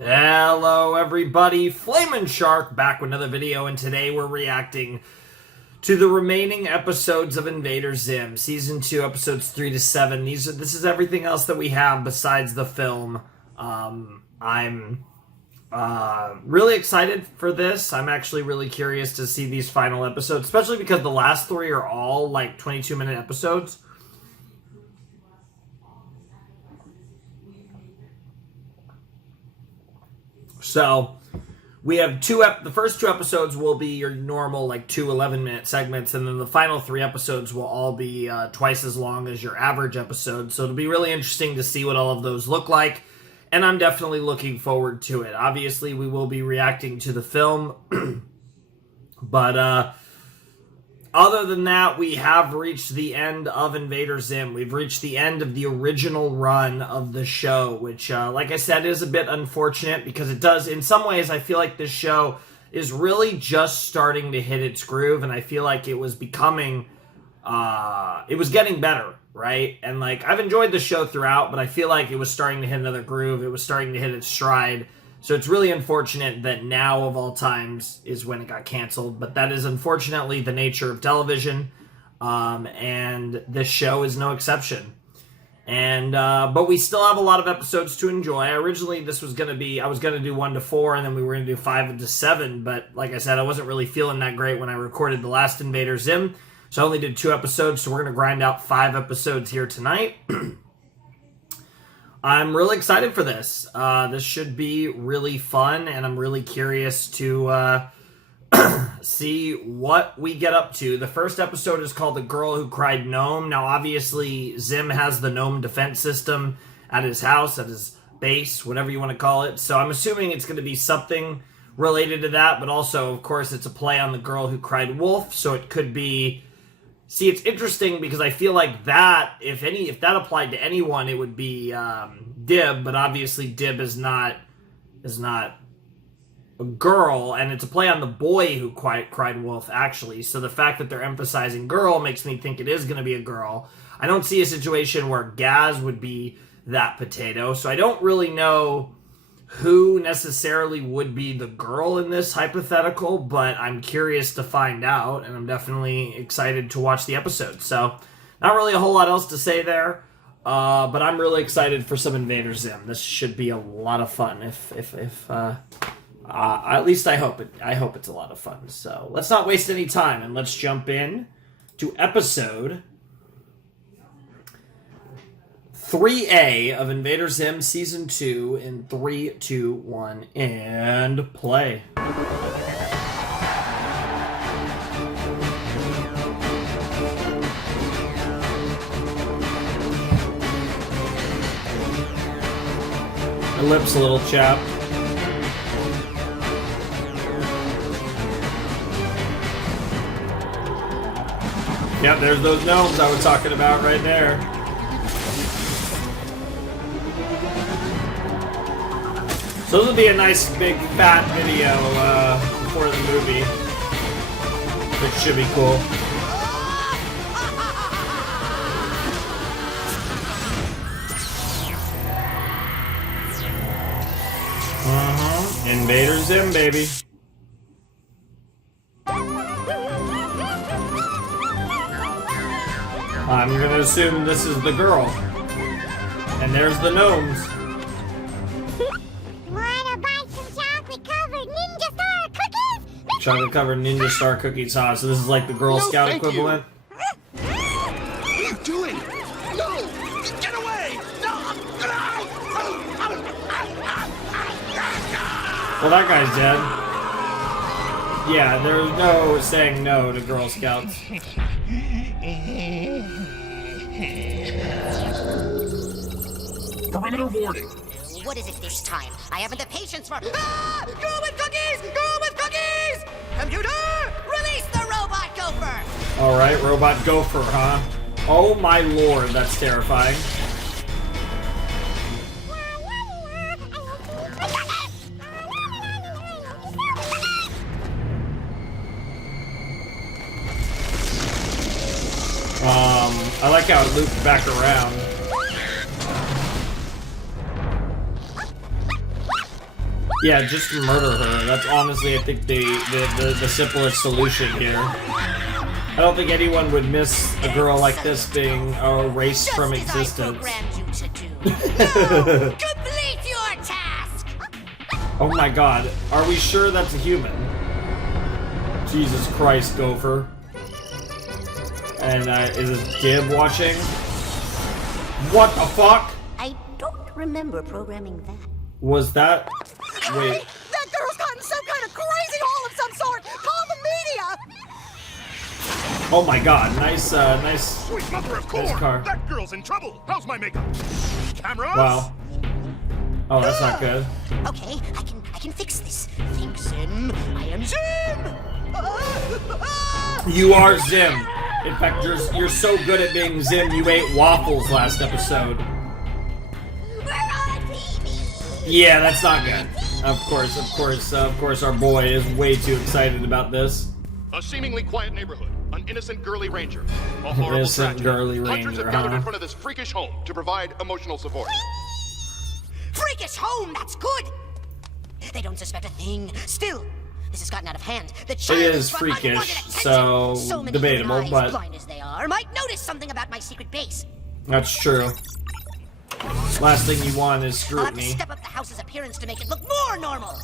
Hello everybody, Flamin' Shark back with another video, and today we're reacting to the remaining episodes of Invader Zim, Season 2, Episodes 3 to 7. This is everything else that we have besides the film. I'm really excited for this. I'm actually really curious to see these final episodes, especially because the last three are all like 22-minute episodes. So, we have the first two episodes will be your normal, like, 2 11-minute segments, and then the final 3 episodes will all be twice as long as your average episode. So it'll be really interesting to see what all of those look like, and I'm definitely looking forward to it. Obviously, we will be reacting to the film, but other than that, we have reached the end of Invader Zim. We've reached the end of the original run of the show, which, like I said, is a bit unfortunate because it does, in some ways, I feel like this show is really just starting to hit its groove, and I feel like it was becoming, it was getting better, right? And, like, I've enjoyed the show throughout, but I feel like it was starting to hit another groove. It was starting to hit its stride. So it's really unfortunate that now, of all times, is when it got canceled. But that is unfortunately the nature of television, and this show is no exception. And but we still have a lot of episodes to enjoy. Originally, this was going to be, I was going to do 1 to 4, and then we were going to do 5 to 7. But like I said, I wasn't really feeling that great when I recorded the last Invader Zim. So I only did 2 episodes, so we're going to grind out 5 episodes here tonight. I'm really excited for this. This should be really fun, and I'm really curious to see what we get up to. The first episode is called The Girl Who Cried Gnome. Now, obviously, Zim has the Gnome defense system at his house, at his base, whatever you want to call it. So I'm assuming it's going to be something related to that, but also, of course, it's a play on The Girl Who Cried Wolf, so it could be... See, it's interesting because I feel like that, if that applied to anyone, it would be Dib, but obviously Dib is not a girl, and it's a play on the boy who cried wolf, actually. So the fact that they're emphasizing girl makes me think it is going to be a girl. I don't see a situation where Gaz would be that potato, so I don't really know who necessarily would be the girl in this hypothetical, but I'm curious to find out, and I'm definitely excited to watch the episode. So, not really a whole lot else to say there, but I'm really excited for some Invader Zim. This should be a lot of fun. At least I hope it. I hope it's a lot of fun. So let's not waste any time, and let's jump in to episode 3A of Invader Zim Season 2 in 3, 2, 1, and play. My lips a little chapped. Yep, there's those gnomes I was talking about right there. So this will be a nice big fat video for the movie, which should be cool. Invader Zim, baby. I'm gonna assume this is the girl. And there's the gnomes. Chocolate covered Ninja Star cookies, huh? So this is like the Girl Scout equivalent. What are you doing? No! Get away! No! Well, that guy's dead. Yeah, there's no saying no to Girl Scouts. Perimeter warning. What is it this time? I haven't the patience for... Ah! Girl with cookies! Girl with cookies! Computer, release the robot gopher! Alright, robot gopher, huh? Oh my lord, that's terrifying. I like how it looped back around. Yeah, just murder her. That's honestly, I think, the simplest solution here. I don't think anyone would miss a girl like this being erased from existence. Complete your task! Oh my god, are we sure that's a human? Jesus Christ, Gopher. And is it Dib watching? What the fuck? I don't remember programming that. Was that... Wait. That girl's caught in some kind of crazy hole of some sort! Call the media! Oh my god, nice, nice... Sweet mother of corn! Nice car. That girl's in trouble! How's my makeup? Cameras? Wow. Oh, that's not good. Okay, I can fix this. Think Zim. I am Zim! You are Zim. In fact, you're so good at being Zim, you ate waffles last episode. We're on TV! Yeah, that's not good. Of course, our boy is way too excited about this. A seemingly quiet neighborhood. An innocent girly ranger. A horrible Innocent tragedy. girly Hunters ranger, have gathered huh? in front of this freakish home to provide emotional support. Freakish home, that's good! They don't suspect a thing. Still, this has gotten out of hand. The child is what I wanted freakish, attention. so many debatable, human eyes, but- blind as they are, might notice something about my secret base. That's true. Last thing you want is I'll have to scrutiny. step up the house's appearance to make it look more normal.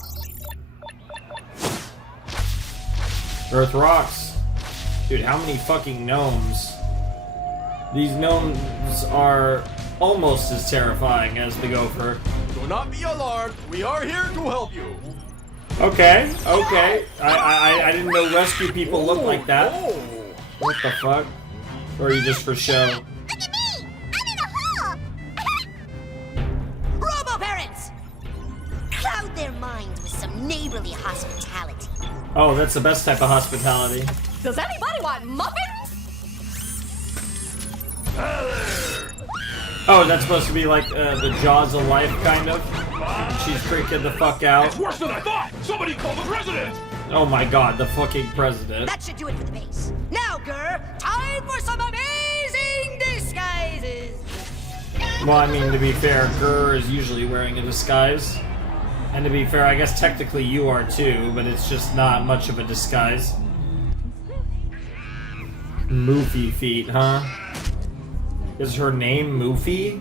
Earth rocks. Dude, how many fucking gnomes? These gnomes are almost as terrifying as the gopher. Do not be alarmed. We are here to help you. Okay. I didn't know rescue people look like that. Oh. What the fuck? Or are you just for show? Look at me! I'm in a hole! Robo-parents! Cloud their minds with some neighborly hospitality. Oh, that's the best type of hospitality. Does anybody want muffins? Oh, that's supposed to be like the Jaws of life, kind of. She's freaking the fuck out. It's worse than I thought. Somebody call the president. Oh my god, the fucking president. That should do it for the base. Now, Gur, time for some amazing disguises! Well, I mean, to be fair, Gur is usually wearing a disguise. And to be fair, I guess technically you are too, but it's just not much of a disguise. Moofy feet, huh? Is her name Moofy?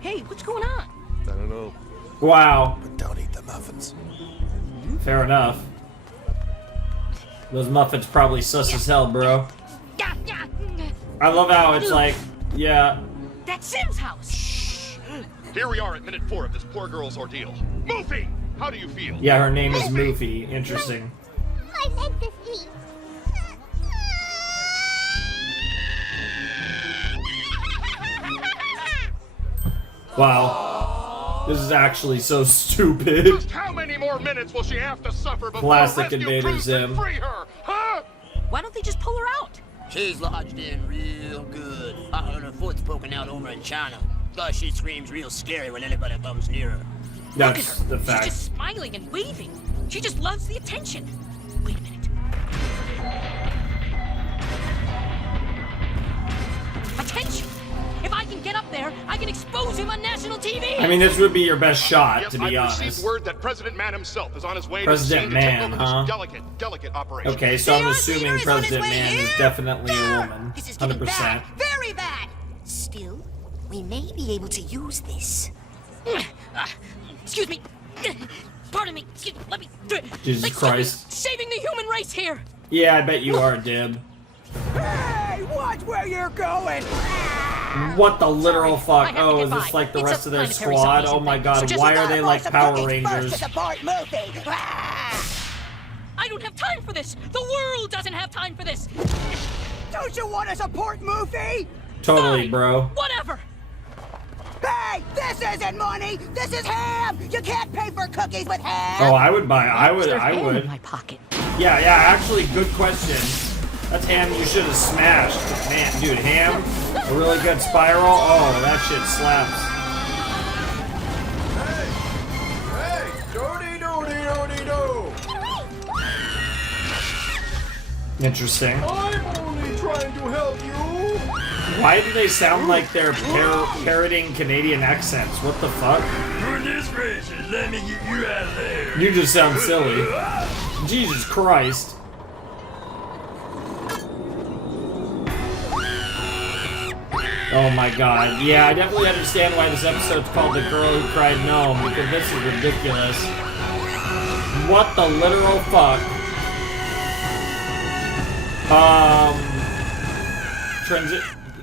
Hey, what's going on? I don't know. Wow. But don't eat the muffins. Fair enough. Those muffins probably sus as hell, bro. I love how it's like, yeah. That's Zim's house! Here we are at minute 4 of this poor girl's ordeal. Moofy! How do you feel? Yeah, her name is Moofy. Interesting. My legs is weak. Wow. This is actually so stupid. Just how many more minutes will she have to suffer before Classic rescue Invader crews Zim. can free her? Huh? Why don't they just pull her out? She's lodged in real good. Her foot's poking out over in China. Plus, she screams real scary when anybody comes near her. That's the She's fact. just smiling and waving. She just loves the attention. Wait a minute. Attention! If I can get up there, I can expose him on national TV! I mean, this would be your best shot, Yes, to be I've honest. received word that President Man himself is on his way President to the scene Man, to take over huh? this delicate operation. Okay, so I'm Your assuming leader is on his President way Man is here. definitely a There! woman. This is getting 100%. bad, very bad. Still, we may be able to use this. Excuse me. Pardon me. Excuse me. Let me. Jesus Excuse me. Christ. Saving the human race here. Yeah, I bet you are, Dib. Hey, watch where you're going. What the literal I fuck? have to Oh, get is this by. like the It's rest a of their planetary squad? salvation Oh my thing. god, So just why are gotta they force like the Power cookies Rangers? first to support Murphy. I don't have time for this. The world doesn't have time for this. Don't you want to support Murphy? Totally, Fine. bro. Whatever. Hey, this isn't money. This is ham. You can't pay for cookies with ham. Oh, I would buy. I would. There's I ham would. in my pocket. Yeah, actually, good question. That's ham you should have smashed. Man, dude, ham? A really good spiral? Oh, that shit slaps. Hey, doody-doody-doody-doo. Interesting. I'm only trying to help you. Why do they sound like they're parroting Canadian accents? What the fuck? You're Goodness gracious, let me get you out of there. You just sound silly. Jesus Christ. Oh my god. Yeah, I definitely understand why this episode's called The Girl Who Cried Gnome, because this is ridiculous. What the literal fuck?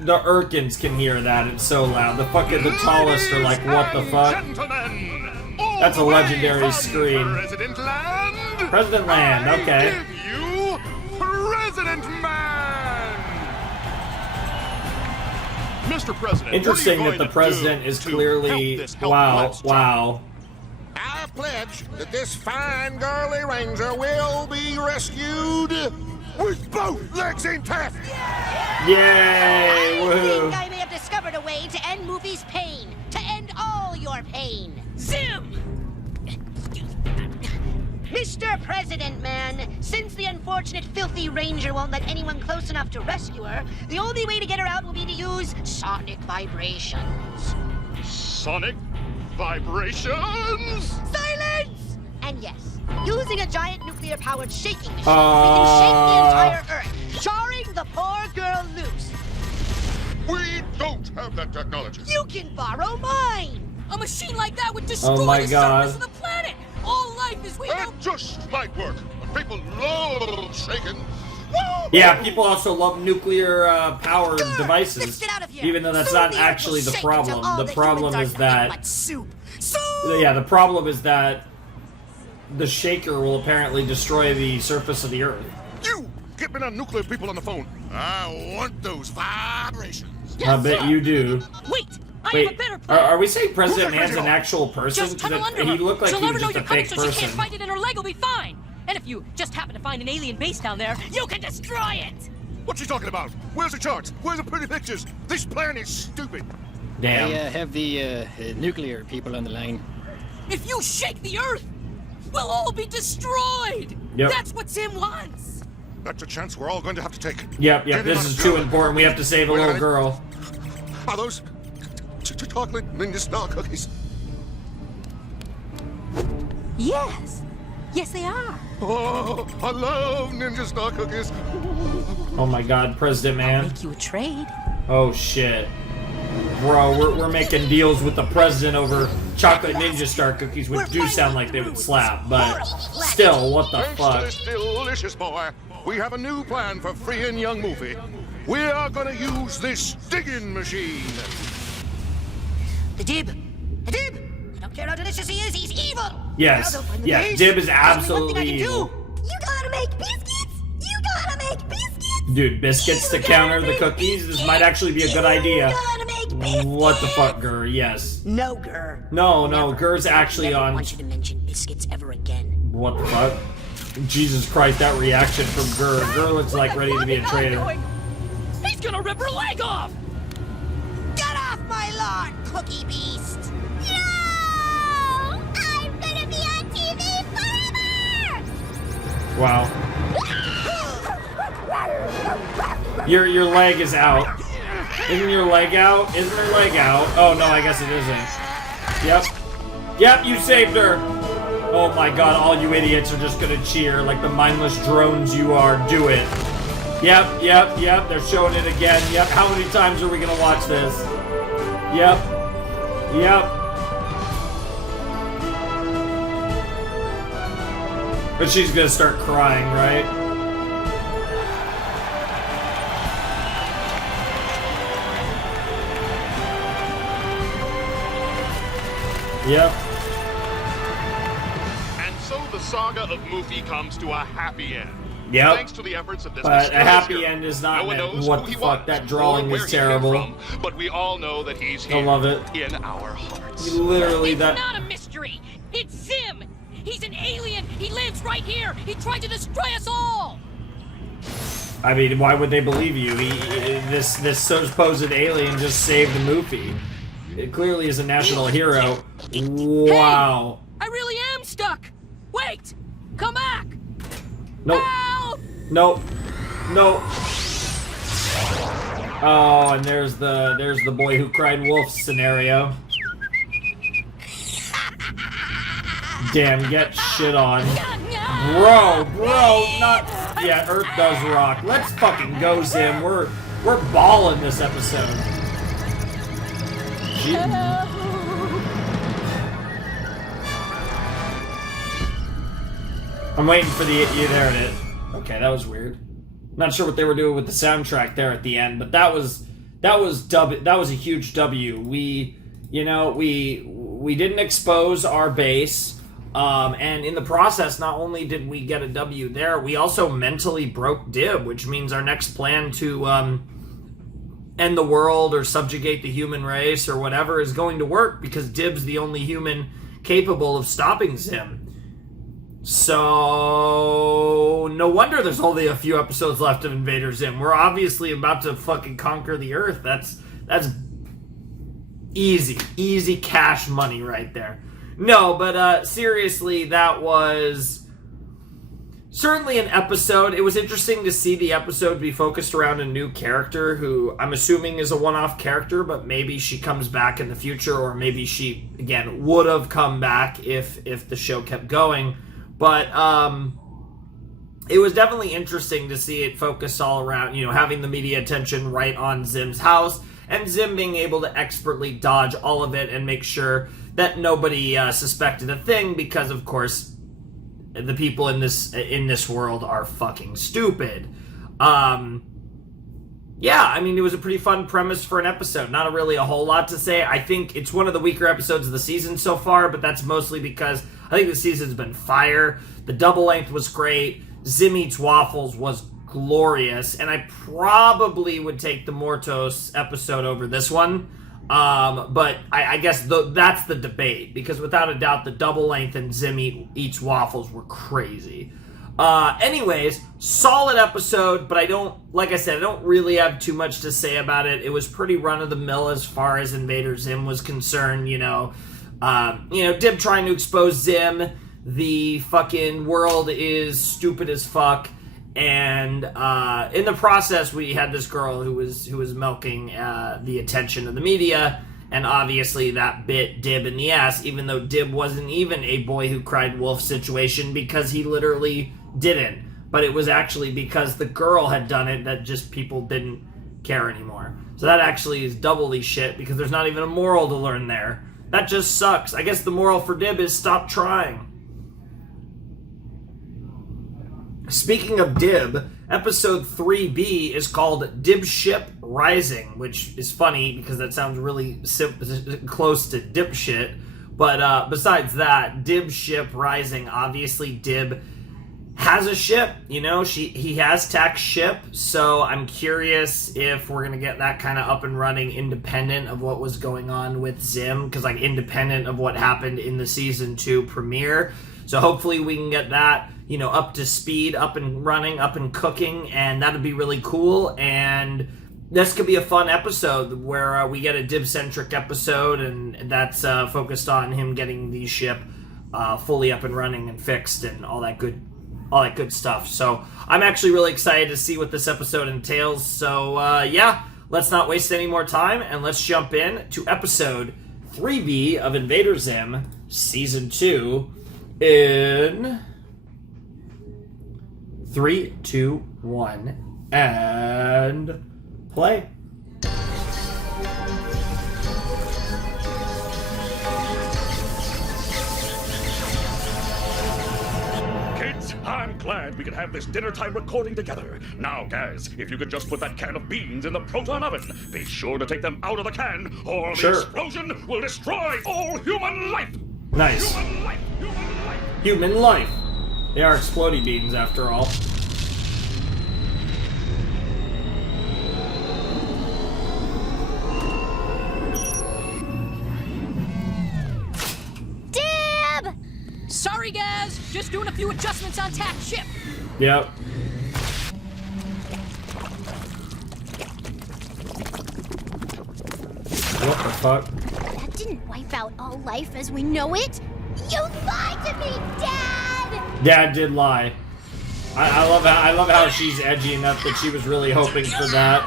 The Urkins can hear that, it's so loud. The tallest are like, what the fuck? That's a legendary scream. President Land, okay. You, President Man! Mr. President, Interesting that the president is clearly... Wow. I pledge that this fine girly ranger will be rescued with both legs intact. Yay! I Woohoo! think I may have discovered a way to end Moofy's pain. To end all your pain. Zim! Mr. President Man, since the unfortunate filthy ranger won't let anyone close enough to rescue her, the only way to get her out will be to use sonic vibrations. Sonic vibrations? Silence! And yes, using a giant nuclear-powered shaking machine, we can shake the entire Earth, jarring the poor girl loose. We don't have that technology. You can borrow mine! A machine like that would destroy Oh my the God. surface of the planet! All life as we know. That just might work. People love shaking. Yeah, people also love nuclear-powered Let's devices, get out of here. even though that's Soon not the Earth will actually the shake until problem. all The problem humans is are that... nothing but soup. Soup! Yeah, the problem is that the shaker will apparently destroy the surface of the Earth. You get me the nuclear people on the phone. I want those vibrations. I bet you do. Wait! I have a Wait, better plan. are we saying President Man's an actual person? Just tunnel under He her. looked like She'll he never was know just a you're coming, fake so she person. can't fight it, and her leg will be fine. And if you just happen to find an alien base down there, you can destroy it. What's she talking about? Where's the charts? Where's the pretty pictures? This plan is stupid. Damn. I have the nuclear people on the line. If you shake the Earth, we'll all be destroyed. Yep. That's what Zim wants. That's a chance we're all going to have to take. Yep, Get this him is on too the important. We have to save a Wait a little minute. girl. Are those chocolate ninja star cookies? Yes. Yes, they are. Oh, I love ninja star cookies. Oh my god, President Man. Make you a trade. Oh shit. Bro, we're making deals with the president over chocolate ninja star cookies, which do sound like they would slap, but still, what the Thanks fuck? to this delicious boy, we have a new plan for freeing young Moofy. We are gonna use this digging machine. The Dib! The Dib! I don't care how delicious he is, he's evil! Yes, Now they'll find the yeah, base. Dib is There's only one absolutely thing I can do. evil. You gotta make biscuits! You gotta make biscuits! Dude, biscuits to counter the cookies? This might actually be a good idea. You gotta make biscuits! What the fuck, Gur? Yes. No, Gur. No, Never. Gur's actually Never on... want you to mention biscuits ever again. What the fuck? Jesus Christ, that reaction from Gur. Gur looks like ready to be a traitor. He's gonna rip her leg off. Get off my lawn, cookie beast! No! I'm gonna be on TV forever! Wow. Your leg is out. Isn't your leg out? Isn't her leg out? Oh no, I guess it isn't. Yep. Yep, you saved her! Oh my god, all you idiots are just gonna cheer like the mindless drones you are. Do it. Yep, they're showing it again. Yep, how many times are we gonna watch this? Yep. But she's gonna start crying, right? Yep. And so the saga of Moofy comes to a happy end. Yep. Thanks to the efforts of this But a mysterious happy hero. end is not No one meant. knows What who the he fuck? was That or drawing where is he came terrible. from, but we all know that he's I here love it. in our hearts. Literally It's that. not a mystery. It's Zim. He's an alien. He lives right here. He tried to destroy us all. I mean, why would they believe you? This supposed alien just saved Moofy. It clearly is a national hero. Wow. I really am stuck. Wait. Come back. Nope. Help! Nope. Nope. Oh, and there's the boy who cried wolf scenario. Damn, get shit on. Bro, not... Yeah, Earth does rock. Let's fucking go, Zim. We're balling this episode. I'm waiting for the... Yeah, there it is. Okay, that was weird. Not sure what they were doing with the soundtrack there at the end, but that was a huge W. We didn't expose our base, and in the process, not only did we get a W there, we also mentally broke Dib, which means our next plan to end the world or subjugate the human race or whatever is going to work because Dib's the only human capable of stopping Zim. So, no wonder there's only a few episodes left of Invader Zim. We're obviously about to fucking conquer the Earth. That's easy cash money right there. No, but seriously, that was certainly an episode. It was interesting to see the episode be focused around a new character who I'm assuming is a one-off character, but maybe she comes back in the future, or maybe she, again, would have come back if the show kept going. But it was definitely interesting to see it focus all around, having the media attention right on Zim's house, and Zim being able to expertly dodge all of it and make sure that nobody suspected a thing, because, of course, the people in this world are fucking stupid. Yeah, I mean, it was a pretty fun premise for an episode. Not really a whole lot to say. I think it's one of the weaker episodes of the season so far, but that's mostly because I think the season's been fire. The double length was great. Zim Eats Waffles was glorious, and I probably would take the Mortos episode over this one. But I guess that's the debate, because without a doubt, the double length and Zim Eats Waffles were crazy. Anyways, solid episode, but I don't really have too much to say about it. It was pretty run-of-the-mill as far as Invader Zim was concerned, Dib trying to expose Zim, the fucking world is stupid as fuck, and in the process, we had this girl who was milking the attention of the media, and obviously that bit Dib in the ass, even though Dib wasn't even a boy who cried wolf situation, because he literally didn't. But it was actually because the girl had done it that just people didn't care anymore. So that actually is doubly shit, because there's not even a moral to learn there. That just sucks. I guess the moral for Dib is stop trying. Speaking of Dib, episode 3B is called Dibship Rising, which is funny because that sounds really close to dipshit. But besides that, Dibship Rising, obviously Dib has a ship, he has tax ship, so I'm curious if we're going to get that kind of up and running independent of what was going on with Zim, because independent of what happened in the season 2 premiere. So hopefully we can get that, up to speed, up and running, up and cooking, and that'd be really cool. And this could be a fun episode where we get a Dib-centric episode, and that's focused on him getting the ship fully up and running and fixed and all that good stuff. So I'm actually really excited to see what this episode entails. So yeah, let's not waste any more time, and let's jump in to episode 3B of Invader Zim Season 2 in 3, 2, 1, and play. I'm glad we could have this dinner time recording together. Now, Gaz, if you could just put that can of beans in the proton oven, be sure to take them out of the can, or the explosion will destroy all human life! Nice. Human life! Human life! Human life! They are exploding beans, after all. Sorry, guys. Just doing a few adjustments on tax ship. Yep. What the fuck? That didn't wipe out all life as we know it. You lied to me, Dad! Dad did lie. I love how she's edgy enough that she was really hoping for that.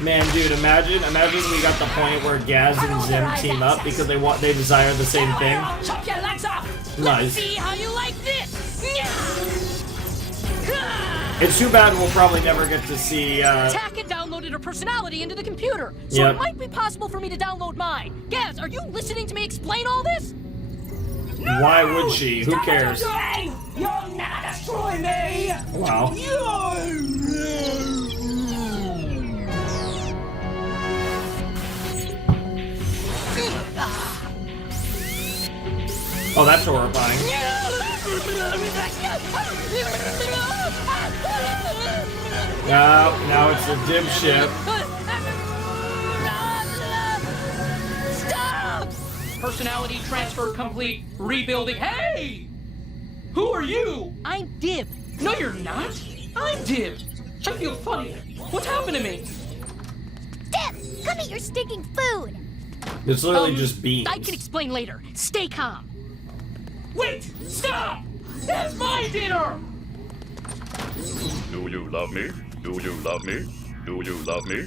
Man, dude, imagine we got the point where Gaz and Zim team up because they desire the same thing. Chop your legs off! Nice. See how you like this. It's too bad we'll probably never get to see. Tackett downloaded her personality into the computer, so Yep. it might be possible for me to download mine. Gaz, are you listening to me explain all this? Why would she? Who cares? You'll never destroy me! Wow. Oh, that's horrifying. Now it's the Dibship. Stop! Personality transfer complete. Rebuilding. Hey! Who are you? I'm Dib. No, you're not. I'm Dib. I feel funny. What's happened to me? Dib, come eat your stinking food. It's literally just beans. I can explain later. Stay calm. Wait! Stop! That's my dinner! Do you love me? Do you love me? Do you love me?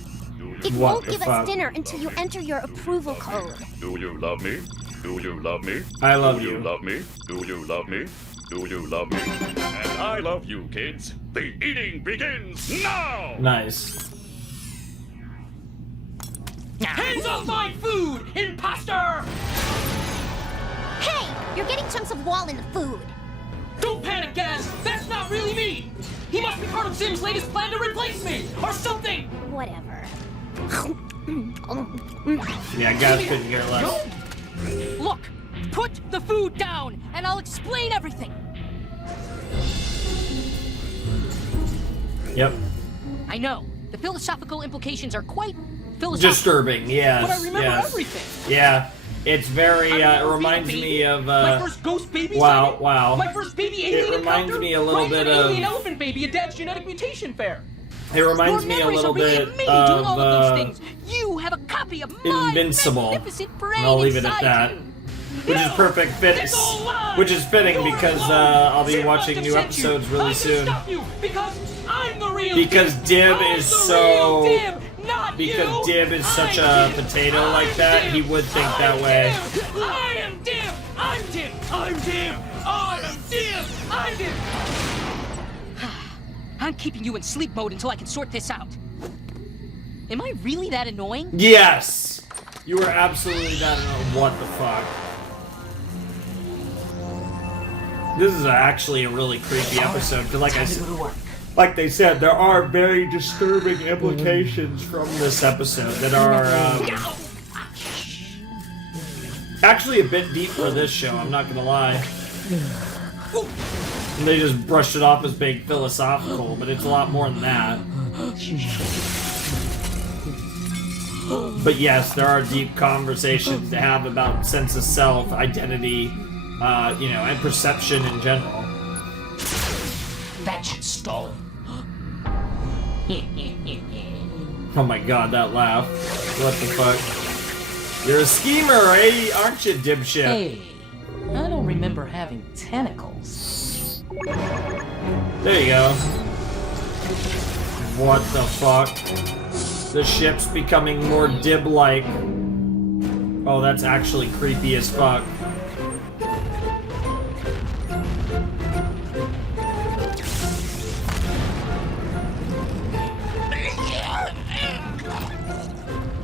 It What won't the give fuck? us dinner until you enter your approval code. Do you love me? Do you love me? I love Do you. you love me? Do you love me? Do you love me? And I love you, kids. The eating begins now! Nice. Hands off my food, imposter! Hey, you're getting chunks of wall in the food. Don't panic, Gaz. That's not really me. He must be part of Zim's latest plan to replace me, or something. Whatever. Yeah, guys couldn't care less. Look, put the food down, and I'll explain everything. Yep. I know the philosophical implications are quite philosophical. Disturbing, yes. But I remember yes. everything. Yeah. It's very, I it remember reminds being a me baby, of, my first ghost baby wow, sighting, wow. My first baby alien It reminds encounter, me a little right bit at an of- alien elephant baby at Dad's genetic mutation fair. it reminds Your me a memories little are really bit of me doing all of, of those things. You have a copy of my Invincible. magnificent brain And I'll leave it at inside that. you. Which is No, perfect fit, it's all lies. which is fitting You're because alone. I'll be Zim watching must new have sent you. episodes really I'm soon. gonna stop you because I'm the real Because Dib I'm is the so- real Dib, not Because you. Dib is such I'm a Dib. potato I'm like that, Dib. he would think I'm that way. Dib. I am Dib. I'm Dib. I'm Dib. I am Dib. I'm Dib. I'm keeping you in sleep mode until I can sort this out. Am I really that annoying? Yes! You were absolutely that. What the fuck? This is actually a really creepy episode because, like they said, there are very disturbing implications from this episode that are actually a bit deep for this show. I'm not gonna lie. And they just brushed it off as being philosophical, but it's a lot more than that. But yes, there are deep conversations to have about sense of self, identity, you know, and perception in general. That should stall. Oh my god, that laugh. What the fuck? You're a schemer, eh? Aren't you, Dibship? Hey, I don't remember having tentacles. There you go. What the fuck? The ship's becoming more Dib-like. Oh, that's actually creepy as fuck.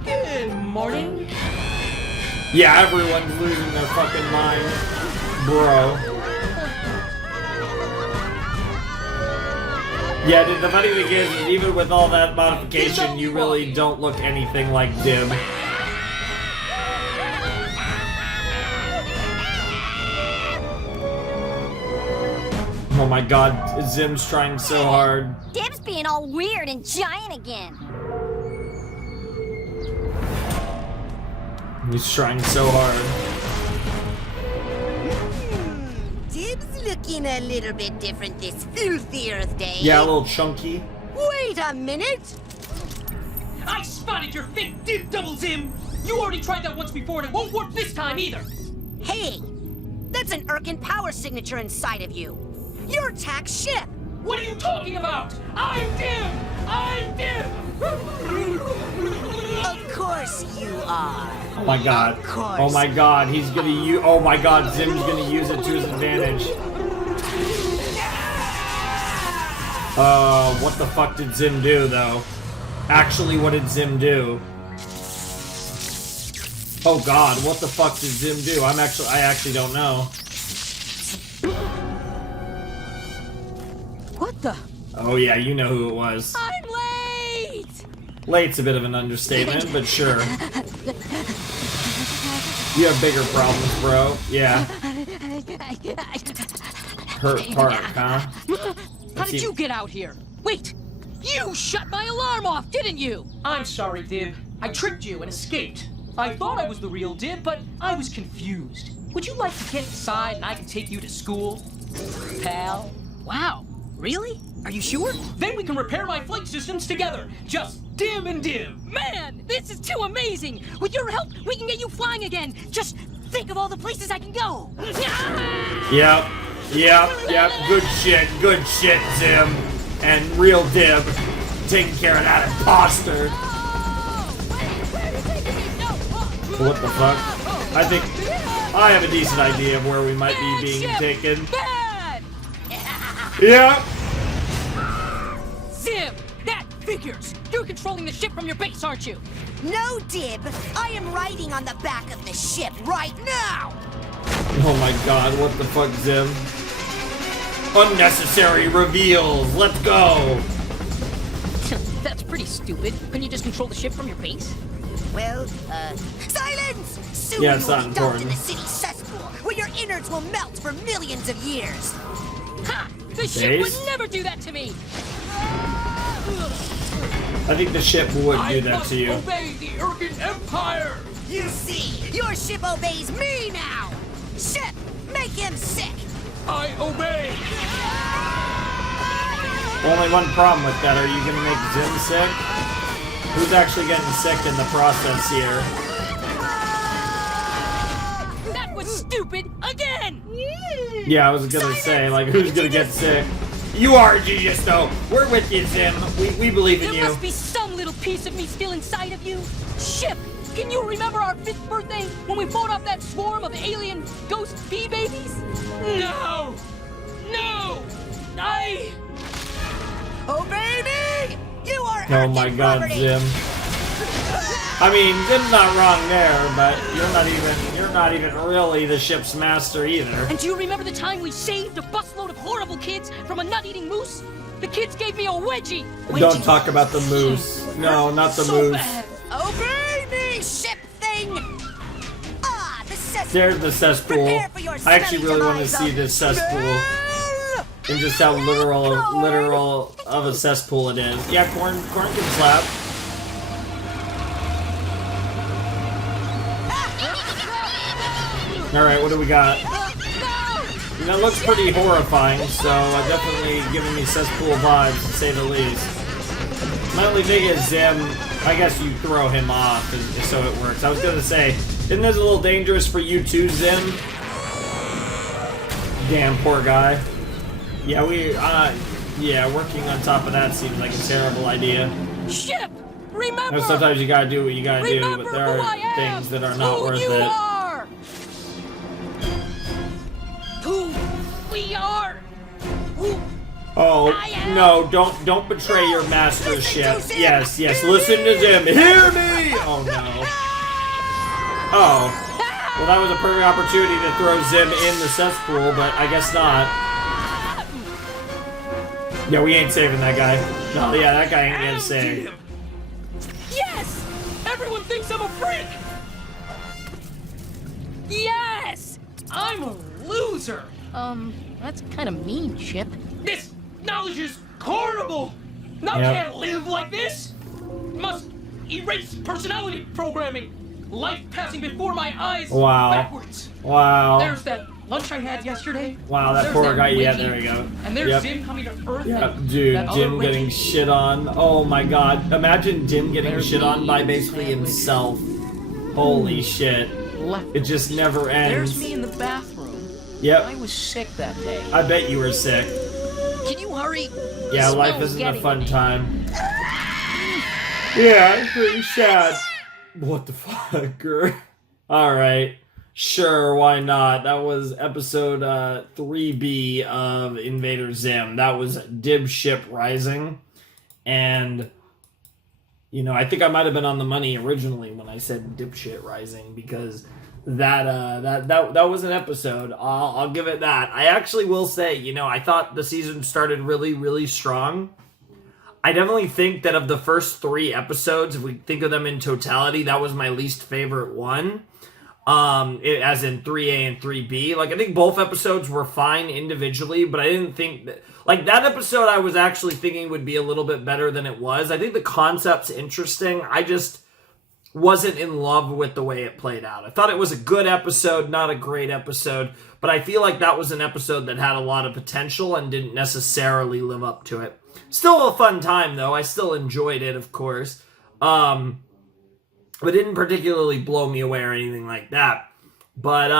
Good morning. Yeah, everyone's losing their fucking mind, bro. Yeah, dude, the funny thing is, even with all that modification, you really don't look anything like Dib. Oh my god, Zim's trying so hard. Dib's being all weird and giant again. He's trying so hard. Dib's looking a little bit different this filthy Earth Day. Yeah, a little chunky. Wait a minute! I spotted your fake Dib Double Zim! You already tried that once before and it won't work this time either! Hey! That's an Irkin power signature inside of you! You're Tack's ship! What are you talking about? I'm Dib! I'm Dib! Of course you are! Oh my god. Of course. Oh my god, he's gonna use. Oh my god, Zim's gonna use it to his advantage. What the fuck did Zim do, though? Actually, what did Zim do? Oh god, what the fuck did Zim do? I actually don't know. What the? Oh yeah, you know who it was. I'm late! Late's a bit of an understatement, but sure. You have bigger problems, bro. Yeah. Hurt part, huh? How did you get out here? Wait! You shut my alarm off, didn't you? I'm sorry, Dib. I tricked you and escaped. I thought I was the real Dib, but I was confused. Would you like to get inside and I can take you to school? Pal? Wow, really? Are you sure? Then we can repair my flight systems together. Just Dib and Dib. Man, this is too amazing! With your help, we can get you flying again! Just think of all the places I can go! Yep. Good shit, Zim. And real Dib taking care of that imposter. What the fuck? I think I have a decent idea of where we might be being taken. Bad! Yeah. Zim, that figures! You're controlling the ship from your base, aren't you? No, Dib. I am riding on the back of the ship right now. Oh my god, what the fuck, Zim? Unnecessary reveals. Let's go. That's pretty stupid. Couldn't you just control the ship from your base? Well, silence! Soon Yeah, you it's will not be dumped in important. the city cesspool, where your innards will melt for millions of years. Ha! The ship would Base? never do that to me! I think the ship would do that to you. Obey the Urgan Empire! You see, your ship obeys me now. Ship, make him sick. I obey! Only one problem with that. Are you gonna make Zim sick? Who's actually getting sick in the process here? That was stupid again! Yeah, I was gonna say, like, who's gonna get sick? You are a genius, though. We're with you, Zim. We believe in There you. must be some little piece of me still inside of you. Ship, can you remember our 5th birthday when we fought off that swarm of alien ghost bee babies? No! No! Obey me. You are Oh my Urgan god, property. Zim. I mean, Zim's not wrong there, but you're not even really the ship's master either. And do you remember the time we saved a busload of horrible kids from a nut-eating moose? The kids gave me a wedgie! Don't talk about the moose. No, not the moose. Bad. Obey me, ship thing. Ah, the cesspool. There's the cesspool. Prepare for your I actually smelly really want to demise see of this cesspool. smell. And just how literal of a cesspool it is. Yeah, corn can slap. Alright, what do we got? That looks pretty horrifying, so definitely giving me cesspool vibes, to say the least. My only thing is, Zim, I guess you throw him off, so it works. I was gonna say, isn't this a little dangerous for you too, Zim? Damn, poor guy. Yeah, working on top of that seems like a terrible idea. Ship! Remember! Now, sometimes you gotta do what you gotta do, Remember but there who I are am, things that are not who worth you it. Are. Who we are! Who Oh, I am. no, don't betray your mastership. Yes, listen to Zim. Hear me! Oh, no. Oh. Well, that was a perfect opportunity to throw Zim in the cesspool, but I guess not. Yeah, we ain't saving that guy. No, yeah, that guy ain't getting saved. Yes! Everyone thinks I'm a freak! Yes! I'm a loser! That's kind of mean, Ship. This knowledge is horrible! I Yep. can't live like this! Must erase personality programming! Life passing before my eyes Wow. backwards! Wow. There's that lunch I had yesterday. Wow, that There's poor guy. Yeah, wiki, there we go. And there's Yep. Zim coming to Earth. Yeah, and dude, that other Jim getting wiki. shit on. Oh my god. Imagine Jim getting There's shit on me, by basically sandwich. himself. Holy shit. Left. It just never There's ends. me in the bathroom. I Yep, was sick that day. I bet you were sick. Can you hurry? Yeah, The life smell's isn't a getting fun me. time. Yeah, it's pretty sad. What the fuck? Alright. Sure, why not? That was episode 3B of Invader Zim. That was Dibship Rising. And, you know, I think I might have been on the money originally when I said Dipshit Rising, because that was an episode. I'll give it that. I actually will say, you know, I thought the season started really, really strong. I definitely think that of the first 3 episodes, if we think of them in totality, that was my least favorite one. As in 3A and 3B. Like, I think both episodes were fine individually, but I didn't think that... Like, that episode I was actually thinking would be a little bit better than it was. I think the concept's interesting. I just wasn't in love with the way it played out. I thought it was a good episode, not a great episode, but I feel like that was an episode that had a lot of potential and didn't necessarily live up to it. Still a fun time, though. I still enjoyed it, of course. But didn't particularly blow me away or anything like that. But,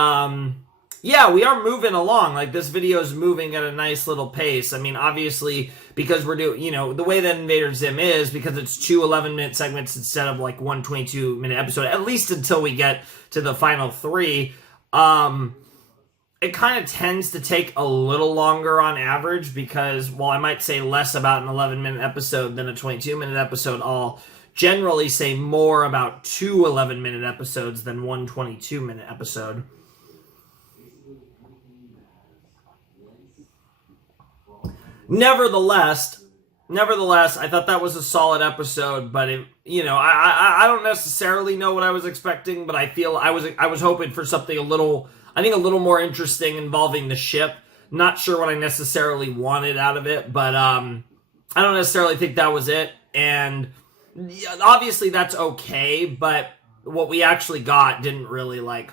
yeah, we are moving along. Like, this video is moving at a nice little pace. I mean, obviously, because we're doing, you know, the way that Invader Zim is, because it's 2 11-minute segments instead of, like, 1 22-minute episode, at least until we get to the final 3, it kind of tends to take a little longer on average because, while I might say less about an 11-minute episode than a 22-minute episode, I'll generally say more about 2 11-minute episodes than 1 22-minute episode. Nevertheless, I thought that was a solid episode, but it, you know, I don't necessarily know what I was expecting, but I feel I was hoping for something a little more interesting involving the ship. Not sure what I necessarily wanted out of it, but I don't necessarily think that was it. And obviously that's okay, but what we actually got didn't really, like,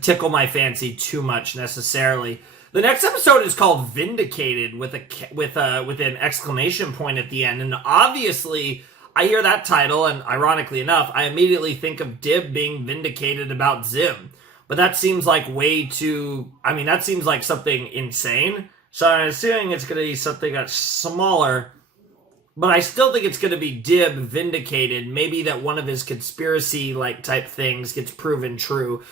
tickle my fancy too much necessarily. The next episode is called Vindicated with an exclamation point at the end, and obviously I hear that title, and ironically enough, I immediately think of Dib being vindicated about Zim. But that seems like that seems like something insane. So I'm assuming it's going to be something that's smaller. But I still think it's going to be Dib vindicated. Maybe that one of his conspiracy-like type things gets proven true.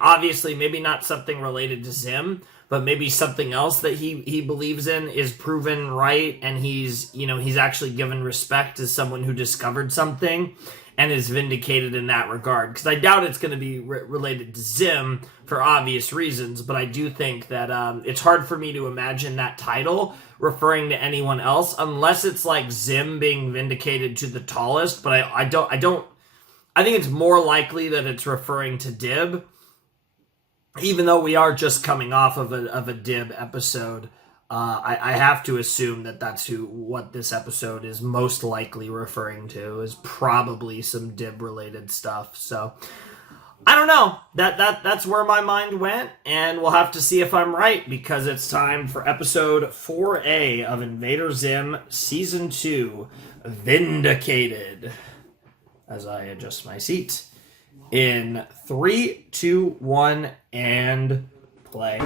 Obviously, maybe not something related to Zim, but maybe something else that he believes in is proven right, and he's actually given respect as someone who discovered something and is vindicated in that regard. Because I doubt it's going to be related to Zim for obvious reasons, but I do think that it's hard for me to imagine that title referring to anyone else, unless it's like Zim being vindicated to the tallest, but I think it's more likely that it's referring to Dib, even though we are just coming off of a Dib episode. I have to assume that that's what this episode is most likely referring to, is probably some Dib-related stuff. So, I don't know. That's where my mind went, and we'll have to see if I'm right, because it's time for episode 4A of Invader Zim Season 2, Vindicated. As I adjust my seat. In 3, 2, 1, and play.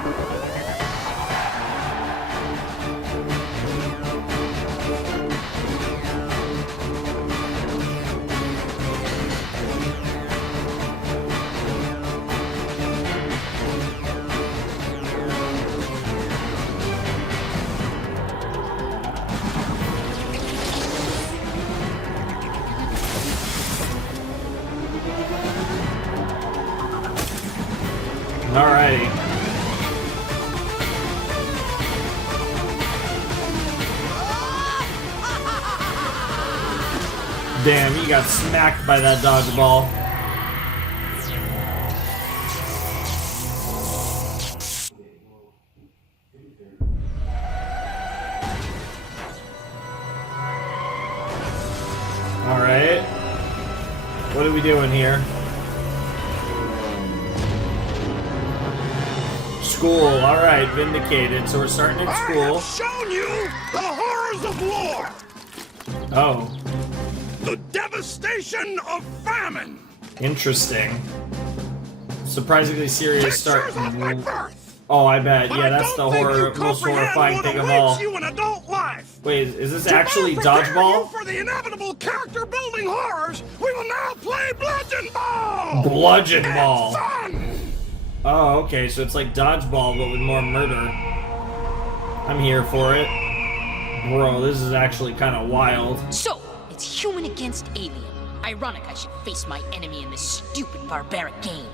Alrighty. Damn, you got smacked by that dodgeball. Alright. What are we doing here? School, alright, Vindicated. So we're starting at school. I have shown you the horrors of war! Oh. The devastation of famine! Interesting. Surprisingly serious start. Pictures of my birth! Oh, I bet. But Yeah, that's the most horrifying thing of all. You in adult life. Wait, is this actually Prepare dodgeball? you for the inevitable character-building horrors. We will now play Bludgeon Ball. Bludgeon Ball. It's fun. Oh, okay, so it's like dodgeball, but with more murder. I'm here for it. Bro, this is actually kind of wild. So, it's human against alien. Ironic I should face my enemy in this stupid barbaric game.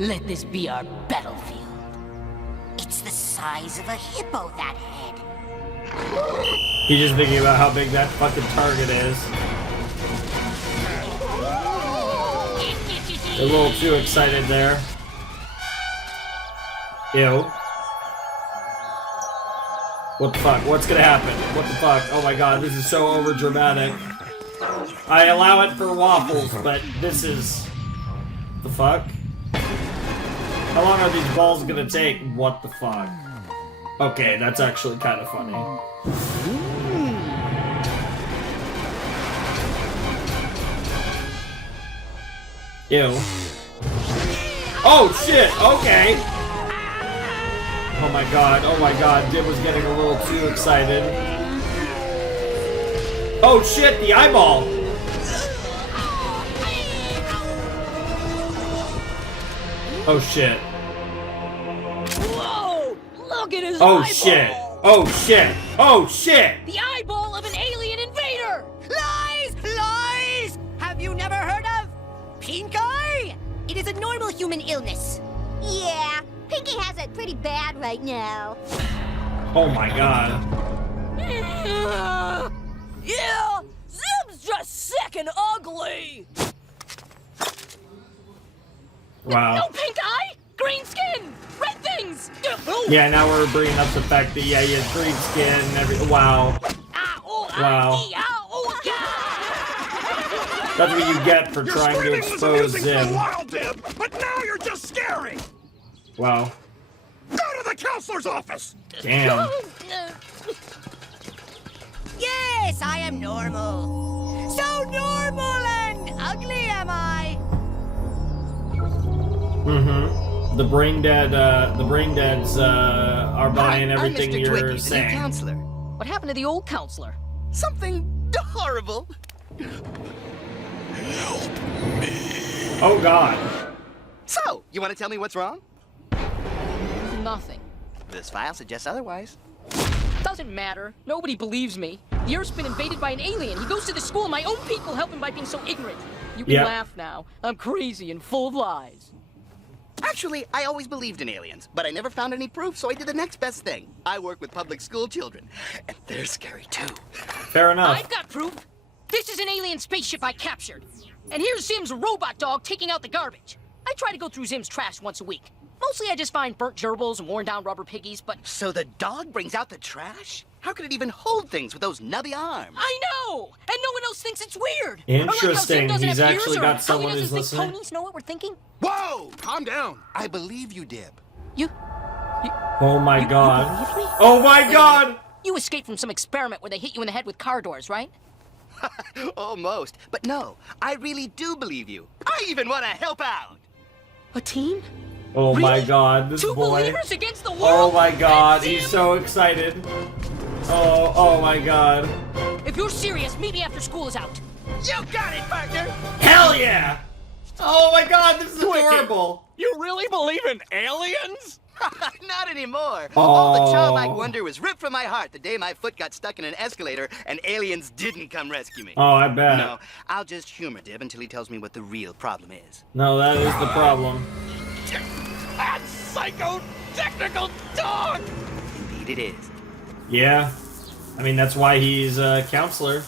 Let this be our battlefield. It's the size of a hippo, that head. He's just thinking about how big that fucking target is. A little too excited there. Ew. What the fuck? What's gonna happen? What the fuck? Oh my god, this is so over dramatic. I allow it for waffles, but this is... The fuck? How long are these balls gonna take? What the fuck? Okay, that's actually kind of funny. Ew. Oh shit, okay! Oh my god, Dib was getting a little too excited. Oh shit, the eyeball! Oh shit. Whoa! Look at his Oh eyeball! shit! Oh shit! Oh shit! The eyeball of an alien invader! Lies! Lies! Have you never heard of pink eye? It is a normal human illness. Yeah, Pinky has it pretty bad right now. Oh my god. Yeah! Zim's just sick and ugly! Wow. No pink eye! Green skin! Red things! Yeah, now we're bringing up the fact that, yeah, he has green skin and everything. Wow. Wow. That's what you get for trying to expose Zim. But now you're just scary. Wow. Go to the counselor's office. Damn. Yes, I am normal. So normal and ugly am I. Mm-hmm. The brain deads are buying everything I'm Mr. you're Twiggy, the new saying. counselor. What happened to the old counselor? Something horrible. Oh god. So, you want to tell me what's wrong? Nothing. This file suggests otherwise. Doesn't matter. Nobody believes me. The Earth's been invaded by an alien. He goes to the school. My own people help him by being so ignorant. You can laugh now. I'm crazy and full of lies. Actually, I always believed in aliens, but I never found any proof, so I did the next best thing. I work with public school children, and they're scary too. Fair enough. I've got proof. This is an alien spaceship I captured. And here's Zim's robot dog taking out the garbage. I try to go through Zim's trash once a week. Mostly I just find burnt gerbils and worn down rubber piggies, but... So the dog brings out the trash? How could it even hold things with those nubby arms? I know! And no one else thinks it's weird! Interesting. Like He's actually got someone who's listening. listening. Ponies know what we're thinking? Whoa! Calm down. I believe you, Dib. Oh my god. You believe me? Oh my god! You escaped from some experiment where they hit you in the head with car doors, right? Almost. But no, I really do believe you. I even want to help out. A team? Oh my Really? god, this Two boy. believers against the world? Oh my god, Zim? he's so excited. Oh my god. If you're serious, meet me after school is out. You got it, partner. Hell yeah! Oh my god, this is adorable. You really believe in aliens? Not anymore. All the Oh. childlike wonder was ripped from my heart the day my foot got stuck in an escalator and aliens didn't come rescue me. Oh, I bet. No, I'll just humor Dib until he tells me what the real problem is. No, that is the problem. That psycho-technical dog! Indeed it is. Yeah. I mean, that's why he's a counselor.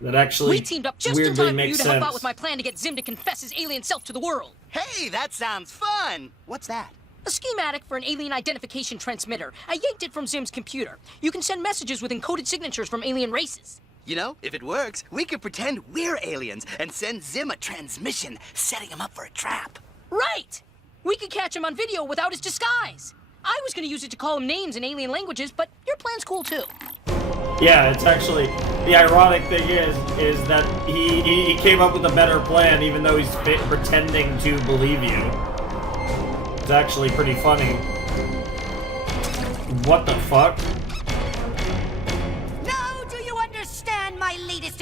That actually We teamed up just in weirdly time for you makes to sense. help out with my plan to get Zim to confess his alien self to the world. Hey, that sounds fun. What's that? A schematic for an alien identification transmitter. I yanked it from Zim's computer. You can send messages with encoded signatures from alien races. You know, if it works, we could pretend we're aliens and send Zim a transmission, setting him up for a trap. Right! We could catch him on video without his disguise. I was going to use it to call him names in alien languages, but your plan's cool too. Yeah, it's actually the ironic thing is that he came up with a better plan, even though he's pretending to believe you. It's actually pretty funny. What the fuck?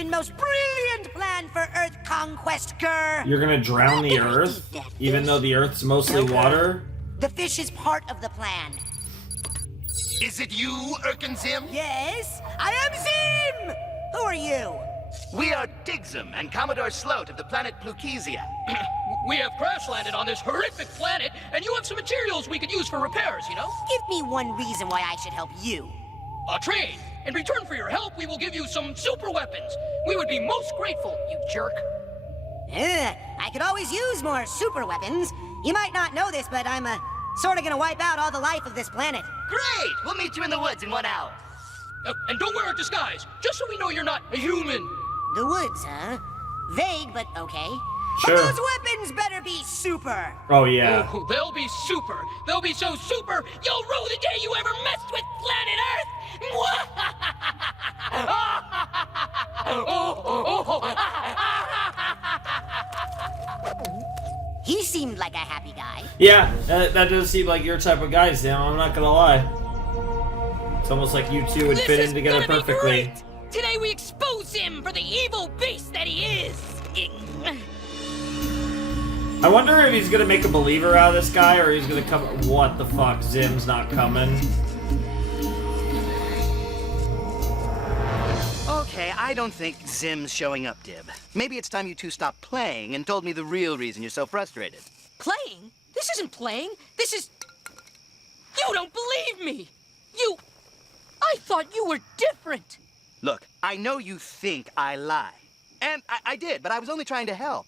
and most brilliant plan for Earth conquest, Grr. You're gonna drown the Earth, even though the Earth's mostly water? The fish is part of the plan. Is it you, Zim? Yes, I am Zim! Who are you? We are Digzim and Commodore Sloat of the planet Plukesia. We have crash landed on this horrific planet, and you have some materials we could use for repairs, you know? Give me one reason why I should help you. A trade. In return for your help, we will give you some super weapons. We would be most grateful, you jerk. I could always use more super weapons. You might not know this, but I'm sort of gonna wipe out all the life of this planet. Great! We'll meet you in the woods in 1 hour. And don't wear a disguise, just so we know you're not a human. The woods, huh? Vague, but okay. Sure. But those weapons better be super. Oh, yeah. Oh, they'll be super. They'll be so super, you'll rue the day you ever messed with planet Earth. He seemed like a happy guy. Yeah, that does seem like your type of guy, Zim. I'm not gonna lie. It's almost like you two would fit in together perfectly. Today we expose him for the evil beast that he is. I wonder if he's gonna make a believer out of this guy, or he's gonna come. What the fuck? Zim's not coming. Okay, I don't think Zim's showing up, Dib. Maybe it's time you two stopped playing and told me the real reason you're so frustrated. Playing? This isn't playing. This is... You don't believe me. I thought you were different. Look, I know you think I lie. And I did, but I was only trying to help.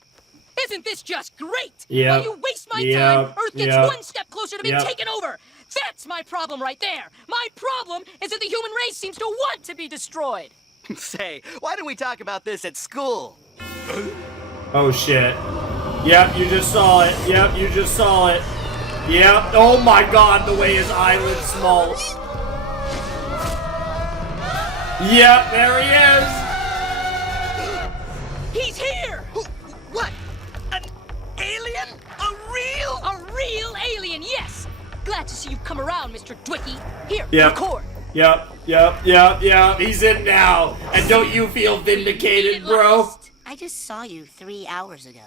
Isn't this just great? Yeah. While you waste my time, Earth gets one step closer to being taken over. That's my problem right there. My problem is that the human race seems to want to be destroyed. Say, why don't we talk about this at school? Oh shit. Yep, you just saw it. Yep, you just saw it. Yep. Oh my god, the way his eyelids small. Yep, there he is. He's here. What? An alien? A real alien, yes. Glad to see you've come around, Mr. Dwicky. Here, Yep. record. Yep. He's in now. And don't you feel vindicated, bro? I just saw you 3 hours ago.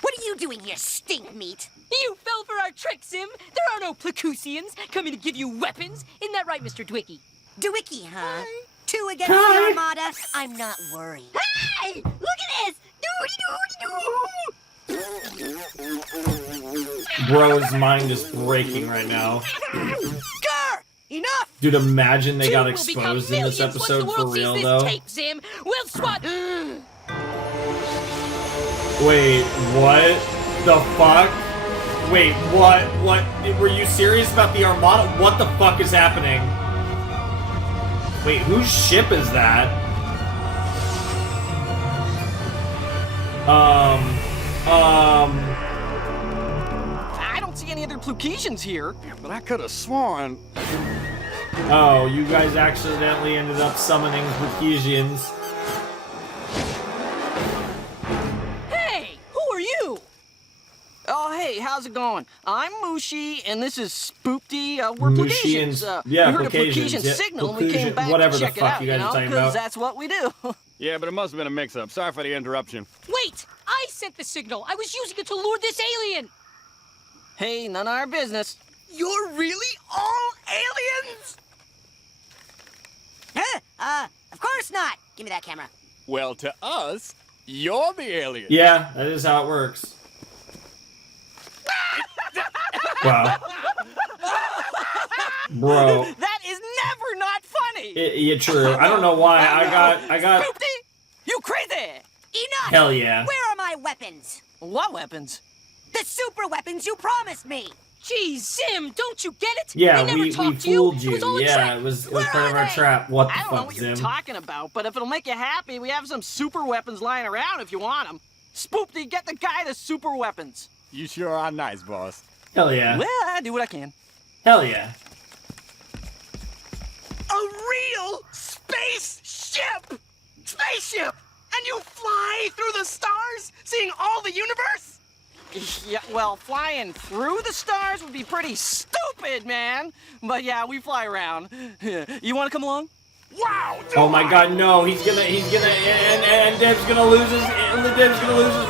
What are you doing here, stink meat? You fell for our trick, Zim. There are no Placusians coming to give you weapons. Isn't that right, Mr. Dwicky? Dwicky, huh? 2 against the Armada? I'm not worried. Hey! Look at this! Bro's mind is breaking right now. Grr! Enough! Dude, imagine they got Two will exposed become in this millions once episode the for world sees real, this though. tape, Zim. We'll swat. Wait, what the fuck? Wait, what? Were you serious about the Armada? What the fuck is happening? Wait, whose ship is that? I don't see any other Plukesians here, but I could have sworn. Oh, you guys accidentally ended up summoning Plukesians. Hey, who are you? Oh, hey, how's it going? I'm Mushi, and this is Spoopty. We're Mushians. Plukesians. Yeah, we heard a Plukesians. Plukesian Yeah, signal, and we Plukesian- came back whatever to the check it fuck out, you guys are talking because about. that's what we do. Yeah, but it must have been a mix-up. Sorry for the interruption. Wait, I sent the signal. I was using it to lure this alien. Hey, none of our business. You're really all aliens? Of course not. Give me that camera. Well, to us, you're the alien. Yeah, that is how it works. Wow. Bro. That is never not funny. Yeah, true. I don't know why. I got. Spoopty, you crazy? Enough! Hell yeah. Where are my weapons? What weapons? The super weapons you promised me! Gee, Zim, don't you get it? Yeah, they never we talked to fooled you. you. It was all a Yeah, trick. it was part of our trap. What the I don't know fuck, what Zim? you're talking about, but if it'll make you happy, we have some super weapons lying around if you want them. Spoopty, get the guy the super weapons. You sure are nice, boss. Hell yeah. Well, I do what I can. Hell yeah. A real spaceship! Spaceship! And you fly through the stars, seeing all the universe? Yeah, well, flying through the stars would be pretty stupid, man. But yeah, we fly around. You want to come along? Wow! Oh my God, no! and Dib's gonna lose his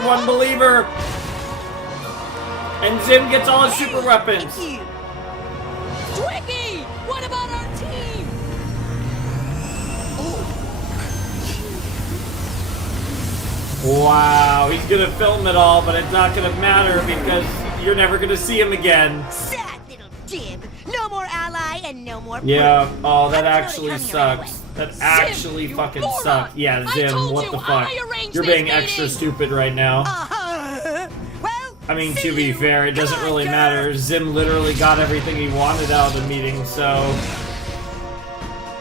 one believer, and Zim gets all his super weapons. Twiggy, what about our team? Wow, he's gonna film it all, but it's not gonna matter because you're never gonna see him again. Sad little Dib. No more ally and no more Yeah, proof. oh, that I'm actually totally coming your sucks. way. That actually fucking sucks. Yeah, Zim, what the fuck? arranged You're this being extra meeting. stupid right now. Well, I mean, to be fair, it doesn't really matter. Zim literally got everything he wanted out of the meeting, so...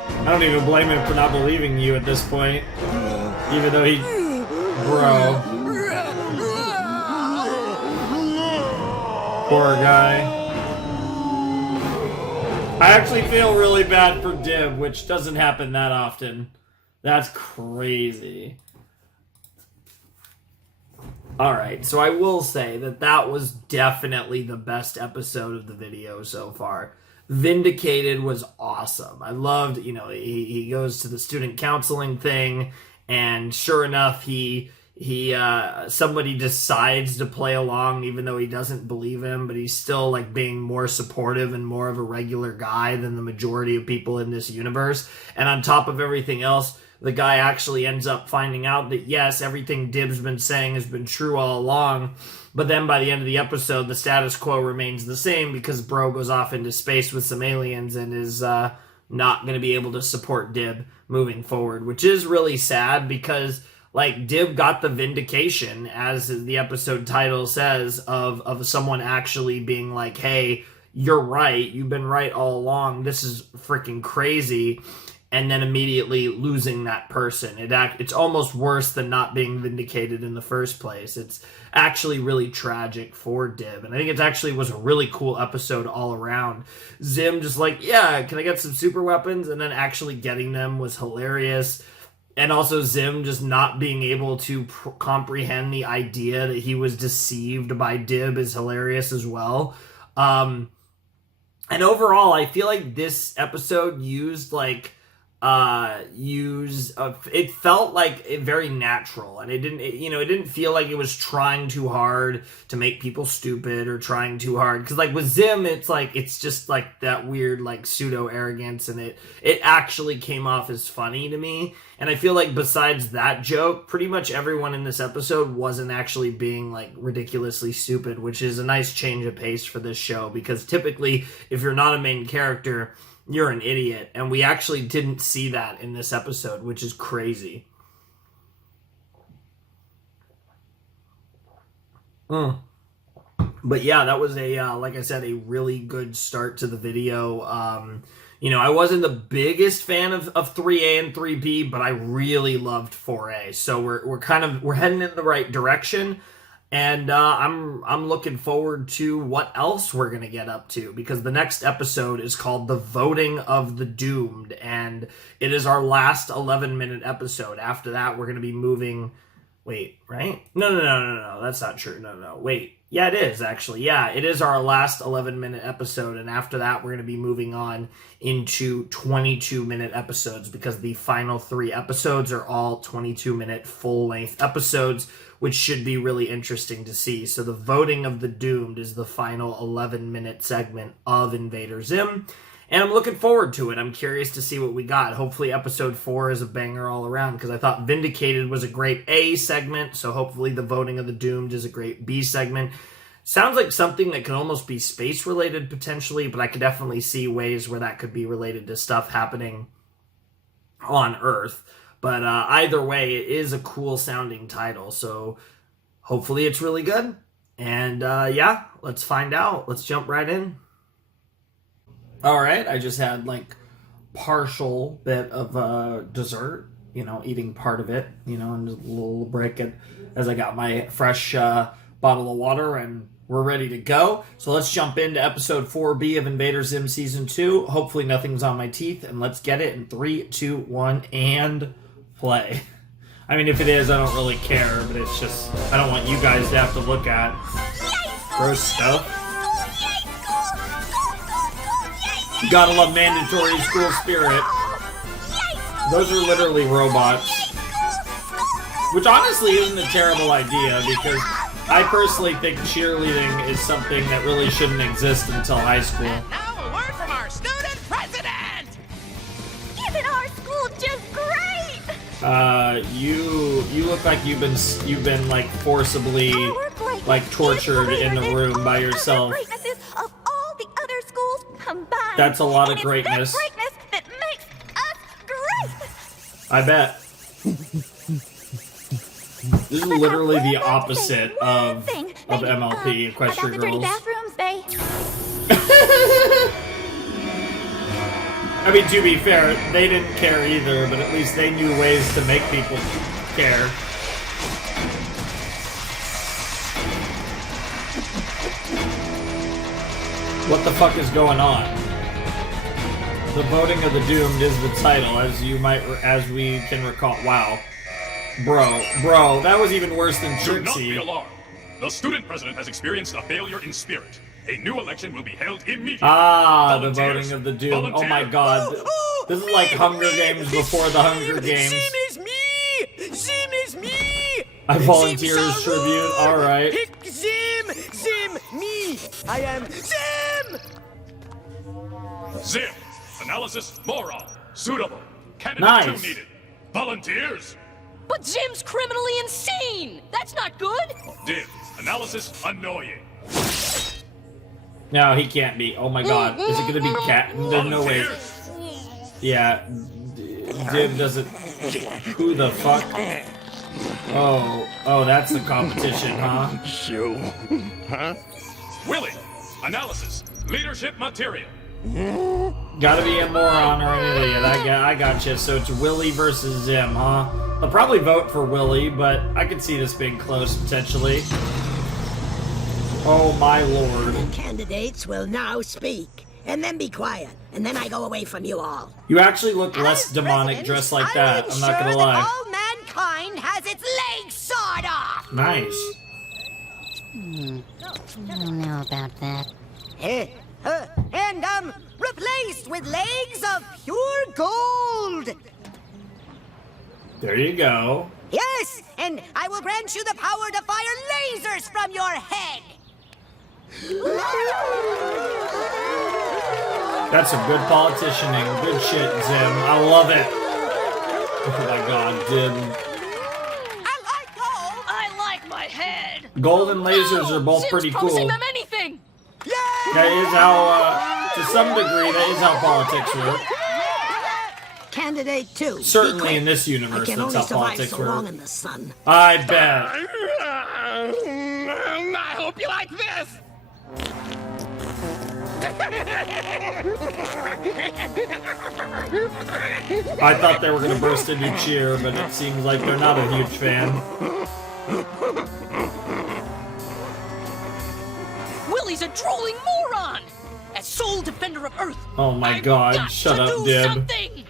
I don't even blame him for not believing you at this point. Even though he... Bro. Poor guy. I actually feel really bad for Dib, which doesn't happen that often. That's crazy. Alright, so I will say that that was definitely the best episode of the video so far. Vindicated was awesome. I loved, you know, he goes to the student counseling thing, and sure enough, somebody decides to play along even though he doesn't believe him, but he's still like being more supportive and more of a regular guy than the majority of people in this universe. And on top of everything else, the guy actually ends up finding out that yes, everything Dib's been saying has been true all along, but then by the end of the episode, the status quo remains the same because Bro goes off into space with some aliens and is not going to be able to support Dib moving forward, which is really sad because like Dib got the vindication, as the episode title says, of someone actually being like, hey, you're right, you've been right all along, this is freaking crazy, and then immediately losing that person. It's almost worse than not being vindicated in the first place. It's actually really tragic for Dib, and I think it actually was a really cool episode all around. Zim just like, yeah, can I get some super weapons? And then actually getting them was hilarious. And also Zim just not being able to comprehend the idea that he was deceived by Dib is hilarious as well. And overall, I feel like this episode used like it felt like very natural, and it didn't feel like it was trying too hard to make people stupid or trying too hard, because like with Zim it's just like that weird like pseudo arrogance, and it actually came off as funny to me. And I feel like besides that joke, pretty much everyone in this episode wasn't actually being like ridiculously stupid, which is a nice change of pace for this show, because typically if you're not a main character, you're an idiot, and we actually didn't see that in this episode, which is crazy. But yeah, that was like I said, a really good start to the video. I wasn't the biggest fan of 3A and 3B, but I really loved 4A. So we're heading in the right direction. And I'm looking forward to what else we're going to get up to, because the next episode is called The Voting of the Doomed, and it is our last 11-minute episode. After that, we're going to be moving... Wait, right? No, that's not true. No, wait. Yeah, it is, actually. Yeah, it is our last 11-minute episode, and after that, we're going to be moving on into 22-minute episodes, because the final 3 episodes are all 22-minute full-length episodes, which should be really interesting to see. So the Voting of the Doomed is the final 11-minute segment of Invader Zim, and I'm looking forward to it. I'm curious to see what we got. Hopefully episode 4 is a banger all around, because I thought Vindicated was a great A segment, so hopefully the Voting of the Doomed is a great B segment. Sounds like something that could almost be space-related potentially, but I could definitely see ways where that could be related to stuff happening on Earth. But either way, it is a cool-sounding title, so hopefully it's really good. And yeah, let's find out. Let's jump right in. Alright, I just had like partial bit of dessert, eating part of it, and just a little break as I got my fresh bottle of water, and we're ready to go. So let's jump into episode 4B of Invader Zim Season 2. Hopefully nothing's on my teeth, and let's get it in 3, 2, 1, and play. I mean, if it is, I don't really care, but it's just, I don't want you guys to have to look at gross stuff. You gotta love mandatory school spirit. Those are literally robots. Which honestly isn't a terrible idea, because I personally think cheerleading is something that really shouldn't exist until high school. Now a word from our student president! Isn't our school just great? You look like you've been like forcibly like tortured in the room by yourself. Of all the other schools combined. That's a lot of greatness. That greatness that makes us great. I bet. This is literally the opposite of MLP, Equestria Girls. Bathrooms, they... I mean, to be fair, they didn't care either, but at least they knew ways to make people care. What the fuck is going on? The voting of the doomed is the title, as we can recall. Wow. Bro, that was even worse than Do not Trixie. be alarmed. The student president has experienced a failure in spirit. A new election will be held immediately. Ah, the voting of the doom. Oh my god. This is like Hunger Games before the Hunger Games. Zim is me! Zim is me! I volunteer as tribute. Alright. Pick Zim! Zim, me! I am Zim! Zim. Analysis moron. Suitable. Candidate Nice. 2 needed. Volunteers. But Zim's criminally insane! That's not good! Dim. Analysis annoying. No, he can't be. Oh my god. Is it gonna be Cat? There's no way. Yeah. Dim doesn't. Who the fuck? Oh, that's the competition, huh? Willie. Analysis. Leadership material. Gotta be a moron or an idiot. I gotcha. So it's Willie versus Zim, huh? I'll probably vote for Willie, but I could see this being close potentially. Oh my lord. Candidates will now speak, and then be quiet, and then I go away from you all. You actually look less demonic dressed like that. I'm not gonna lie. All mankind has its legs sawed off. Nice. I don't know about that. And replaced with legs of pure gold. There you go. Yes, and I will grant you the power to fire lasers from your head. That's some good politicianing. Good shit, Zim. I love it. Oh my god, Dim. I like my head! Gold and lasers are both Zim's pretty promising cool. them anything! That is how, to some degree, that is how politics work. Candidate 2. Certainly in this I universe, can that's only how survive politics so work. long in the sun. I bet. I hope you like this! I thought they were going to burst into cheer, but it seems like they're not a huge fan. Willie's a drooling moron! As sole defender of Earth, Oh my I've god, got shut to up, do Dib. something!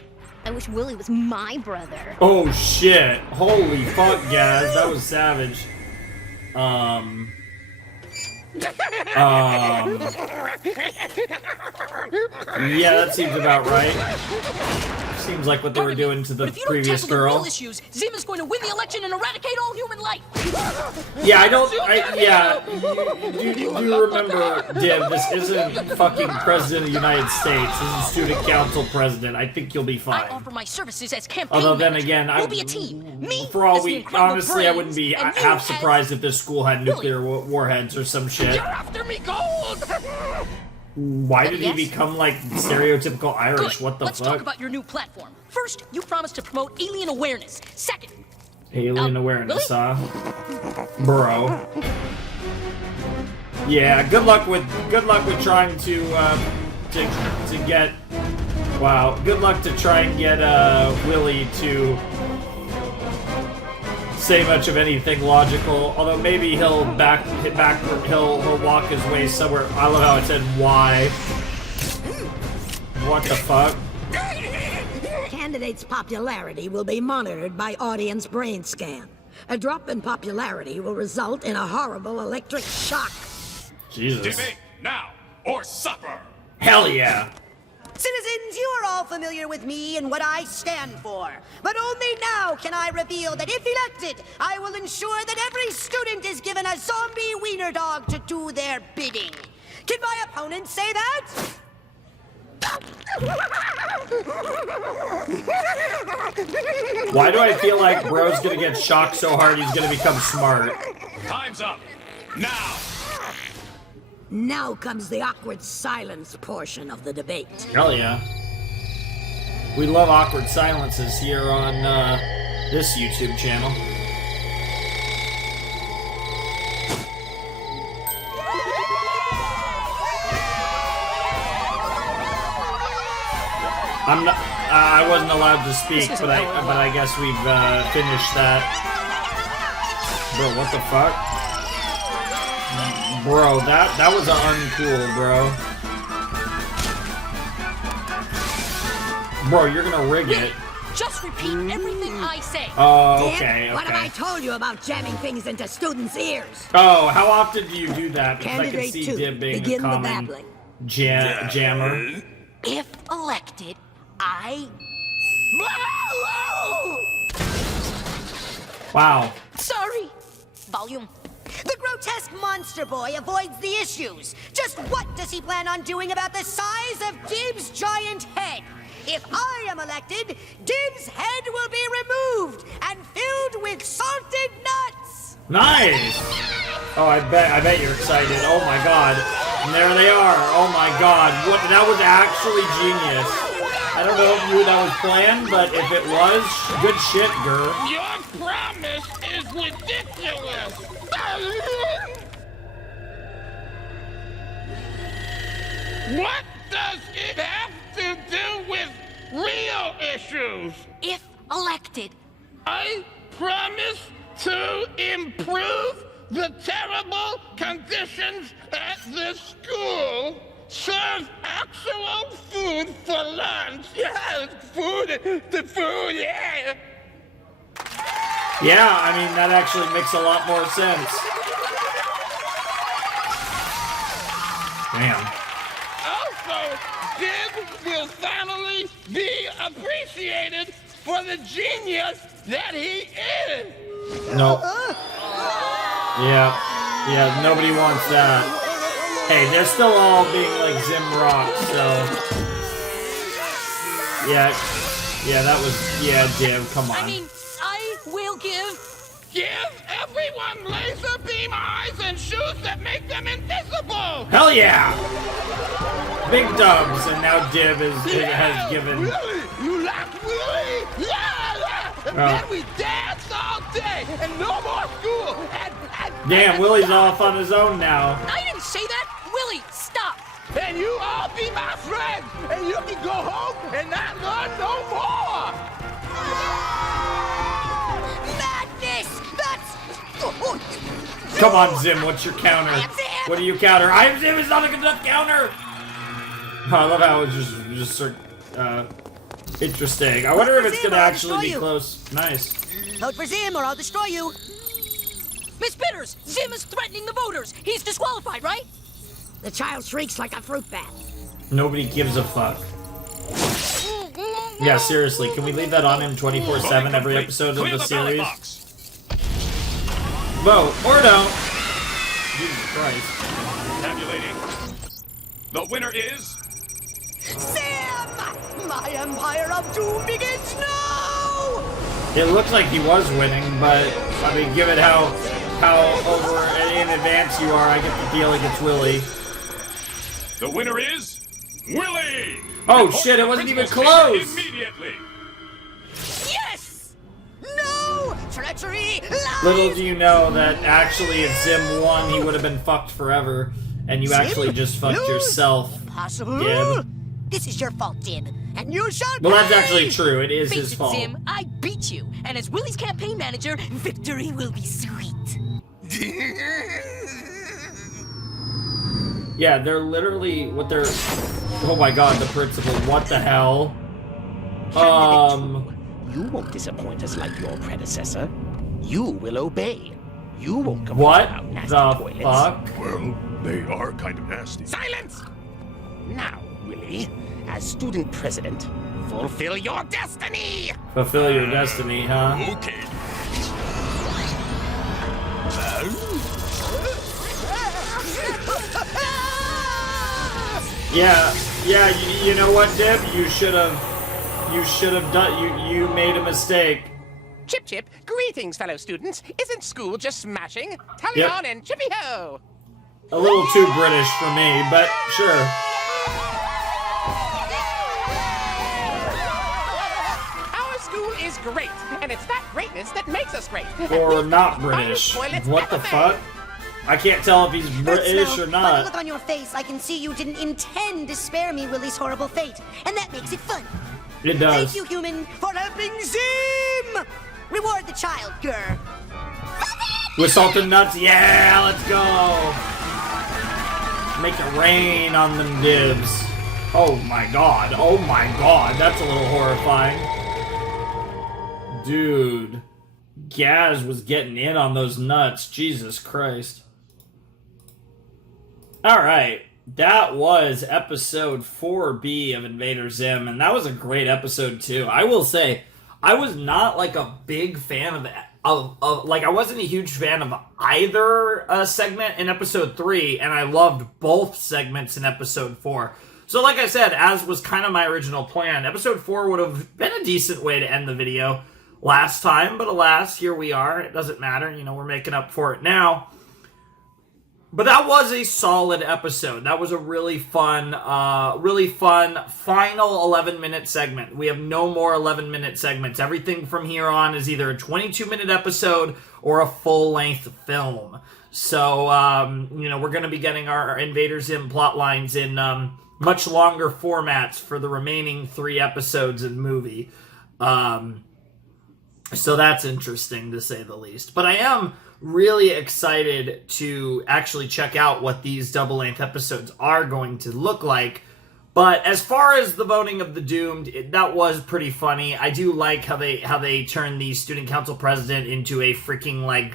I wish Willie was my brother. Oh shit. Holy fuck, guys. That was savage. Yeah, that seems about right. Seems like what they were doing to the If you don't previous tackle the real girl. issues, Zim is going to win the election and eradicate all human life! Yeah, you remember, Dib, this isn't fucking President of the United States. This is Student Council President. I think you'll be I fine. offer my services as campaign Although then manager. again, We'll be a team. Me, for all as the we, incredible honestly, I wouldn't be brains, and you half as- surprised if this school had nuclear warheads or some shit. You're after me, gold! Why did he Yes? become like stereotypical Irish? Good. What the Let's fuck? talk about your new platform. First, you promised to promote alien awareness. Second, Alien awareness, huh? Bro. Yeah, good luck with trying to get. Wow, good luck to try and get Willie to say much of anything logical. Although maybe he'll walk his way somewhere. I love how it said why. What the fuck? Candidate's popularity will be monitored by audience brain scan. A drop in popularity will result in a horrible electric shock. Jesus. Debate now or suffer. Hell yeah. Citizens, you are all familiar with me and what I stand for. But only now can I reveal that if elected, I will ensure that every student is given a zombie wiener dog to do their bidding. Can my opponent say that? Why do I feel like bro's gonna get shocked so hard he's gonna become smart? Time's up. Now! Now comes the awkward silence portion of the debate. Hell yeah. We love awkward silences here on this YouTube channel. I wasn't allowed to speak, but I guess we've finished that. Bro, what the fuck? Bro, that was uncool, bro. Bro, you're gonna rig it. Just repeat everything I say. Oh, okay, What have I okay. told you about jamming things into students' ears? Oh, how often do you do that? Because I can Candidate see 2, Dib being a begin the common babbling. jammer. If elected, I... Wow. Sorry. Volume. The grotesque monster boy avoids the issues. Just what does he plan on doing about the size of Dib's giant head? If I am elected, Dib's head will be removed and filled with salted nuts. Nice. Oh, I bet you're excited. Oh my god. And there they are. Oh my god. What? That was actually genius. I don't know if that was planned, but if it was, good shit, girl. Your promise is ridiculous! What does it have to do with real issues? If elected, I promise to improve the terrible conditions at the school. Serve actual food for lunch. Yeah, the food, yeah. Yeah, I mean, that actually makes a lot more sense. Damn. Also, Dib will finally be appreciated for the genius that he is. No. Yeah, nobody wants that. Hey, they're still all being like Zim Rock, so... Yeah, that was... Yeah, Dib, come on. I mean, I will give everyone laser beam eyes and shoes that make them invisible! Hell yeah! Big dubs, and now Dib has given... Willie! You like Willie? Yeah! And then we dance all day, and no more school! Damn, Willie's off on his own now. I didn't say that! Willie, stop! And you all be my friends, and you can go home and not learn no more! Madness! That's... Come on, Zim, what's your counter? What do you counter? I am Zim, it's not a good enough counter! Oh, I love how it's just sort interesting. I wonder if it's gonna actually be close. Nice. Vote for Zim or I'll destroy you. Miss Bitters, Zim is threatening the voters. He's disqualified, right? The child shrieks like a fruit bat. Nobody gives a fuck. Yeah, seriously, can we leave that on him 24/7 every episode of the series? Vote or don't. Jesus Christ. Tabulating. The winner is... Zim! My empire of doom begins now! It looks like he was winning, but I mean, given how over in advance you are, I get the feeling it's Willie. The winner is... Willie! Oh shit, it wasn't even close! Immediately! Yes! No! Treachery! Lies! Little do you know that actually if Zim won, he would have been fucked forever. And you actually just fucked yourself, Impossible! Dib. This is your fault, Dib. And you shall Well, that's pay! actually true. It is Face his it, fault. Zim, I beat you. And as Willie's campaign manager, victory will be sweet. Yeah, they're literally what they're... Oh my god, the principal. What the hell? You won't disappoint us like your predecessor. You will obey. You won't complain What about nasty the toilets. fuck? Well, they are kind of nasty. Silence! Now, Willie, as student president, fulfill your destiny! Fulfill your destiny, huh? Okay. Yeah, you know what, Dib? You should have done, you made a mistake. Chip Chip, greetings, fellow students. Isn't school just smashing? Tally on and chippy ho! A little too British for me, but sure. Our school is great, and it's that greatness that makes us great. Or not British. What the fuck? I can't tell if he's British or By the not. look on your face, I can see you didn't intend to spare me Willie's horrible fate, and that makes it fun. It does. Thank you, human, for helping Zim! Reward the child, Gur. With salted nuts? Yeah, let's go! Make it rain on them dibs. Oh my god, that's a little horrifying. Dude. Gaz was getting in on those nuts, Jesus Christ. Alright, that was episode 4B of Invader Zim, and that was a great episode too. I will say, I was not like a big fan of I wasn't a huge fan of either segment in episode 3, and I loved both segments in episode 4. So like I said, as was kind of my original plan, episode 4 would have been a decent way to end the video last time, but alas, here we are. It doesn't matter, you know, we're making up for it now. But that was a solid episode. That was a really fun final 11-minute segment. We have no more 11-minute segments. Everything from here on is either a 22-minute episode or a full-length film. So, you know, we're going to be getting our Invader Zim plot lines in much longer formats for the remaining 3 episodes in the movie. So that's interesting, to say the least. But I am really excited to actually check out what these double-length episodes are going to look like. But as far as the voting of the doomed, that was pretty funny. I do like how they turn the student council president into a freaking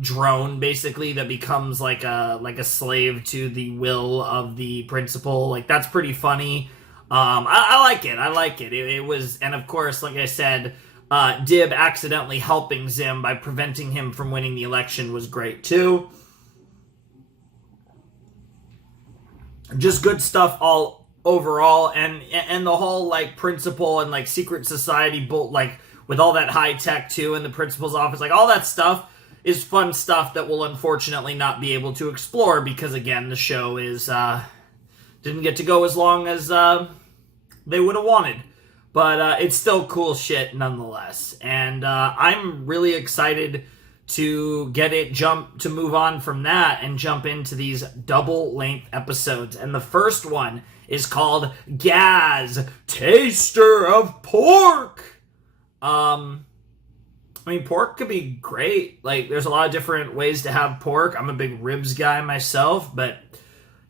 drone, basically, that becomes like a slave to the will of the principal. Like, that's pretty funny. I like it. It was, and of course, like I said, Dib accidentally helping Zim by preventing him from winning the election was great too. Just good stuff all overall, and the whole principal and secret society with all that high tech too in the principal's office, all that stuff is fun stuff that we'll unfortunately not be able to explore because again the show is didn't get to go as long as they would have wanted. But it's still cool shit nonetheless. And I'm really excited to move on from that and jump into these double-length episodes. And the first one is called Gaz, Taster of Pork. I mean, pork could be great. There's a lot of different ways to have pork. I'm a big ribs guy myself, but,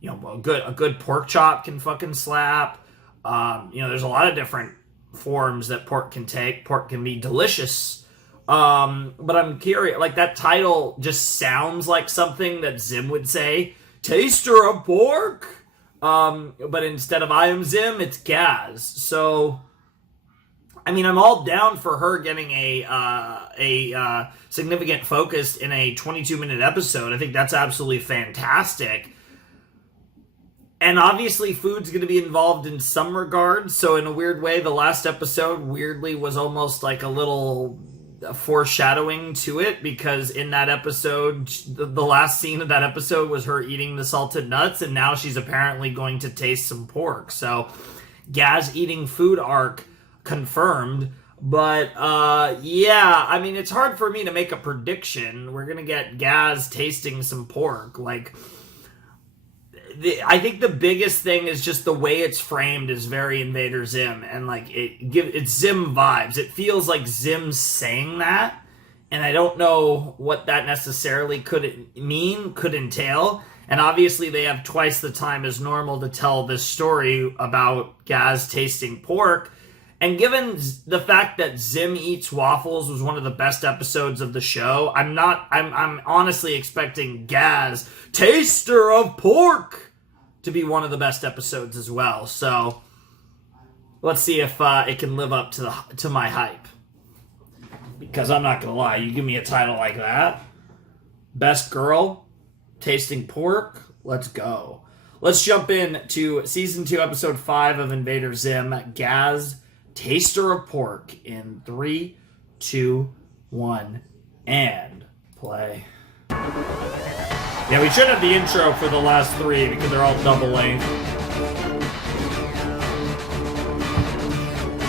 you know, a good pork chop can fucking slap. You know, there's a lot of different forms that pork can take. Pork can be delicious. But I'm curious, that title just sounds like something that Zim would say. Taster of pork? But instead of I am Zim, it's Gaz. So, I mean, I'm all down for her getting a significant focus in a 22-minute episode. I think that's absolutely fantastic. And obviously food's going to be involved in some regards, so in a weird way, the last episode weirdly was almost like a little foreshadowing to it, because in that episode, the last scene of that episode was her eating the salted nuts, and now she's apparently going to taste some pork. So, Gaz eating food arc confirmed, but yeah, I mean, it's hard for me to make a prediction. We're going to get Gaz tasting some pork, I think the biggest thing is just the way it's framed is very Invader Zim, and it's Zim vibes. It feels like Zim's saying that, and I don't know what that necessarily could entail. And obviously they have twice the time as normal to tell this story about Gaz tasting pork. And given the fact that Zim Eats Waffles was one of the best episodes of the show, I'm honestly expecting Gaz, Taster of Pork, to be one of the best episodes as well. So let's see if it can live up to my hype. Because I'm not gonna lie, you give me a title like that, Best Girl, Tasting Pork, let's go. Let's jump in to Season 2, Episode 5 of Invader Zim, Gaz, Taster of Pork, in 3, 2, 1, and play. Yeah, we should have the intro for the last 3 because they're all double length.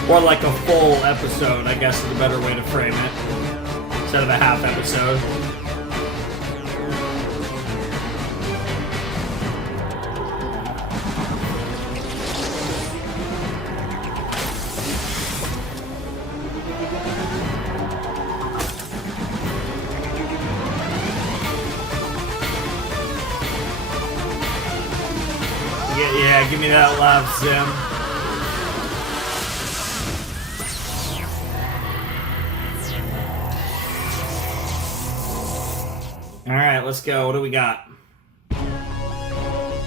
Or like a full episode, I guess is a better way to frame it. Instead of a half episode. Yeah, give me that laugh, Zim. Alright, let's go. What do we got?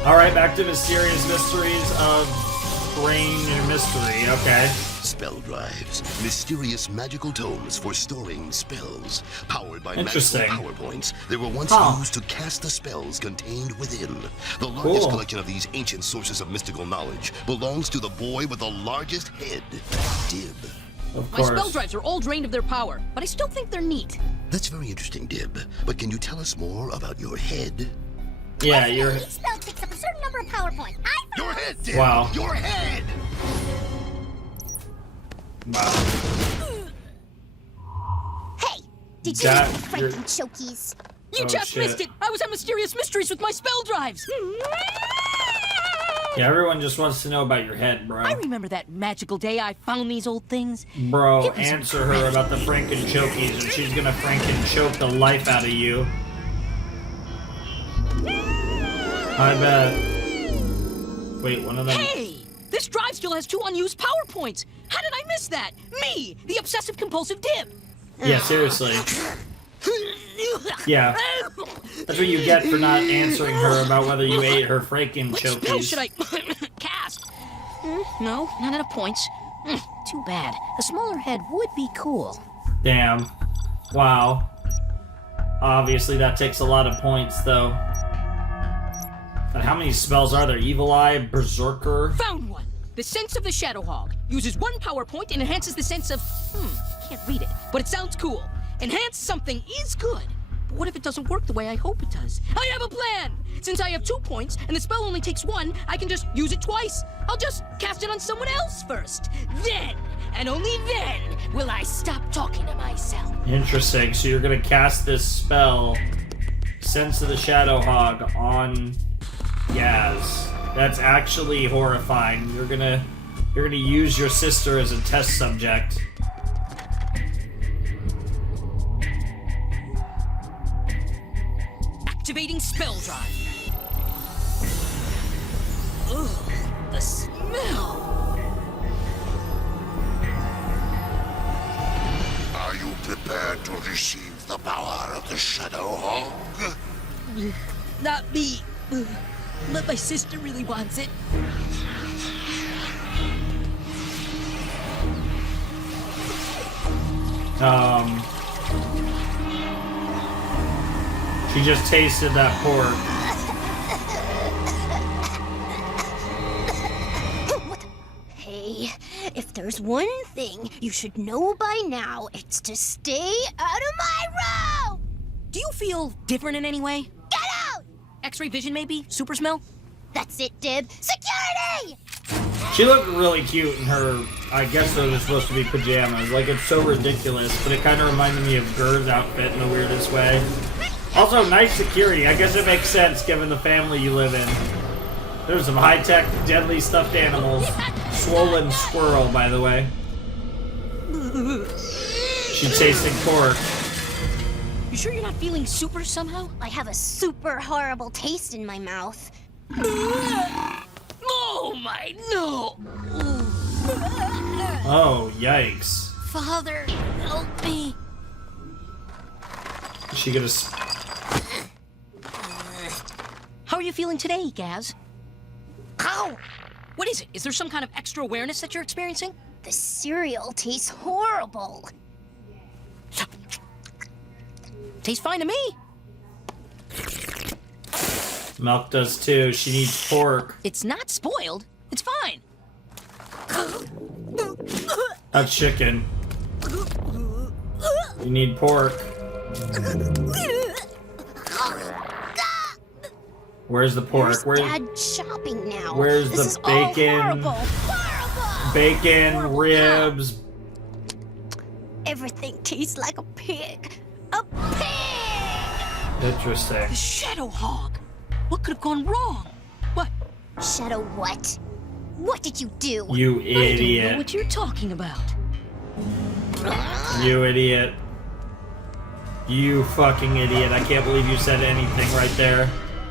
Alright, back to Mysterious Mysteries of Brain Mystery. Okay. Spell drives. Mysterious magical tomes for storing spells. Powered by magical power points. They were once used to cast the spells contained within. The largest collection of these ancient sources of mystical knowledge belongs to the boy with the largest head, Dib. My spell drives are all drained of their power, but I still think they're neat. That's very interesting, Dib. But can you tell us more about your head? Yeah, your spell takes up a certain number of power points. Your head, Dib! Wow. Your head! Wow. Hey, did you That- eat the Frankie Chokies? You just missed it! I was at Mysterious Mysteries with my spell drives! Yeah, everyone just wants to know about your head, bro. I remember that magical day I found these old things. Bro, answer her about the Franken-Chokies, or she's gonna Franken-choke the life out of you. I bet. Wait, one of them... Hey! This drive still has 2 unused power points! How did I miss that? Me, the obsessive-compulsive Dib! Yeah, seriously. Yeah. That's what you get for not answering her about whether you ate her Franken-Chokies. What spell should I cast? No, not enough points. Too bad. A smaller head would be cool. Damn. Wow. Obviously, that takes a lot of points, though. But how many spells are there? Evil Eye, Berserker? Found one! The Sense of the Shadow Hog. Uses 1 power point and enhances the sense of... can't read it, but it sounds cool. Enhance something is good. But what if it doesn't work the way I hope it does? I have a plan! Since I have 2 points, and the spell only takes 1, I can just use it twice. I'll just cast it on someone else first. Then, and only then, will I stop talking to myself. Interesting. So you're gonna cast this spell, Sense of the Shadow Hog, on Yaz. That's actually horrifying. You're gonna use your sister as a test subject. Activating spell drive. Ugh, the smell. Are you prepared to receive the power of the Shadow Hog? Not me. But my sister really wants it. She just tasted that pork. Hey, if there's one thing you should know by now, it's to stay out of my room! Do you feel different in any way? Get out! X-ray vision, maybe? Super smell? That's it, Dib. Security! She looked really cute in her, I guess those are supposed to be pajamas. Like, it's so ridiculous, but it kind of reminded me of Gur's outfit in the weirdest way. Also, nice security. I guess it makes sense given the family you live in. There's some high-tech, deadly stuffed animals. Swollen squirrel, by the way. She's tasting pork. You sure you're not feeling super somehow? I have a super horrible taste in my mouth. Oh my, no! Oh, yikes. Father, help me. Is she gonna... How are you feeling today, Gaz? What is it? Is there some kind of extra awareness that you're experiencing? The cereal tastes horrible. Tastes fine to me. Milk does too. She needs pork. It's not spoiled. It's fine. That's chicken. You need pork. Where's the pork? Where's Dad shopping now? Where's this the bacon? Bacon, ribs. Everything tastes like a pig. A pig! Interesting. The Shadow Hog. What could have gone wrong? What? Shadow what? What did you do? You I don't know idiot. what you're talking about. You idiot. You fucking idiot. I can't believe you said anything right there.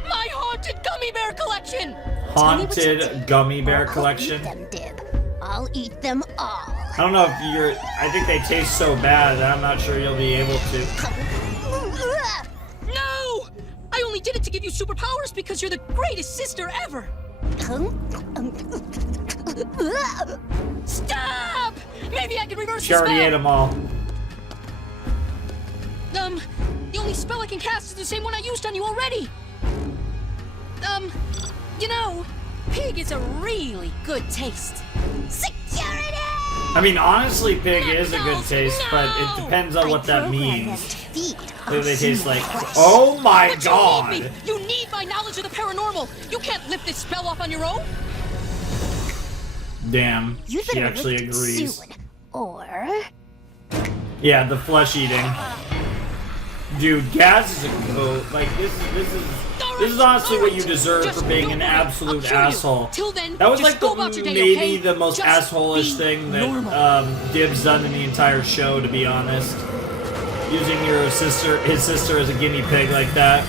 My haunted gummy bear collection! Haunted gummy bear collection? I'll eat them, Dib. I'll eat them all. I don't know if you're... I think they taste so bad that I'm not sure you'll be able to. No! I only did it to give you superpowers because you're the greatest sister ever! Stop! Maybe I can reverse She the already spell. ate them all. The only spell I can cast is the same one I used on you already. You know, pig is a really good taste. Security! I mean, honestly, pig is a good taste, but it depends on what that means. Do they taste like... Oh my But god! You need me. You need my knowledge of the paranormal. You can't lift this spell off on your own. Damn, You she better actually lift it agrees. soon, or... Yeah, the flesh eating. Dude, Gaz is a goat. Like, this is honestly what you deserve for being an absolute asshole. That was like maybe the most asshole-ish thing that Dib's done in the entire show, to be honest. Using his sister as a guinea pig like that.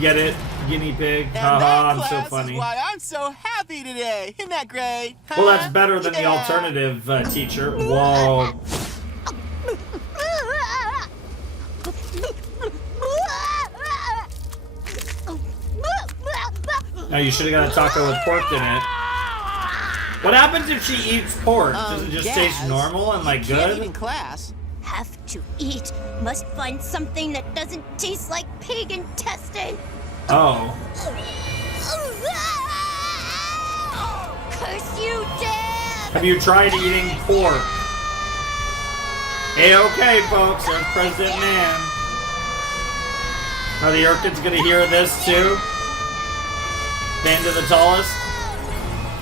Get it? Guinea pig. Haha, I'm so funny. Why I'm so happy today. Isn't that great? Huh? Well, that's better than the alternative, teacher. Whoa. No, you should have got a taco with pork in it. What happens if she eats pork? Does it just taste normal and like good? In class. Have to eat. Must find something that doesn't taste like pig intestine. Oh. Curse you, Dad! Have you tried eating pork? Hey, folks, there's President Man. Are the Urkins gonna hear this too? Stand to the tallest?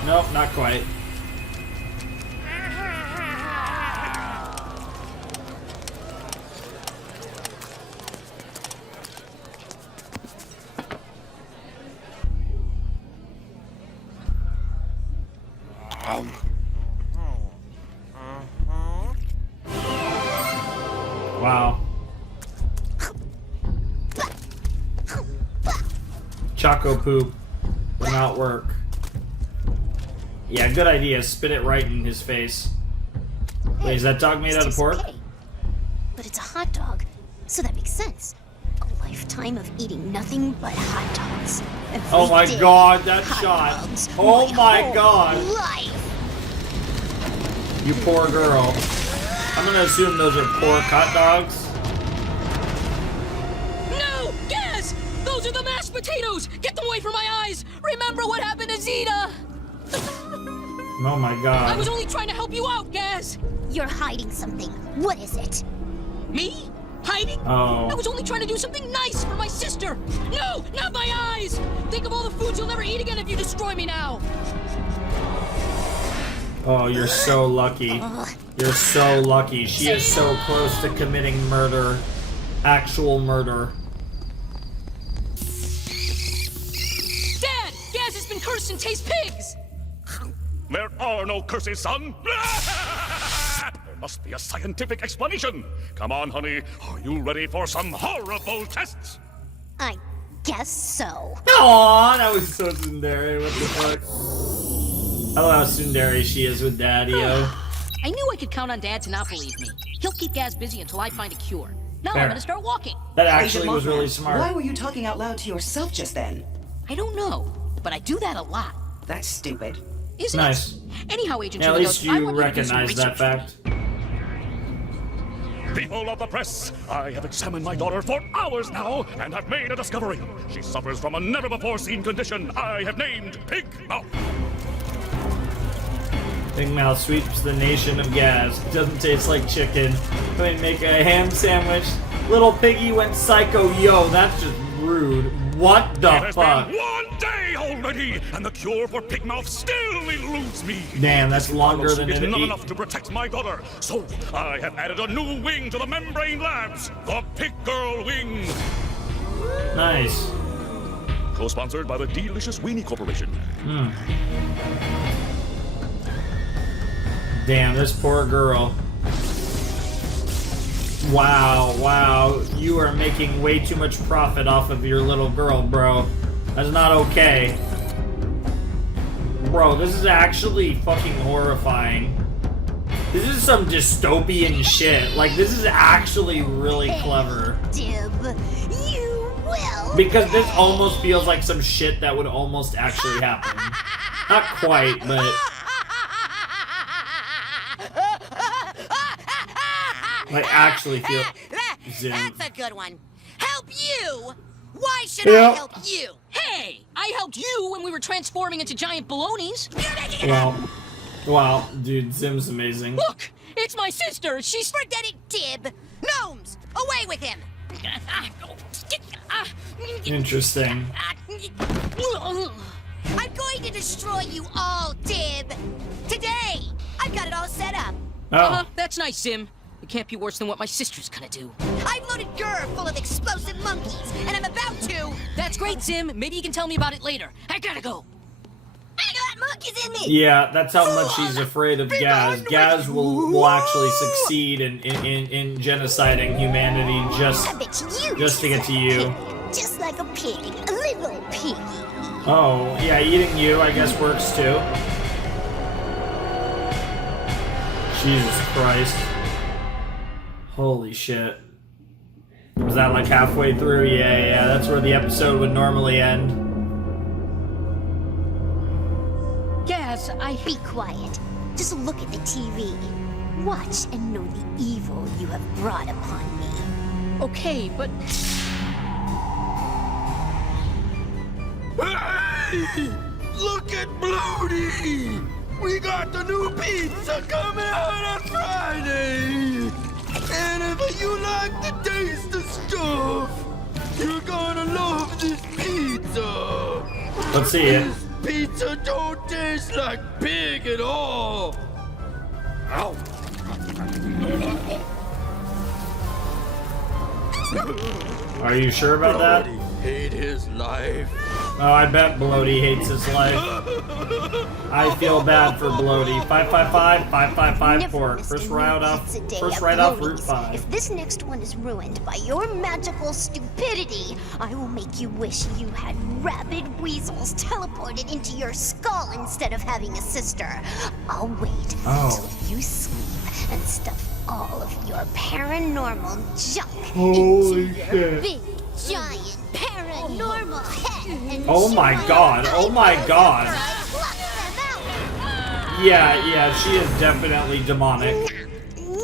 Nope, not quite. Wow. Choco poop will not work. Yeah, good idea. Spit it right in his face. Wait, is that dog made out of pork? Okay. But it's a hot dog, so that makes sense. A lifetime of eating nothing but hot dogs. Oh my Every day, god, that hot shot. dogs. Oh my whole god. Life. You poor girl. I'm gonna assume those are pork hot dogs. No! Gaz! Those are the mashed potatoes! Get them away from my eyes! Remember what happened to Zeta! Oh my god. I was only trying to help you out, Gaz! You're hiding something. What is it? Me? Hiding? Oh. I was only trying to do something nice for my sister! No! Not my eyes! Think of all the foods you'll never eat again if you destroy me now! Oh, you're so lucky. You're so lucky. She is so close to committing murder. Actual murder. Dad! Gaz has been cursed and tastes pigs! There are no curses, son. There must be a scientific explanation. Come on, honey. Are you ready for some horrible tests? I guess so. Aww, that was so tsundere. What the fuck? I love how tsundere she is with Daddy-o. I knew I could count on Dad to not believe me. He'll keep Gaz busy until I find a cure. Now Fair. I'm gonna start walking. That actually was really smart. Why were you talking out loud to yourself just then? I don't know, but I do that a lot. That's stupid. Isn't Nice. it? Anyhow, Agent Yeah, at least Chilligos, I you want you to do some recognize that research. fact. People of the press, I have examined my daughter for hours now and have made a discovery. She suffers from a never-before-seen condition I have named Pig Mouth. Big Mouth sweeps the nation of gas. Doesn't taste like chicken. They make a ham sandwich. Little piggy went psycho. Yo, that's just rude. What the It has fuck? been 1 day already, and the cure for Pig Mouth still eludes me. Damn, that's longer than It's an not eight. enough to protect my daughter, so I have added a new wing to the Membrane Labs, the Pig Girl Wing. Nice. Co-sponsored by the Delicious Weenie Corporation. Damn, this poor girl. Wow, wow. You are making way too much profit off of your little girl, bro. That's not okay. Bro, this is actually fucking horrifying. This is some dystopian shit. Like, this is actually really clever. Dib, you will. Because this almost feels like some shit that would almost actually happen. Not quite, but... I actually feel... Zim. That's a good one. Help you? Why should I help you? Hey, I helped you when we were transforming into giant balonies. Wow, dude, Zim's amazing. Look, it's my sister. She's... Forget it, Dib. Gnomes, away with him. Interesting. I'm going to destroy you all, Dib. Today. I've got it all set up. Oh. That's nice, Zim. It can't be worse than what my sister's gonna do. I've loaded Gur full of explosive monkeys, and I'm about to... That's great, Zim. Maybe you can tell me about it later. I gotta go. I got monkeys in me! Yeah, that's how much he's afraid of Gaz. Gaz will actually succeed in genociding humanity just to get to you. Just like a pig, a little piggy. Oh, yeah, eating you, I guess, works too. Jesus Christ. Holy shit. Was that like halfway through? Yeah, that's where the episode would normally end. Gaz, Be quiet. Just look at the TV. Watch and know the evil you have brought upon me. Okay, but... Hey! Look at Bloody! We got the new pizza coming out on Friday! And if you like the taste of stuff, you're gonna love this pizza! Let's see it. This pizza don't taste like pig at all! Ow! Are you sure about that? Hate his life. Oh, I bet Bloaty hates his life. I feel bad for Bloaty. 555 pork. First right off Route 5. If this next one is ruined by your magical stupidity, I will make you wish you had rabid weasels teleported into your skull instead of having a sister. I'll wait until you sleep and stuff all of your paranormal junk into your big, giant, paranormal head. And Oh my god, oh my god. Yeah, she is definitely demonic.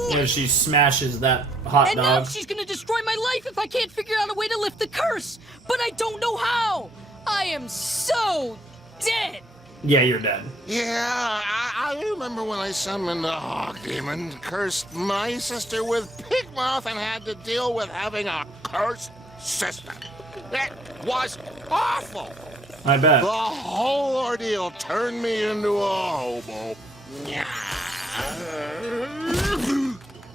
Yeah, she smashes that hot And now dog. she's gonna destroy my life if I can't figure out a way to lift the curse! But I don't know how! I am so dead! Yeah, you're dead. Yeah, I remember when I summoned the Hawk Demon, cursed my sister with pig mouth, and had to deal with having a cursed sister. It was awful. I bet. The whole ordeal turned me into a hobo.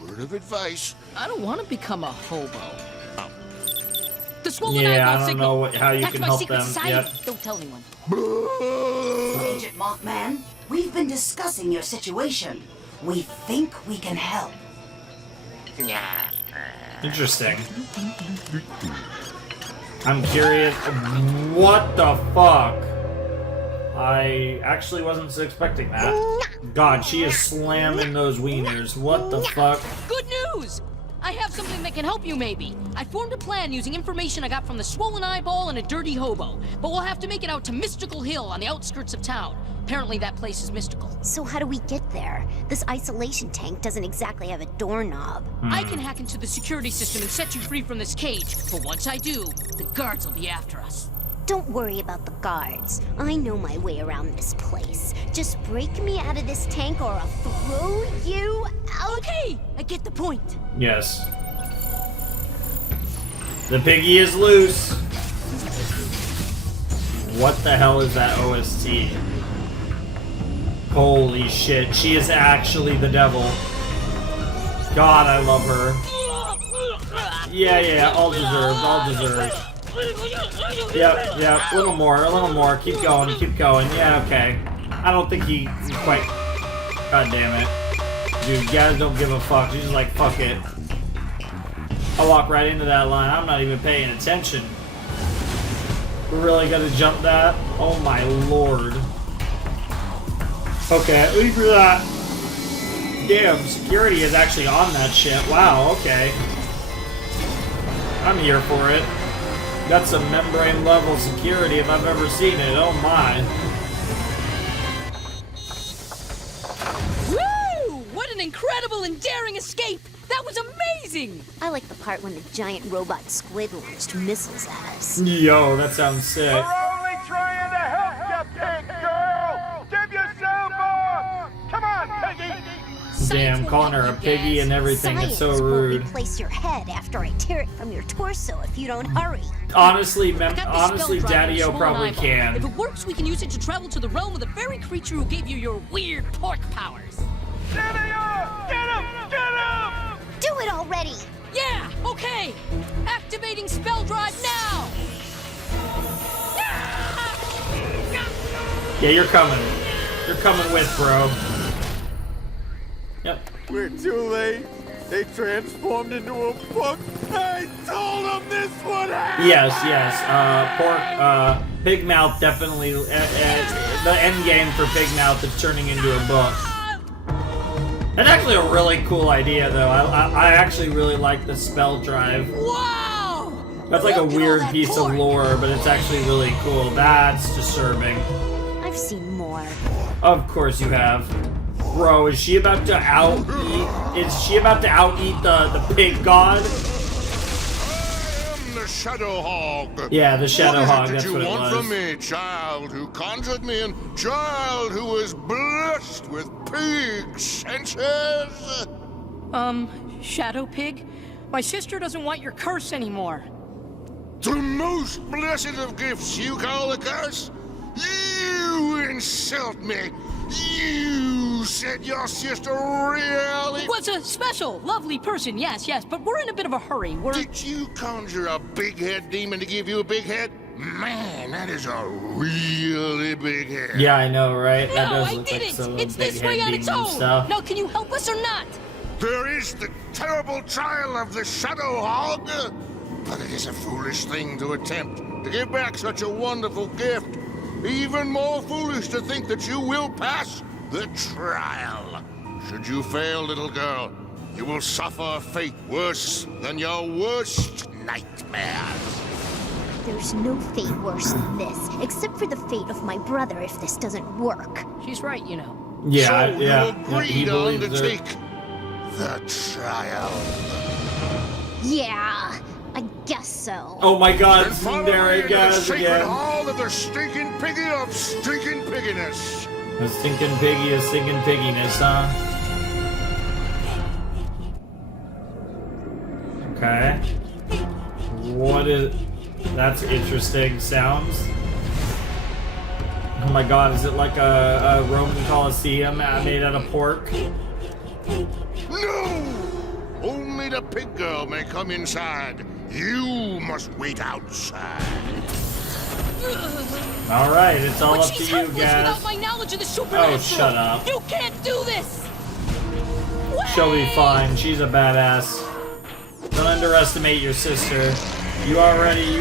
Word of advice. I don't want to become a hobo. The swollen Yeah, eyeball I don't signal. know how you That's can my help secret them. society. Yep. Don't tell anyone. Agent Mothman, we've been discussing your situation. We think we can help. Interesting. I'm curious. What the fuck? I actually wasn't expecting that. God, she is slamming those wieners. What the fuck? Good news! I have something that can help you, maybe. I formed a plan using information I got from the Swollen Eyeball and a Dirty Hobo. But we'll have to make it out to Mystical Hill on the outskirts of town. Apparently that place is mystical. So how do we get there? This isolation tank doesn't exactly have a doorknob. I can hack into the security system and set you free from this cage. But once I do, the guards will be after us. Don't worry about the guards. I know my way around this place. Just break me out of this tank or I'll throw you out. Okay, I get the point. Yes. The piggy is loose. What the hell is that OST? Holy shit, she is actually the devil. God, I love her. Yeah, all deserved, all deserved. Yep, a little more. Keep going. Yeah, okay. I don't think he quite... God damn it. Dude, guys don't give a fuck. She's just like, fuck it. I'll walk right into that line. I'm not even paying attention. We're really gonna jump that? Oh my lord. Okay, at least for that. Damn, security is actually on that shit. Wow, okay. I'm here for it. That's some membrane level security if I've ever seen it. Oh my. Woo! What an incredible and daring escape! That was amazing! I like the part when the giant robot squid launched missiles at us. Yo, that sounds sick. We're only trying to help you, pig girl! Give yourself up! Come on, piggy! Damn, calling her a piggy and everything. It's so rude. Will replace your head after I tear it from your torso if you don't hurry. Honestly, Daddy-O probably can. If it works, we can use it to travel to the realm of the very creature who gave you your weird pork powers. Daddy-O! Get him! Get him! Do it already! Yeah, okay! Activating spell drive now! Yeah, you're coming. You're coming with, bro. Yep. We're too late. They transformed into a book. I told them this would happen. Yes. Big Mouth definitely. The end game for Big Mouth is turning into a book. That's actually a really cool idea, though. I actually really like the spell drive. Wow! That's like a weird piece of lore, but it's actually really cool. That's disturbing. I've seen more. Of course you have. Bro, is she about to out-eat? Is she about to out-eat the pig god? I am the Shadow Hog. Yeah, the Shadow Hog, that's What what it you want was. from me, child who conjured me and child who was blessed with pig senses? Shadow Pig? My sister doesn't want your curse anymore. The most blessed of gifts you call a curse? You insult me! You said your sister really... Was a special, lovely person, yes, but we're in a bit of a hurry. Did you conjure a big-head demon to give you a big head? Man, that is a really big head. Yeah, I know, right? That No, does I look like didn't! some It's big this way head on its demon own! stuff. Now, can you help us or not? There is the terrible trial of the Shadow Hog. But it is a foolish thing to attempt to give back such a wonderful gift. Even more foolish to think that you will pass the trial. Should you fail, little girl, you will suffer a fate worse than your worst nightmares. There's no fate worse than this, except for the fate of my brother if this doesn't work. She's right, you know. Yeah, so yeah. you agreed He to believes her. undertake the trial. Yeah, I guess so. Oh my god, And follow Tsundere me into the guys sacred again. hall of the stinking piggy of stinking pigginess. The stinking piggy is stinking pigginess, huh? Okay. What is... That's interesting sounds. Oh my god, is it like a Roman Colosseum made out of pork? No! Only the pig girl may come inside. You must wait outside. Alright, it's all But up to she's you helpless without guys. my knowledge of the supernatural. Oh, shut up. You can't do this! She'll be fine. She's a badass. Don't underestimate your sister. You already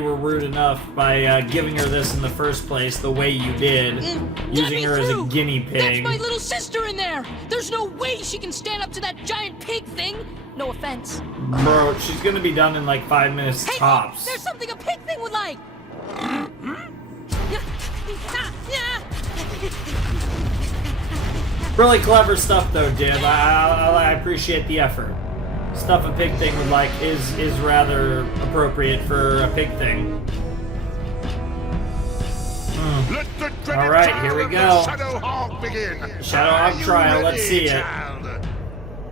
were rude enough by giving her this in the first place the way you did, using her as a guinea pig. That's my little sister in there. There's no way she can stand up to that giant pig thing. No offense. Bro, she's gonna be done in like 5 minutes tops. There's something a pig thing would like. Really clever stuff though, Dib. I appreciate the effort. Stuff a pig thing would like is rather appropriate for a pig thing. Alright, here we go. Shadow Hog begin. Shadow Hog trial, let's see it.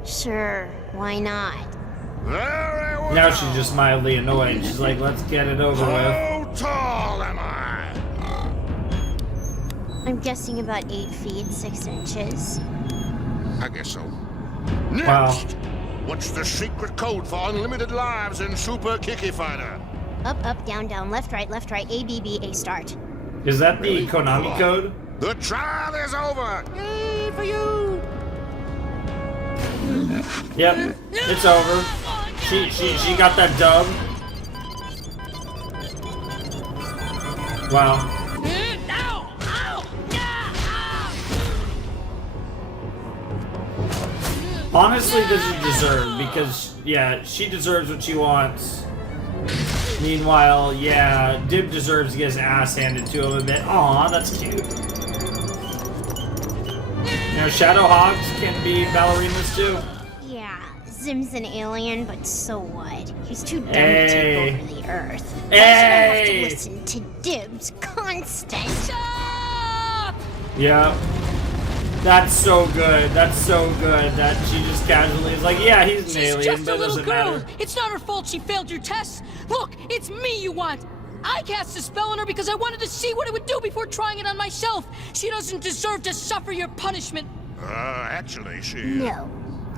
Sure, why not? Now she's just mildly annoyed. She's like, let's get it over with. How tall am I? I'm guessing about 8 feet, 6 inches. I guess so. Wow. Next, what's the secret code for unlimited lives in Super Kiki Fighter? Up, up, down, down, left, right, A, B, B, A, start. Is that the Konami code? The trial is over! Yay for you! Yep, it's over. She got that dub. Wow. Honestly, this is deserved because, yeah, she deserves what she wants. Meanwhile, yeah, Dib deserves to get his ass handed to him a bit. Aw, that's cute. You know, Shadow Hogs can be ballerinas too. Yeah, Zim's an alien, but so what? He's too dumb to Hey. take over the Earth. Hey. Why should I have to listen to Dib's constant? Yeah. That's so good. That's so good that she just casually is like, yeah, he's an alien, Just but a it little doesn't girl. matter. It's not her fault she failed your tests. Look, it's me you want. I cast a spell on her because I wanted to see what it would do before trying it on myself. She doesn't deserve to suffer your punishment. Actually, she... No.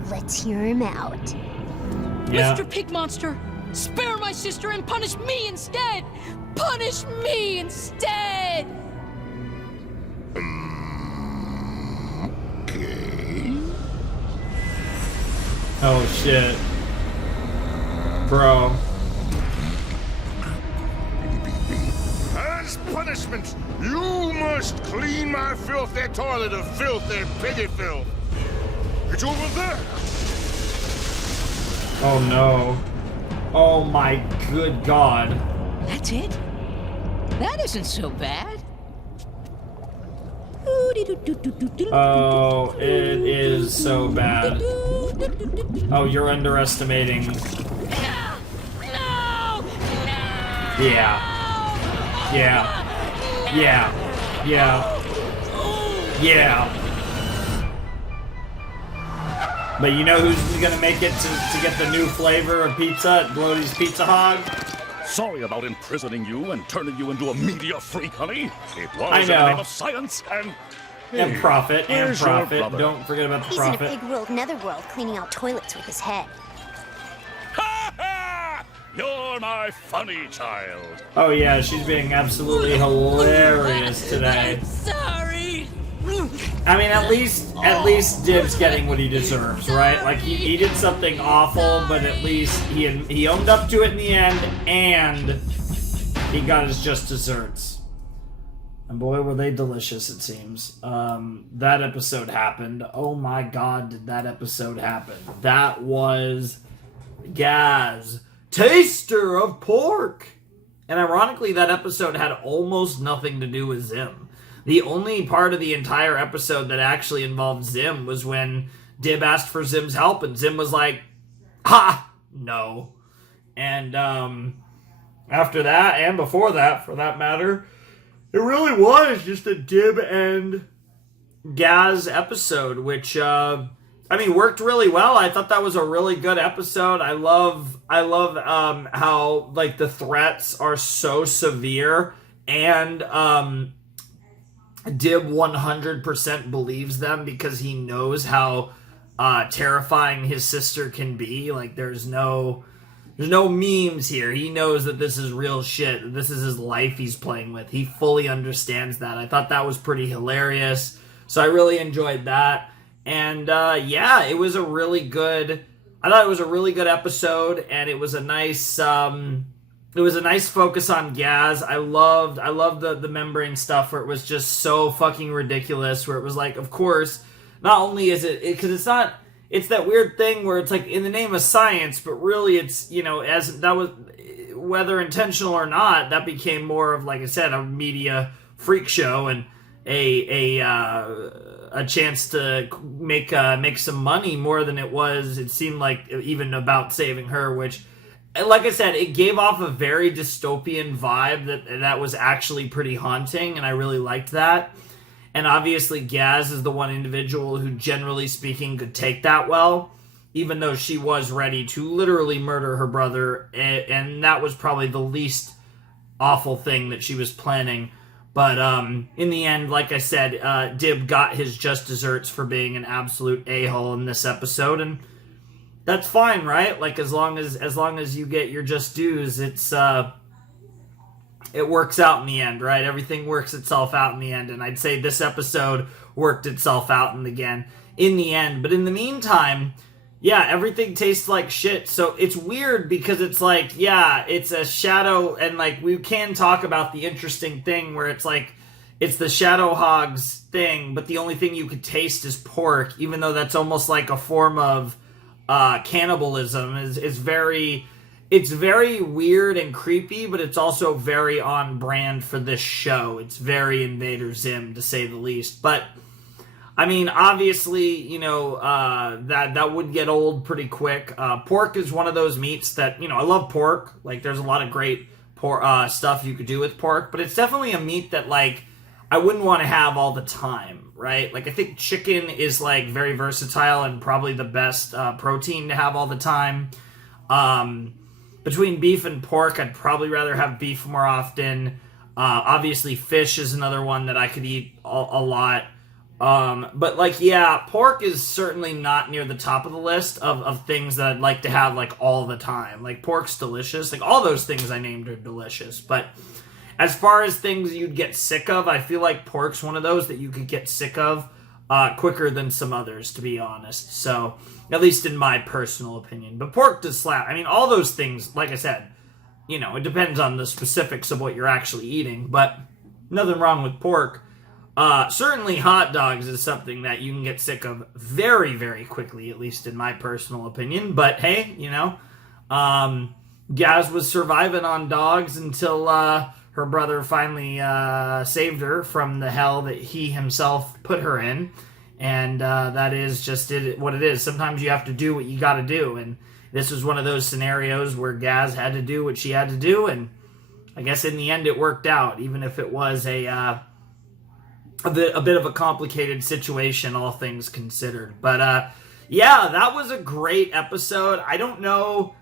Let's hear him out. Yeah. Mr. Pig Monster, spare my sister and punish me instead. Punish me instead. Oh shit. Bro. As punishment, you must clean my filthy toilet of filthy piggy filth. It's over there. Oh no. Oh my good god. That's it? That isn't so bad. Oh, it is so bad. Oh, you're underestimating. Yeah. Yeah. Yeah. Yeah. Yeah. But you know who's gonna make it to get the new flavor of pizza at Blody's Pizza Hog? Sorry about imprisoning you and turning you into a media freak, honey. It was I in the know. name of science and... And profit, and Where's your profit. brother? Don't forget about the He's in a profit. big world netherworld cleaning out toilets with his head. You're my funny child. Oh yeah, she's being absolutely hilarious today. Sorry. I mean, at least Dib's getting what he deserves, right? Like he did something awful, but at least he owned up to it in the end, and he got his just desserts. And boy, were they delicious! It seems that episode happened. Oh my God, did that episode happen? That was Gaz, taster of pork. And ironically, that episode had almost nothing to do with Zim. The only part of the entire episode that actually involved Zim was when Dib asked for Zim's help, and Zim was like, "Ha, no." And after that, and before that, for that matter, it really was just a Dib and Gaz episode, which worked really well. I thought that was a really good episode. I love how like the threats are so severe, and Dib 100% believes them because he knows how terrifying his sister can be. Like there's no memes here. He knows that this is real shit. This is his life he's playing with. He fully understands that. I thought that was pretty hilarious. So I really enjoyed that. And yeah, it was a really good I thought it was a really good episode, and it was a nice focus on Gaz. I loved the membrane stuff where it was just so fucking ridiculous, where it was like, of course, not only is it, because it's that weird thing where it's like in the name of science, but really it's, as that was, whether intentional or not, that became more of, like I said, a media freak show and a chance to make some money more than it seemed like even about saving her, which, like I said, it gave off a very dystopian vibe that was actually pretty haunting, and I really liked that. And obviously Gaz is the one individual who, generally speaking, could take that well, even though she was ready to literally murder her brother, and that was probably the least awful thing that she was planning. But in the end, like I said, Dib got his just desserts for being an absolute a-hole in this episode, and that's fine, right? Like, as long as you get your just dues, it works out in the end, right? Everything works itself out in the end, and I'd say this episode worked itself out in the end. But in the meantime, yeah, everything tastes like shit. So it's weird because it's like, yeah, it's a shadow, and like we can talk about the interesting thing where it's like it's the shadow hogs thing, but the only thing you could taste is pork, even though that's almost like a form of cannibalism. It's very weird and creepy, but it's also very on brand for this show. It's very Invader Zim, to say the least. But I mean, obviously, that would get old pretty quick. Pork is one of those meats that, I love pork. Like, there's a lot of great stuff you could do with pork, but it's definitely a meat that, like, I wouldn't want to have all the time, right? Like, I think chicken is, like, very versatile and probably the best protein to have all the time. Between beef and pork, I'd probably rather have beef more often. Obviously, fish is another one that I could eat a lot. But like, yeah, pork is certainly not near the top of the list of things that I'd like to have like all the time. Like, pork's delicious. Like, all those things I named are delicious. But as far as things you'd get sick of, I feel like pork's one of those that you could get sick of quicker than some others, to be honest. So, at least in my personal opinion. But pork does slap. I mean, all those things, like I said, it depends on the specifics of what you're actually eating. But nothing wrong with pork. Certainly hot dogs is something that you can get sick of very, very quickly, at least in my personal opinion. But hey, Gaz was surviving on dogs until her brother finally saved her from the hell that he himself put her in. And that is just what it is. Sometimes you have to do what you got to do. And this was one of those scenarios where Gaz had to do what she had to do. And I guess in the end it worked out, even if it was a bit of a complicated situation, all things considered. But yeah, that was a great episode. I don't know,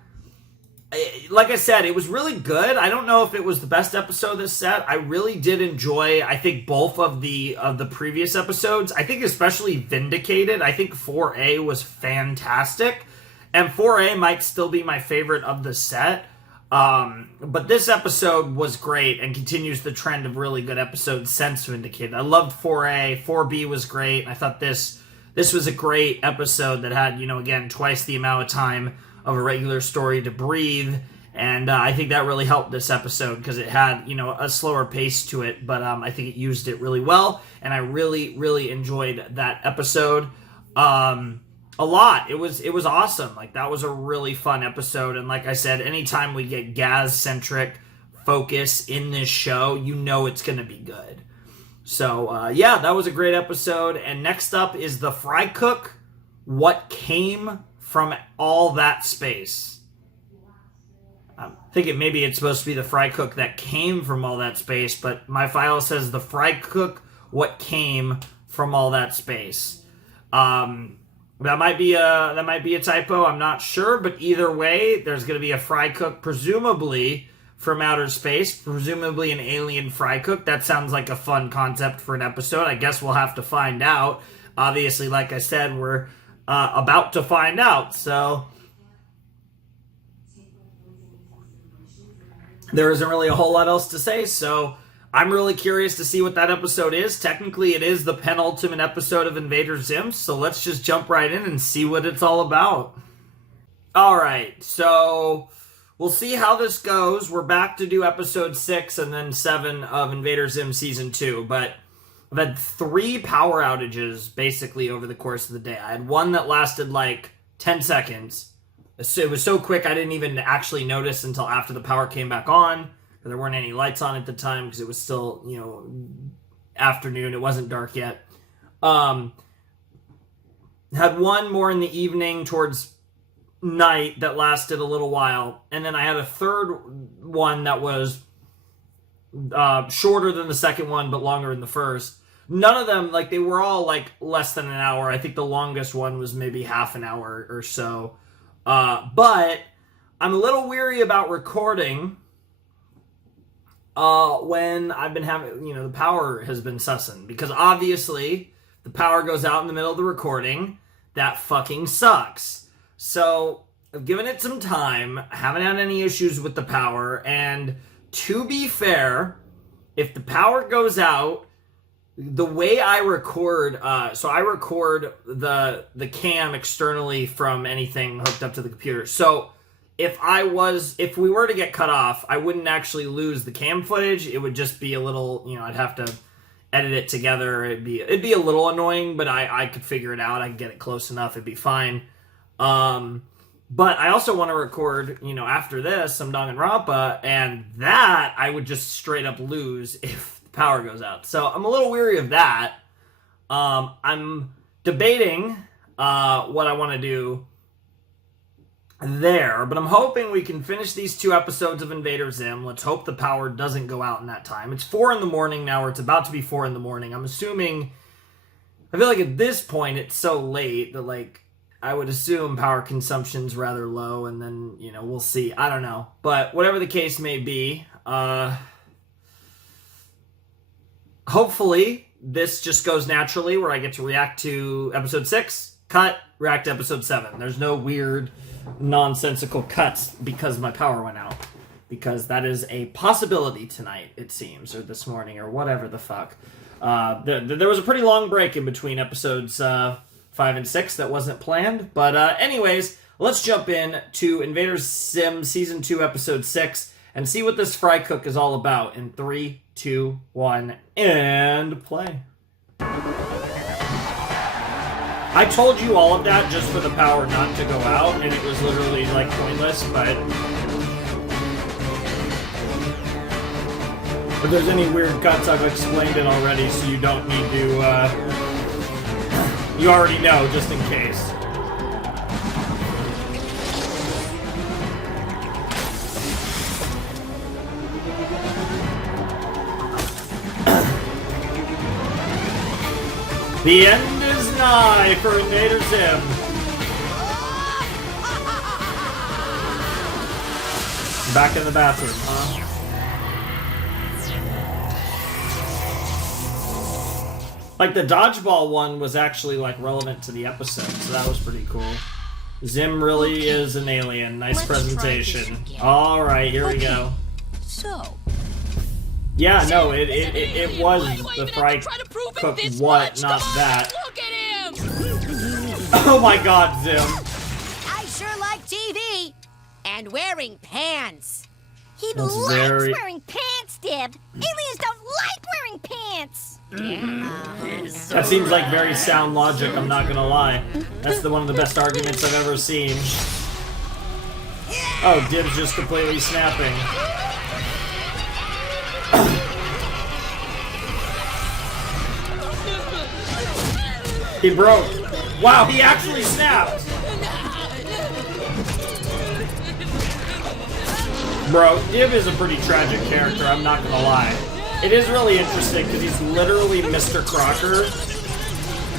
like I said, it was really good. I don't know if it was the best episode of this set. I really did enjoy, I think, both of the previous episodes. I think especially Vindicated. I think 4A was fantastic, and 4A might still be my favorite of the set. But this episode was great and continues the trend of really good episodes since Vindicated. I loved 4A. 4B was great. I thought this was a great episode that had, again, twice the amount of time of a regular story to breathe. And I think that really helped this episode because it had, a slower pace to it. But I think it used it really well. And I really, really enjoyed that episode. A lot. It was awesome. Like, that was a really fun episode. And like I said, anytime we get Gaz-centric focus in this show, it's going to be good. So, yeah, that was a great episode. And next up is the Frycook, What Came from All That Space. I'm thinking maybe it's supposed to be the Frycook That Came from All That Space, but my file says the Frycook, What Came from All That Space. That might be a typo. I'm not sure, but either way, there's going to be a Frycook, presumably from outer space, presumably an alien Frycook. That sounds like a fun concept for an episode. I guess we'll have to find out. Obviously, like I said, we're about to find out. So there isn't really a whole lot else to say. So I'm really curious to see what that episode is. Technically, it is the penultimate episode of Invader Zim, so let's just jump right in and see what it's all about. Alright, so we'll see how this goes. We're back to do episode 6 and then 7 of Invader Zim Season 2, but I've had 3 power outages basically over the course of the day. I had one that lasted like 10 seconds. It was so quick I didn't even actually notice until after the power came back on. There weren't any lights on at the time because it was still, afternoon. It wasn't dark yet. Had one more in the evening towards night that lasted a little while. And then I had a third one that was shorter than the second one but longer than the first. None of them, they were all less than an hour. I think the longest one was maybe half an hour or so. But I'm a little weary about recording when I've been having, the power has been sussing. Because obviously, the power goes out in the middle of the recording. That fucking sucks. So, I've given it some time. I haven't had any issues with the power. And to be fair, if the power goes out, the way I record, so I record the cam externally from anything hooked up to the computer. So if we were to get cut off, I wouldn't actually lose the cam footage. It would just be a little, I'd have to edit it together. It'd be a little annoying, but I could figure it out. I could get it close enough. It'd be fine. But I also want to record, after this, some Danganronpa, and that I would just straight up lose if power goes out. So I'm a little weary of that. I'm debating what I want to do there, but I'm hoping we can finish these 2 episodes of Invader Zim. Let's hope the power doesn't go out in that time. It's 4 in the morning now, or it's about to be 4 in the morning. I'm assuming, I feel like at this point it's so late that I would assume power consumption's rather low, and then, we'll see. I don't know. But whatever the case may be, hopefully, this just goes naturally where I get to react to episode 6, cut, react to episode 7. There's no weird, nonsensical cuts because my power went out. Because that is a possibility tonight, it seems, or this morning, or whatever the fuck. There was a pretty long break in between episodes 5 and 6 that wasn't planned. But anyways, let's jump in to Invader Zim Season 2, Episode 6, and see what this Frycook is all about in 3, 2, 1, and play. I told you all of that just for the power not to go out, and it was literally, pointless, but if there's any weird cuts, I've explained it already, so you don't need to, you already know, just in case. The end is nigh for Invader Zim. Back in the bathroom, huh? The dodgeball one was actually, relevant to the episode, so that was pretty cool. Zim really is an alien. Nice presentation. Alright, here we go. So... Yeah, no, it was the Frycook what, not that. Look at him! Oh my god, Zim. I sure like TV. And wearing pants. He That's likes very- wearing pants, Dib. Aliens don't like wearing pants. That seems like very sound logic, I'm not gonna lie. That's one of the best arguments I've ever seen. Oh, Dib's just completely snapping. He broke. Wow, he actually snapped. Bro, Dib is a pretty tragic character, I'm not gonna lie. It is really interesting because he's literally Mr. Crocker.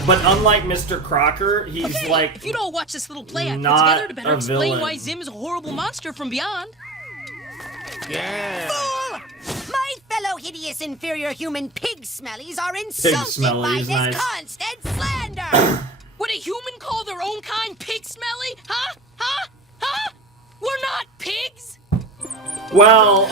But unlike Mr. Crocker, he's if you don't watch this little play not together to better a explain villain. why Zim is a horrible monster from beyond. Yeah. Fool! My fellow hideous inferior human pig smellies are insulted by smellies, this nice. constant slander! Would a human call their own kind pig smelly? Huh? Huh? Huh? We're not pigs! Well,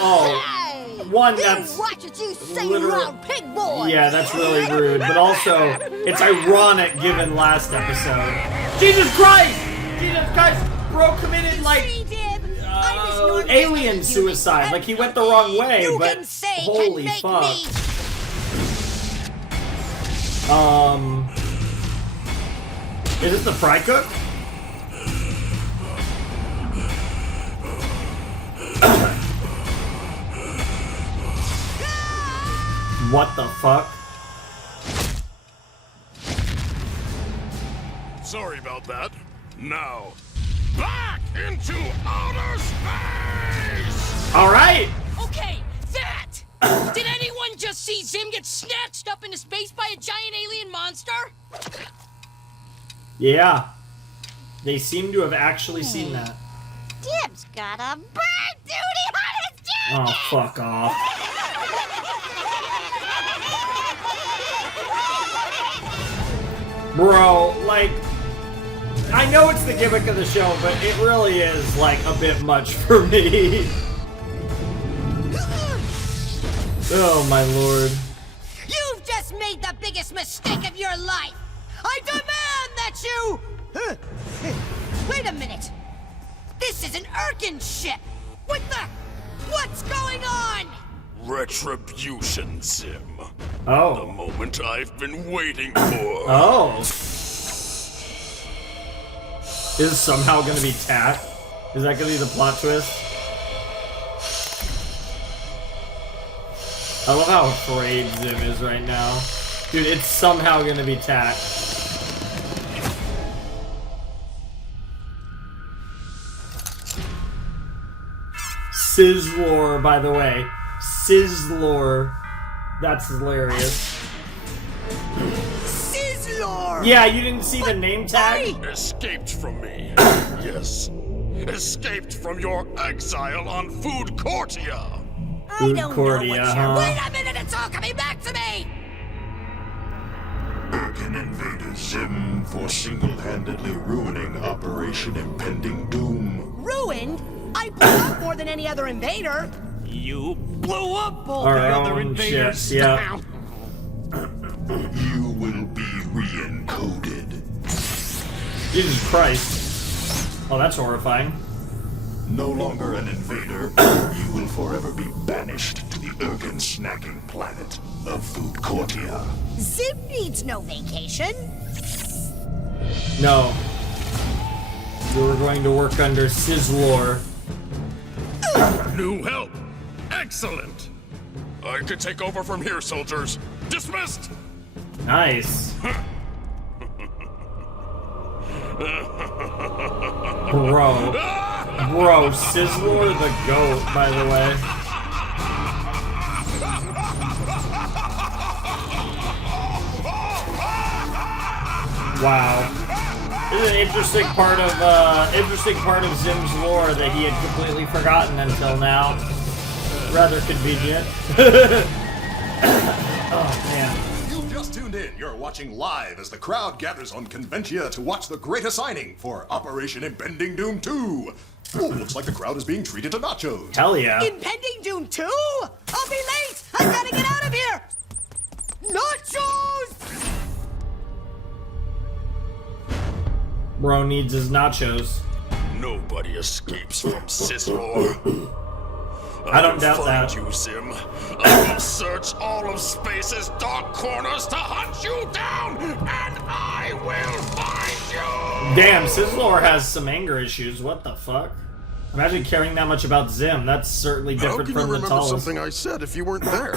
one Hey, that's watch what you say literal- around pig boy. Yeah, that's really rude, but also, it's ironic given last episode. Jesus Christ! Jesus Christ! Bro committed like alien suicide. Like he went the wrong way, but holy fuck. Is it the Frycook? What the fuck? Sorry about that. Now, back into outer space! Alright! Okay, that! Did anyone just see Zim get snatched up into space by a giant alien monster? Yeah. They seem to have actually seen that. Dib's got a bird duty on his jacket! Oh, fuck off. Bro, like, I know it's the gimmick of the show, but it really is, like, a bit much for me. Oh, my lord. You've just made the biggest mistake of your life! I demand that you... Wait a minute! This is an Urkin ship! What the... What's going on? Retribution, Zim. Oh. The moment I've been waiting for. Oh. Is somehow gonna be Tat? Is that gonna be the plot twist? I love how afraid Zim is right now. Dude, it's somehow gonna be Tat. Sizzlor, by the way. Sizzlor. That's hilarious. Sizzlor! Yeah, you didn't see the name tag? Escaped from me. Yes. Escaped from your exile on Food Courtia. Food Courtia, huh? Wait a minute, it's all coming back to me! Urkin Invader Zim for single-handedly ruining Operation Impending Doom. Ruined? I blew up more than any other invader! You blew up all Our the other own invaders! ships, yeah. You will be re-encoded. Jesus Christ. Oh, that's horrifying. No longer an invader, you will forever be banished to the Urkin snacking planet of Food Courtia. Zim needs no vacation. No. You were going to work under Sizzlor. New help. Excellent. I could take over from here, soldiers. Dismissed. Nice. Bro. Bro, Sizzlor the goat, by the way. Wow. This is an interesting part of Zim's lore that he had completely forgotten until now. Rather convenient. Oh man. You've just tuned in. You're watching live as the crowd gathers on Conventia to watch the great assigning for Operation Impending Doom 2. Ooh, looks like the crowd is being treated to nachos. Hell yeah. Impending Doom 2? I'll be late! I gotta get out of here! Nachos! Bro needs his nachos. Nobody escapes from Sizzlor. I don't doubt that. You, Zim. I will search all of space's dark corners to hunt you down, and I will find you. Damn, Sizzlor has some anger issues. What the fuck? Imagine caring that much about Zim. That's certainly different from the How can you remember tallest. something I said if you weren't there?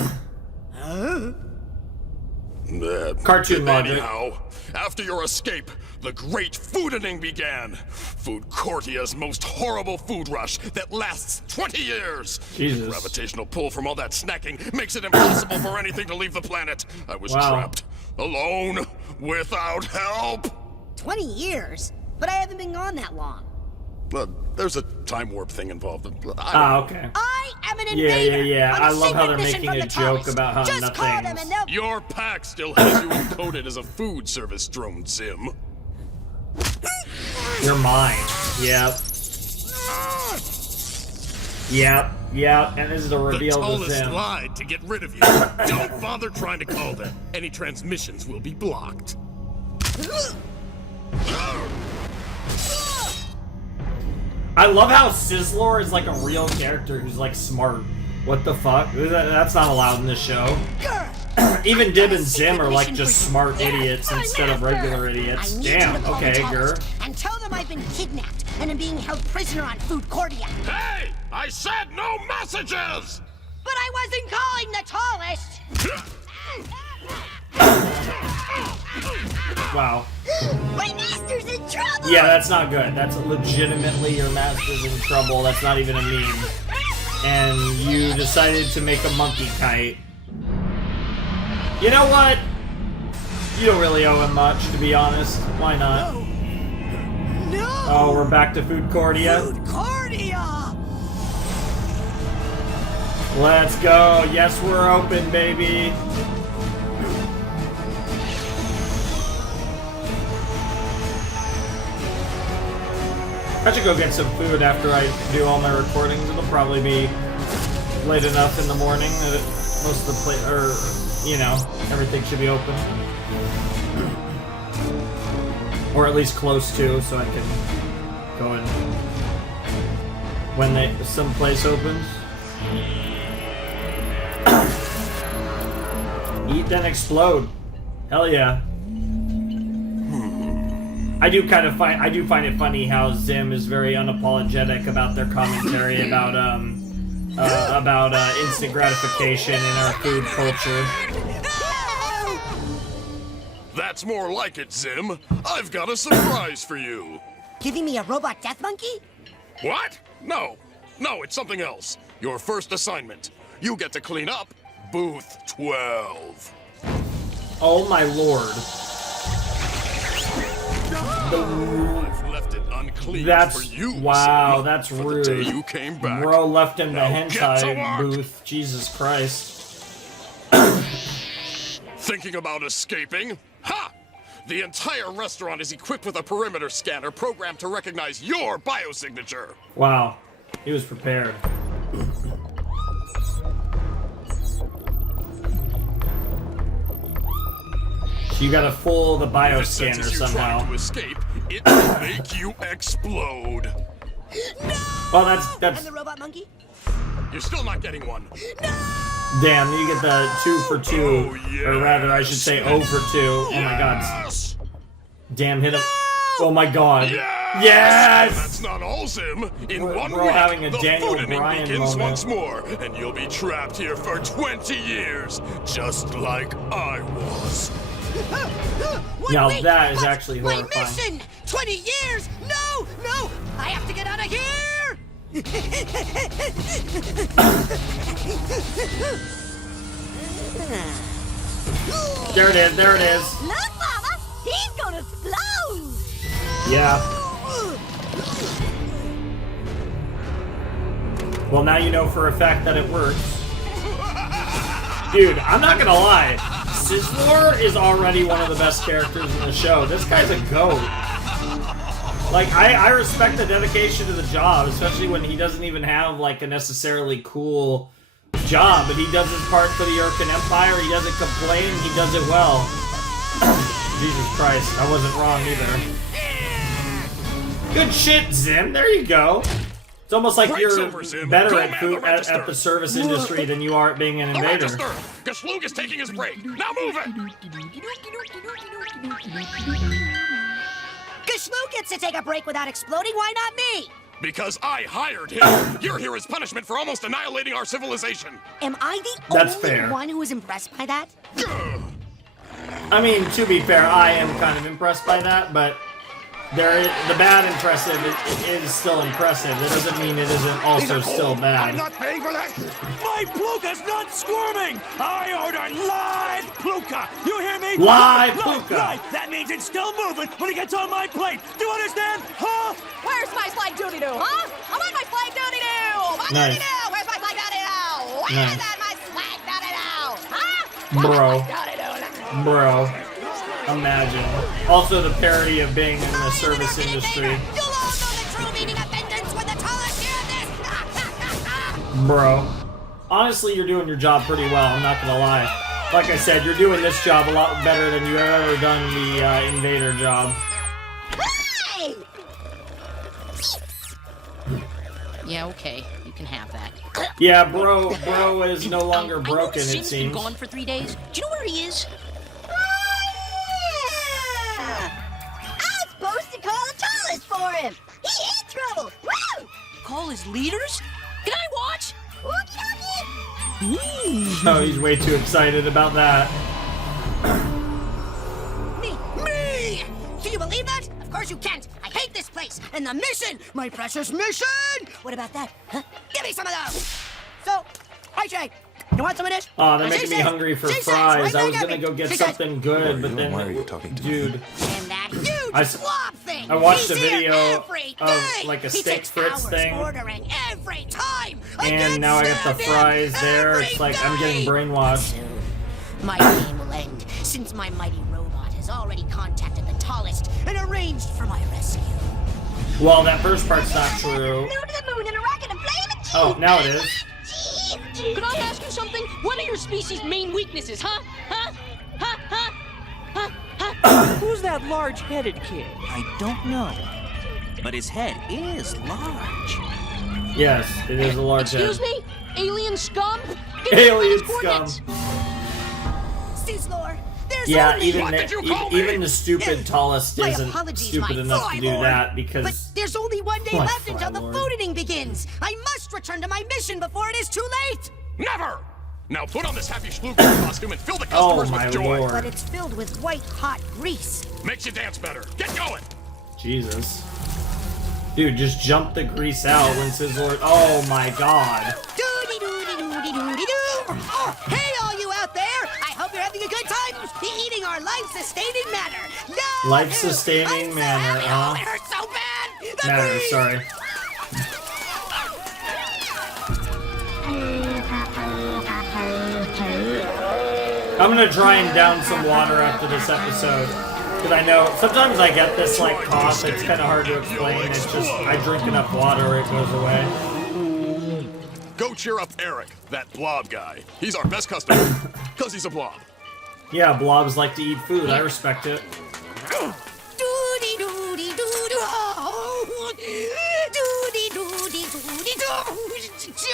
Cartoon logic. Anyhow, after your escape, the great foodening began. Food Courtia's most horrible food rush that lasts 20 years. Jesus. Gravitational pull from all that snacking makes it impossible for anything to leave the planet. I was trapped, alone, without help. 20 years? But I haven't been gone that long. There's a time warp thing involved. Okay. I am an invader. Yeah. On I a love how they're secret mission making from a the joke tallest. about how Just call them nothing. and they'll... Your pack still has you encoded as a food service drone, Zim. You're mine. Yep. Yep. And this is a reveal The to tallest Zim. lied to get rid of you. Don't bother trying to call them. Any transmissions will be blocked. I love how Sizzlor is like a real character who's like smart. What the fuck? That's not allowed in this show. Even Dib and Zim are like just smart idiots instead of regular idiots. Damn, okay, Gur. And tell them I've been kidnapped and am being held prisoner on Foodcordia. Hey! I said no messages! But I wasn't calling the tallest! Wow. My master's in trouble! Yeah, that's not good. That's legitimately your master's in trouble. That's not even a meme. And you decided to make a monkey kite. You know what? You don't really owe him much, to be honest. Why not? No! Oh, we're back to Foodcordia. Foodcordia! Let's go. Yes, we're open, baby. I should go get some food after I do all my recordings. It'll probably be late enough in the morning that most of the everything should be open. Or at least close to, so I can go in when some place opens. Eat then explode. Hell yeah. I do find it funny how Zim is very unapologetic about their commentary about instant gratification in our food culture. That's more like it, Zim. I've got a surprise for you. Giving me a robot death monkey? What? No, it's something else. Your first assignment. You get to clean up Booth 12. Oh my lord. I've left it unclean That's for you, wow. Zim. That's For the rude. day you came back. Bro left him the Now get to hentai work. booth. Jesus Christ. Thinking about escaping? Ha! The entire restaurant is equipped with a perimeter scanner programmed to recognize your biosignature. Wow, he was prepared. You gotta fool the bioscanner somehow. Try to escape, it will make you explode. Well, that's. And the robot monkey? You're still not getting one. Damn, you get the 2 for 2, or rather, I should say 0 for 2. Oh my god. Damn, hit him. Oh my god. Yes! That's not all, Zim. In We're 1 all week, having a the Daniel fooding Bryan begins moment. once more, and you'll be trapped here for 20 years, just like I was. Now that is actually My horrifying. mission! 20 years! No! I have to get out of here! There it is, there it is. Look, Mama! He's gonna explode! Yeah. Well, now you know for a fact that it works. Dude, I'm not gonna lie. Sizzlor is already one of the best characters in the show. This guy's a goat. Like, I respect the dedication to the job, especially when he doesn't even have, like, a necessarily cool job, but he does his part for the Urkin Empire, he doesn't complain, he does it well. Jesus Christ, I wasn't wrong either. Good shit, Zim, there you go. It's almost like you're better at food at the service industry than you are at being an invader. Gaslug is taking his break. Now move it! Gaslug gets to take a break without exploding, why not me? Because I hired him. You're here as punishment for almost annihilating our civilization. Am I the That's only fair. one who is impressed by that? I mean, to be fair, I am kind of impressed by that, but the bad impressive is still impressive. It doesn't mean it isn't also still bad. I'm not paying for that! My Pluka's not squirming! I ordered live Pluka! You hear me? Live Pluka! Live. That means it's still moving when it gets on my plate! Do you understand? Huh? Where's my flag doody-doo, huh? I want my flag doody-doo! My Nice. doody-doo! Where's my flag doody-doo? Where Nice. is that, my flag doody-doo? Huh? Bro. Imagine. Also the parody of being in the service industry. You'll all know the true meaning of vengeance when the tallest hear this! Bro. Honestly, you're doing your job pretty well, I'm not gonna lie. Like I said, you're doing this job a lot better than you've ever done the Invader job. Hey! Yeah, okay. You can have that. Yeah, bro is no longer broken, I know it Zim's been seems. gone for 3 days. Do you know where he is? I was supposed to call the tallest for him. He in trouble. Woo! Call his leaders? Can I watch? Oh, he's way too excited about that. Me! Can you believe that? Of course you can't. I hate this place. And the mission, my precious mission. What about that? Huh? Give me some of those. So, RJ, you want some of this? Oh, they're making me hungry for fries. I was gonna go get something good, but then, Why are you talking to me? dude, And that huge slob thing. I watched a He's here video every of day. like a He steak takes fritz hours thing, ordering every time. and now I got the fries there. It's like I'm getting brainwashed. My game will end since my mighty robot has already contacted the tallest and arranged for my rescue. Well, that first part's not true. Oh, now it is. Could I ask you something? What are your species' main weaknesses, huh? Who's that large-headed kid? I don't know, but his head is large. Yes, it is a large head. Excuse me? Alien scum? Give me Alien those scum. coordinates. Sizzlor, there's Yeah, only... even the stupid tallest My isn't apologies, stupid my enough to do Frylord. that because. But there's only one day My left until the Frylord. food eating begins. I must return to my mission before it is too late. Never! Now put on this happy Schlugger costume and fill the customers my with joy. Lord. But it's filled with white hot grease. Makes you dance better. Get going! Jesus. Dude, just jump the grease out when Sizzler. Oh my god. Doody doody doody doody doo. Oh, hey, all you out there! I hope you're having a good time eating our life-sustaining matter. No, Life-sustaining I'm manner, so happy. Oh, it hurts so bad. The Matter, grease. sorry. I'm gonna try and down some water after this episode. Because I know sometimes I get this like cough, it's kind of hard to explain. It's just I drink enough water, it goes away. Go cheer up Eric, that blob guy. He's our best customer, because he's a blob. Yeah, blobs like to eat food, I respect it. Doody doody doo doo. Oh, doody doody doody doo.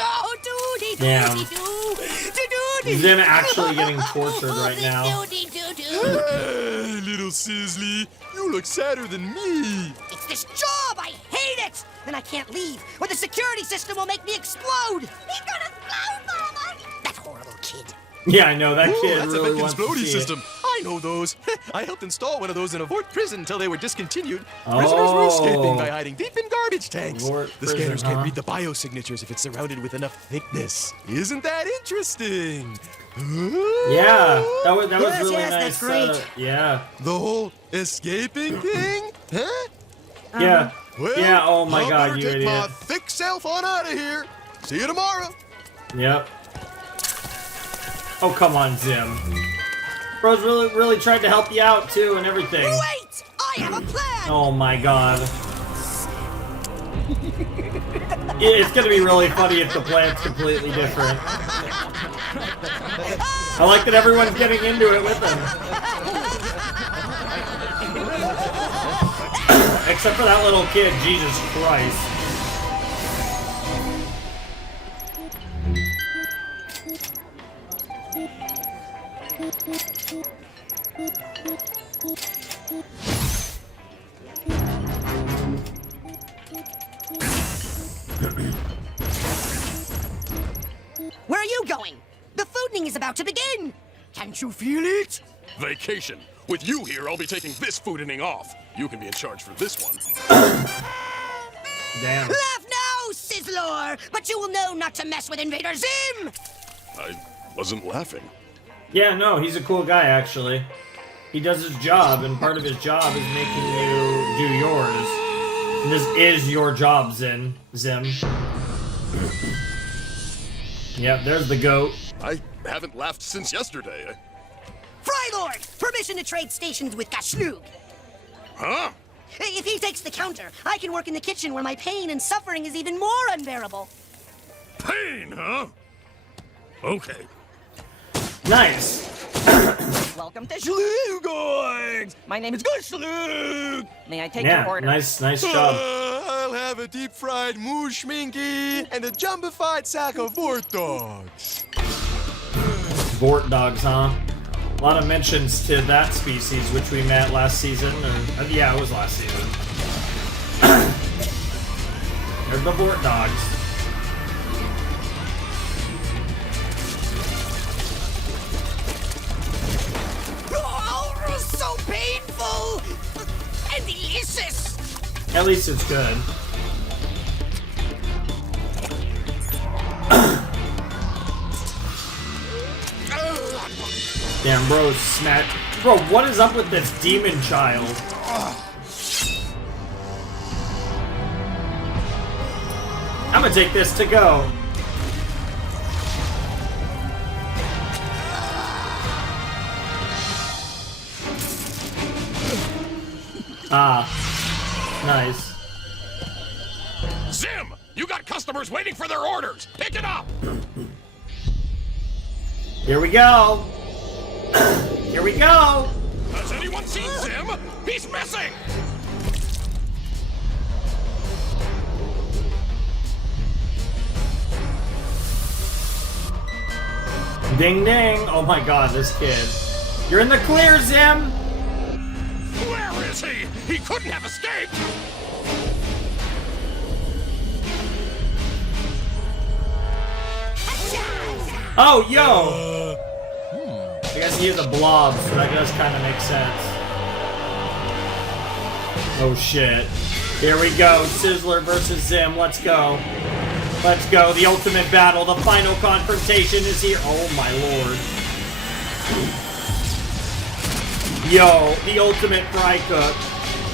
Oh, doody Damn. doody doo. Doody. Zim actually getting tortured right now. Doody doo doo. Hey, little Sizzly, you look sadder than me. It's this job! I hate it! And I can't leave, or the security system will make me explode! He's gonna explode, Mama! That horrible kid. Yeah, I know, that Ooh, kid that's really a wants to Veckin's see system. it. I know those. I helped install one of those in a Vort prison until they were discontinued. Prisoners were escaping by hiding deep in garbage tanks. Vort the prison, scanners can't huh? read the biosignatures if it's surrounded with enough thickness. Isn't that interesting? Yeah, that was really yes, nice. that's great. Yeah. The whole escaping thing? Huh? Yeah. Well, Yeah, oh my I god, better you take idiot. my thick self on out of here. See you tomorrow. Yep. Oh, come on, Zim. Bro's really tried to help you out, too, and everything. Wait! I have a plan! Oh my god. It's gonna be really funny if the plan's completely different. I like that everyone's getting into it with him. Except for that little kid, Jesus Christ. Where are you going? The fooding is about to begin! Can't you feel it? Vacation. With you here, I'll be taking this fooding off. You can be in charge for this one. Damn. Laugh now, Sizzlor! But you will know not to mess with Invader Zim! I wasn't laughing. Yeah, no, he's a cool guy, actually. He does his job, and part of his job is making you do yours. And this is your job, Zim. Yep, there's the goat. I haven't laughed since yesterday. Frylord! Permission to trade stations with Gashlug! Huh? If he takes the counter, I can work in the kitchen where my pain and suffering is even more unbearable. Pain, huh? Okay. Nice. Welcome to Schlugorgs! My name is Gashlug! May I take your Yeah, order? nice job. I'll have a deep-fried moosh minky and a jumbified sack of Vort dogs. Vort dogs, huh? A lot of mentions to that species, which we met last season. Or yeah, it was last season. There's the Vort dogs. Oh, so painful and delicious. At least it's good. Damn, bro, smack. Bro, what is up with this demon child? I'm gonna take this to go. Ah, nice. Zim, you got customers waiting for their orders. Pick it up. Here we go. Here we go. Has anyone seen Zim? He's missing. Ding ding. Oh my god, this kid. You're in the clear, Zim. Where is he? He couldn't have escaped. Oh, yo. I guess he is a blob, so that does kind of make sense. Oh shit. Here we go. Sizzler versus Zim. Let's go. Let's go. The ultimate battle. The final confrontation is here. Oh my lord. Yo, the ultimate Frycook.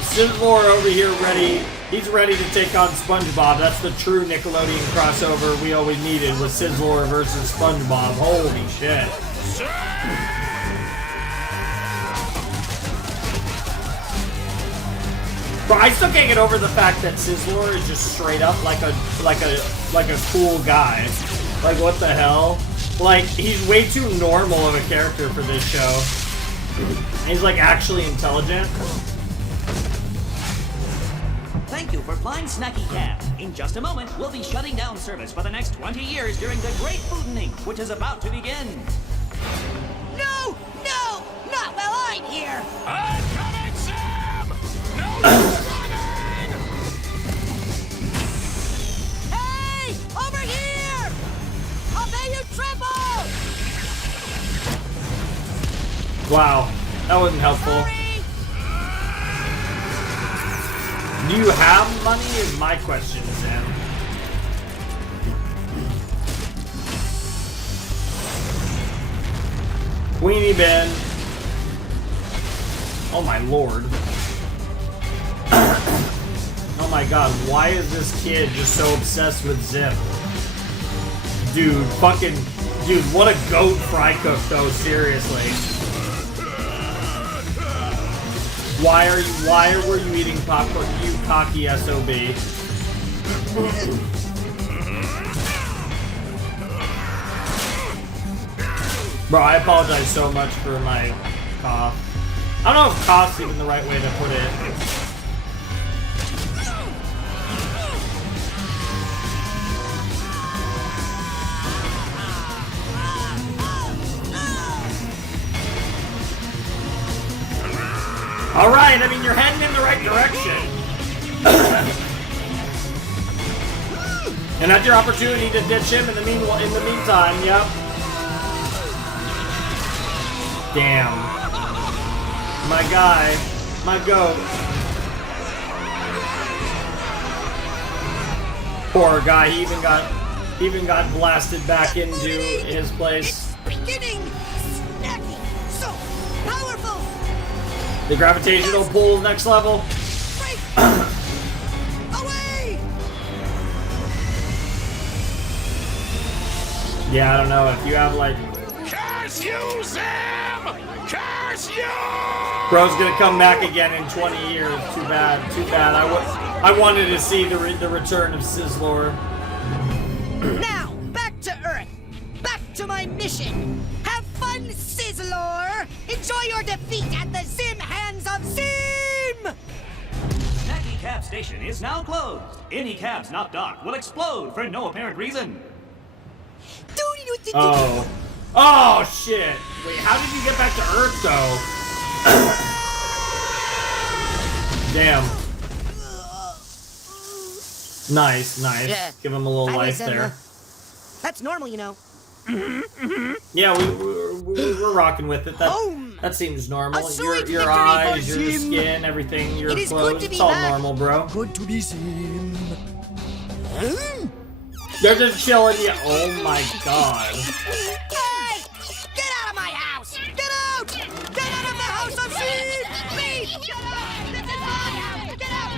Sizzler over here ready. He's ready to take on SpongeBob. That's the true Nickelodeon crossover we always needed, with Sizzler versus SpongeBob. Holy shit. Bro, I still can't get over the fact that Sizzler is just straight up like a cool guy. Like, what the hell? Like, he's way too normal of a character for this show. He's like actually intelligent. Thank you for flying Snacky Cab. In just a moment, we'll be shutting down service for the next 20 years during the Great Foodening, which is about to begin. No! No! Not while I'm here! I'm coming, Sam! No running! Hey! Over here! I'll pay you triple! Wow, that wasn't helpful. Do you have money is my question, Sam. Queenie Ben. Oh my lord. Oh my god, why is this kid just so obsessed with Zim? Dude, dude, what a goat Frycook though, seriously. Why were you eating popcorn, you cocky SOB? Bro, I apologize so much for my cough. I don't know if cough's even the right way to put it. Alright, I mean, you're heading in the right direction. And that's your opportunity to ditch him in the meantime, yep. Damn. My guy. My goat. Poor guy, he even got blasted back into his place. Beginning! Snacky! So powerful! The gravitational pull next level. Away! Yeah, I don't know if you have like. Curse you, Zim! Curse you! Bro's gonna come back again in 20 years. Too bad. Too bad. I wanted to see the return of Sizzler. Now, back to Earth. Back to my mission. Have fun, Sizzler! Enjoy your defeat at the Zim hands of Zim! Snacky Cap station is now closed. Any cabs not docked will explode for no apparent reason. Oh. Oh, shit. Wait, how did you get back to Earth, though? Damn. Nice, nice. Yeah. Give him a little I life was, there. That's normal, you know. Yeah, we're rocking with it. That seems normal. Your eyes, your skin, everything, your clothes, it's all normal, bro. Good to be seen. They're just chilling you. Oh my god. Hey! Get out of my house! Get out! Get out of the house of Zim! Please! Get out! This is my house! Get out!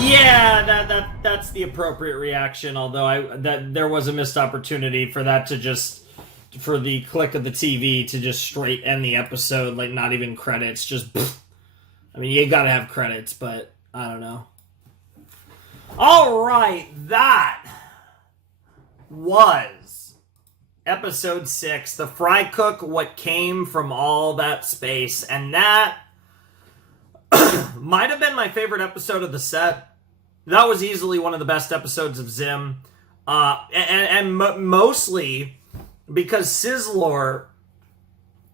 Yeah, that's the appropriate reaction. Although there was a missed opportunity for that to just for the click of the TV to just straight end the episode, like not even credits. Just, I mean, you gotta have credits, but I don't know. All right, that was episode 6, the Frycook, What Came From All That Space, and that might have been my favorite episode of the set. That was easily one of the best episodes of Zim, and mostly because Sizzlor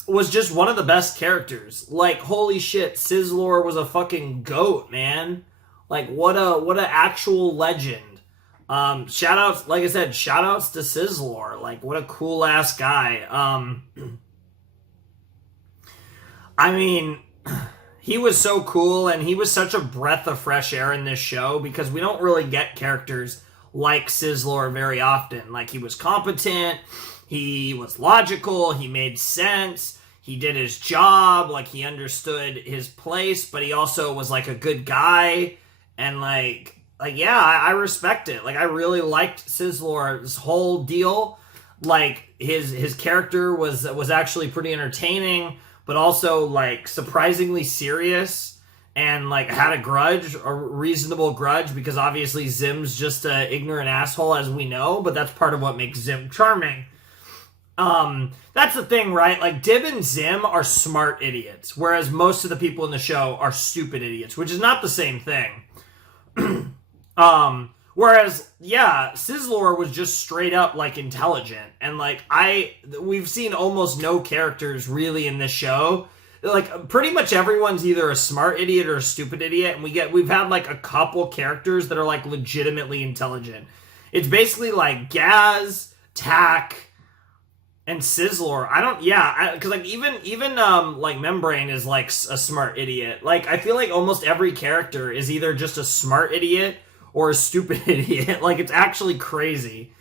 was just one of the best characters. Like, holy shit, Sizzlor was a fucking goat, man. Like, what a actual legend. Shoutouts, like I said, shoutouts to Sizzlor. Like, what a cool ass guy. I mean, he was so cool, and he was such a breath of fresh air in this show because we don't really get characters like Sizzlor very often. Like, he was competent, he was logical, he made sense, he did his job, like, he understood his place, but he also was, like, a good guy. And, like yeah, I respect it. Like, I really liked Sizzlor's whole deal. Like, his character was actually pretty entertaining, but also, like, surprisingly serious, and, like, had a grudge, a reasonable grudge, because obviously Zim's just an ignorant asshole, as we know, but that's part of what makes Zim charming. That's the thing, right? Like, Dib and Zim are smart idiots, whereas most of the people in the show are stupid idiots, which is not the same thing. Whereas, yeah, Sizzlor was just straight up, like, intelligent. And, like, we've seen almost no characters really in this show. Like, pretty much everyone's either a smart idiot or a stupid idiot. And we've had, like, a couple characters that are, like, legitimately intelligent. It's basically, like, Gaz, Tack, and Sizzlor. Because, like, even like, Membrane is, like, a smart idiot. Like, I feel like almost every character is either just a smart idiot or a stupid idiot. Like, it's actually crazy.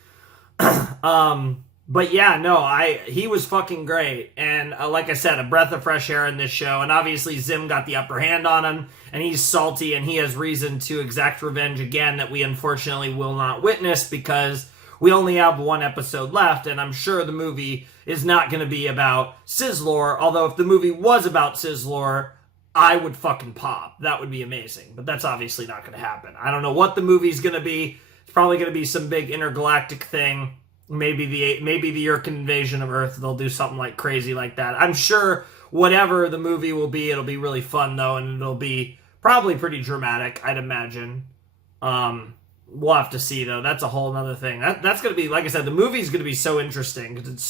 But yeah, no, he was fucking great. And like I said, a breath of fresh air in this show. And obviously Zim got the upper hand on him, and he's salty, and he has reason to exact revenge again that we unfortunately will not witness because we only have one episode left, and I'm sure the movie is not going to be about Sizzlor, although if the movie was about Sizzlor, I would fucking pop. That would be amazing, but that's obviously not going to happen. I don't know what the movie's going to be. It's probably going to be some big intergalactic thing. Maybe the Urk invasion of Earth. They'll do something like crazy like that. I'm sure whatever the movie will be, it'll be really fun, though, and it'll be probably pretty dramatic, I'd imagine. We'll have to see, though. That's a whole other thing. That's going to be, like I said, the movie's going to be so interesting because it's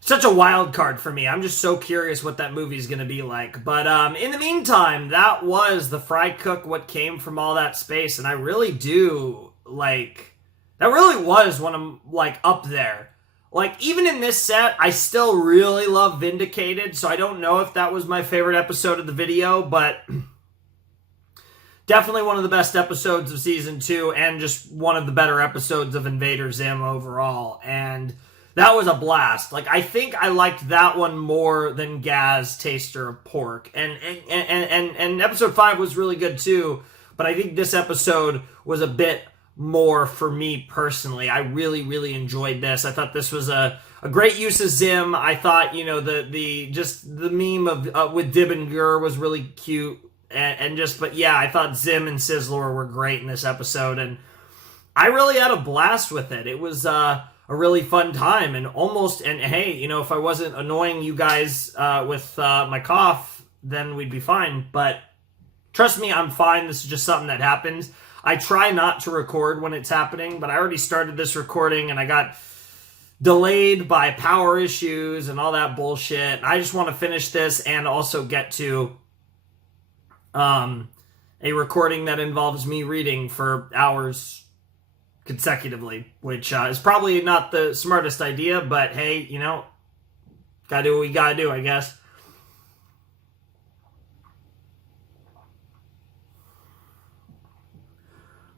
such a wild card for me. I'm just so curious what that movie's going to be like. But in the meantime, that was the Frycook, What Came From All That Space, and I really do, like, that really was one of, like, up there. Like, even in this set, I still really love Vindicated, so I don't know if that was my favorite episode of the video, but definitely one of the best episodes of Season 2, and just one of the better episodes of Invader Zim overall, and that was a blast. Like, I think I liked that one more than Gaz Taster of Pork, and episode 5 was really good too, but I think this episode was a bit more for me personally. I really, really enjoyed this. I thought this was a great use of Zim. I thought, you know, the meme of with Dib and Gur was really cute, but yeah, I thought Zim and Sizzlor were great in this episode, and I really had a blast with it. It was a really fun time, and hey, you know, if I wasn't annoying you guys with my cough then we'd be fine. But trust me, I'm fine. This is just something that happens. I try not to record when it's happening, but I already started this recording and I got delayed by power issues and all that bullshit. I just want to finish this and also get to a recording that involves me reading for hours consecutively, which is probably not the smartest idea, but hey, you know, gotta do what we gotta do, I guess.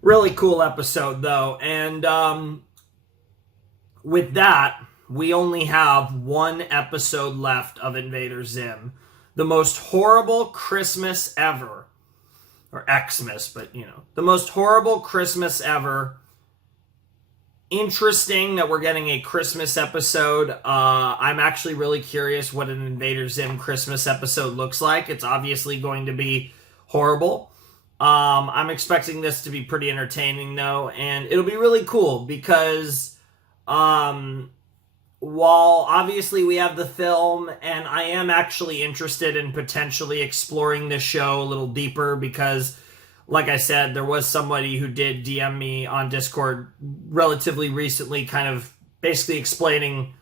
Really cool episode, though, and with that, we only have one episode left of Invader Zim. The most horrible Christmas ever. Or Xmas, but, you know. The most horrible Christmas ever. Interesting that we're getting a Christmas episode. I'm actually really curious what an Invader Zim Christmas episode looks like. It's obviously going to be horrible. I'm expecting this to be pretty entertaining, though, and it'll be really cool because while obviously we have the film, and I am actually interested in potentially exploring this show a little deeper because, like I said, there was somebody who did DM me on Discord relatively recently kind of basically explaining.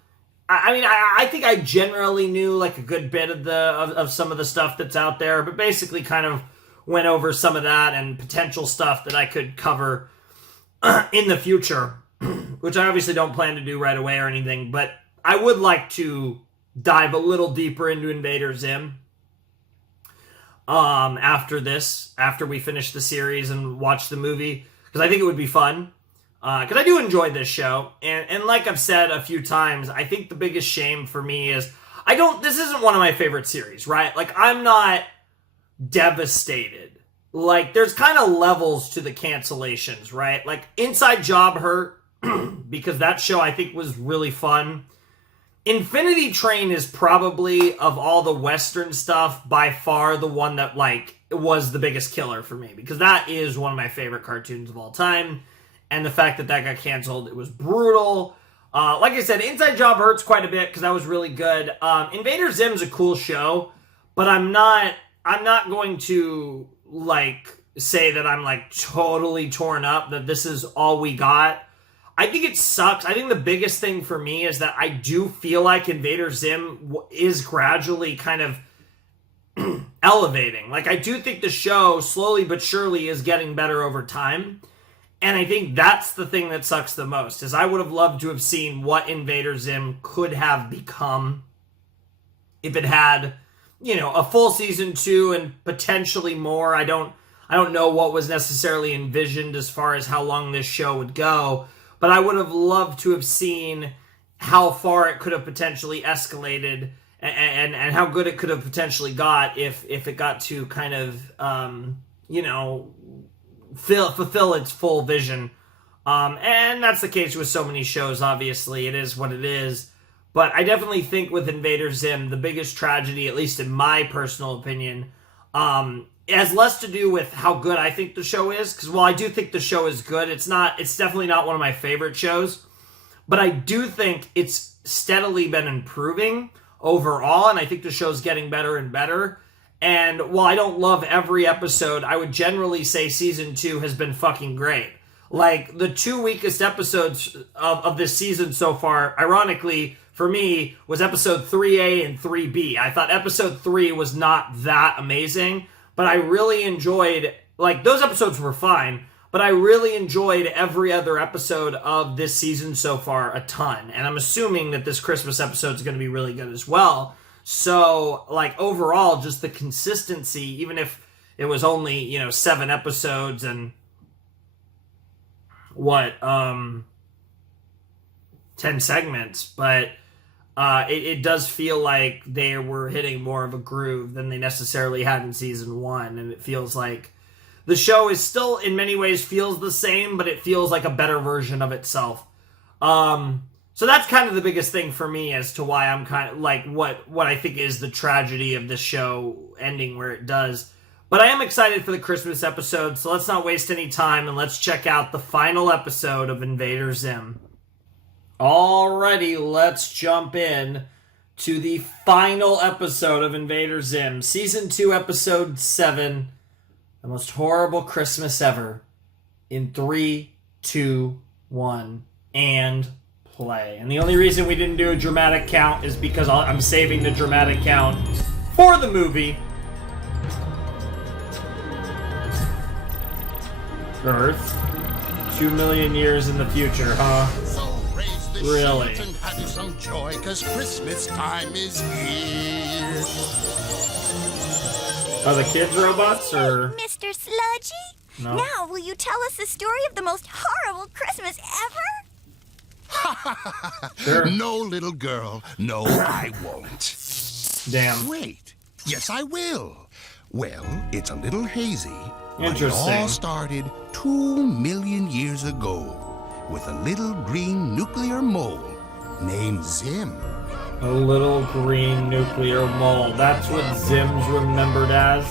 I think I generally knew like a good bit of some of the stuff that's out there, but basically kind of went over some of that and potential stuff that I could cover in the future, which I obviously don't plan to do right away or anything, but I would like to dive a little deeper into Invader Zim after we finish the series and watch the movie, because I think it would be fun, because I do enjoy this show, and like I've said a few times, I think the biggest shame for me is this isn't one of my favorite series, right? Like, I'm not devastated. Like, there's kind of levels to the cancellations, right? Like, Inside Job hurt because that show I think was really fun. Infinity Train is probably, of all the Western stuff, by far the one that, like, was the biggest killer for me, because that is one of my favorite cartoons of all time, and the fact that got canceled, it was brutal. Like I said, Inside Job hurts quite a bit because that was really good. Invader Zim's a cool show, but I'm not going to, like, say that I'm, like, totally torn up, that this is all we got. I think it sucks. I think the biggest thing for me is that I do feel like Invader Zim is gradually kind of elevating. Like, I do think the show, slowly but surely, is getting better over time. And I think that's the thing that sucks the most, is I would have loved to have seen what Invader Zim could have become if it had, you know, a full season 2 and potentially more. I don't know what was necessarily envisioned as far as how long this show would go, but I would have loved to have seen how far it could have potentially escalated and how good it could have potentially got if it got to kind of, you know, fulfill its full vision. And that's the case with so many shows, obviously. It is what it is. But I definitely think with Invader Zim, the biggest tragedy, at least in my personal opinion, it has less to do with how good I think the show is, because while I do think the show is good, it's definitely not one of my favorite shows, but I do think it's steadily been improving overall, and I think the show's getting better and better. And while I don't love every episode, I would generally say season 2 has been fucking great. Like, the 2 weakest episodes of this season so far, ironically, for me, was episode 3A and 3B. I thought episode 3 was not that amazing, but I really enjoyed, like, those episodes were fine, but I really enjoyed every other episode of this season so far a ton. And I'm assuming that this Christmas episode is going to be really good as well. So, like, overall, just the consistency, even if it was only, you know, 7 episodes and 10 segments, but it does feel like they were hitting more of a groove than they necessarily had in season 1, and it feels like the show is still, in many ways, feels the same, but it feels like a better version of itself. So that's kind of the biggest thing for me as to why I'm kind of, like, what I think is the tragedy of this show ending where it does. But I am excited for the Christmas episode, so let's not waste any time, and let's check out the final episode of Invader Zim. Alrighty, let's jump in to the final episode of Invader Zim, Season 2, Episode 7, the most horrible Christmas ever, in 3, 2, 1, and play. And the only reason we didn't do a dramatic count is because I'm saving the dramatic count for the movie. Earth. 2 million years in the future, huh? So raise the Really? shades and have some joy, 'cause Christmas time is here. Are the kids robots, or...? Mr. Sludgy? No. Now, will you tell us the story of the most horrible Christmas ever? Sure. No, little girl. No, I won't. Damn. Wait. Yes, I will. Well, it's a little hazy. But it Interesting. all started 2 million years ago with a little green nuclear mole named Zim. A little green nuclear mole. That's what Zim's remembered as?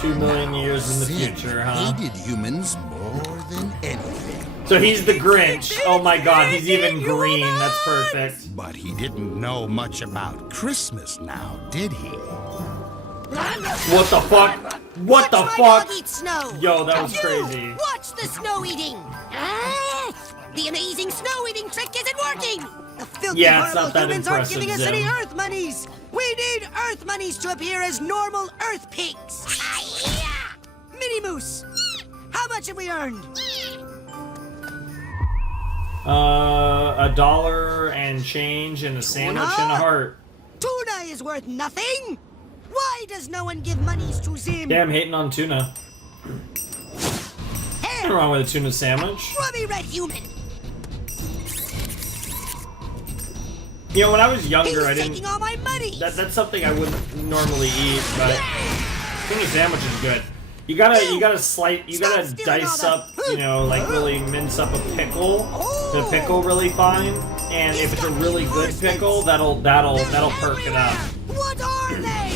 2 million years in the Zim future, huh? hated humans more than anything. So he's the Grinch. Oh my god, he's even green. That's perfect. But he didn't know much about Christmas now, did he? What the fuck? What the Watch my fuck? dog eat snow. Yo, that was You, crazy. Watch the snow eating. Ah, the amazing snow eating trick isn't working. The filthy, Yeah, it's horrible not that humans aren't impressive, giving us any Zim. Earth monies. We need Earth monies to appear as normal Earth pigs. Mini Moose, how much have we earned? $1 and change and a sandwich and a heart. Tuna is worth nothing. Why does no one give monies to Zim? Damn, hating on tuna. Nothing wrong with a tuna sandwich. Grubby red human. You know, when I was younger, I He's didn't. taking all my money. That's something I wouldn't normally eat, but tuna sandwich is good. You gotta dice up, you know, like really mince up a pickle, the pickle really fine, and if it's a really good pickle, that'll perk it up. What are they?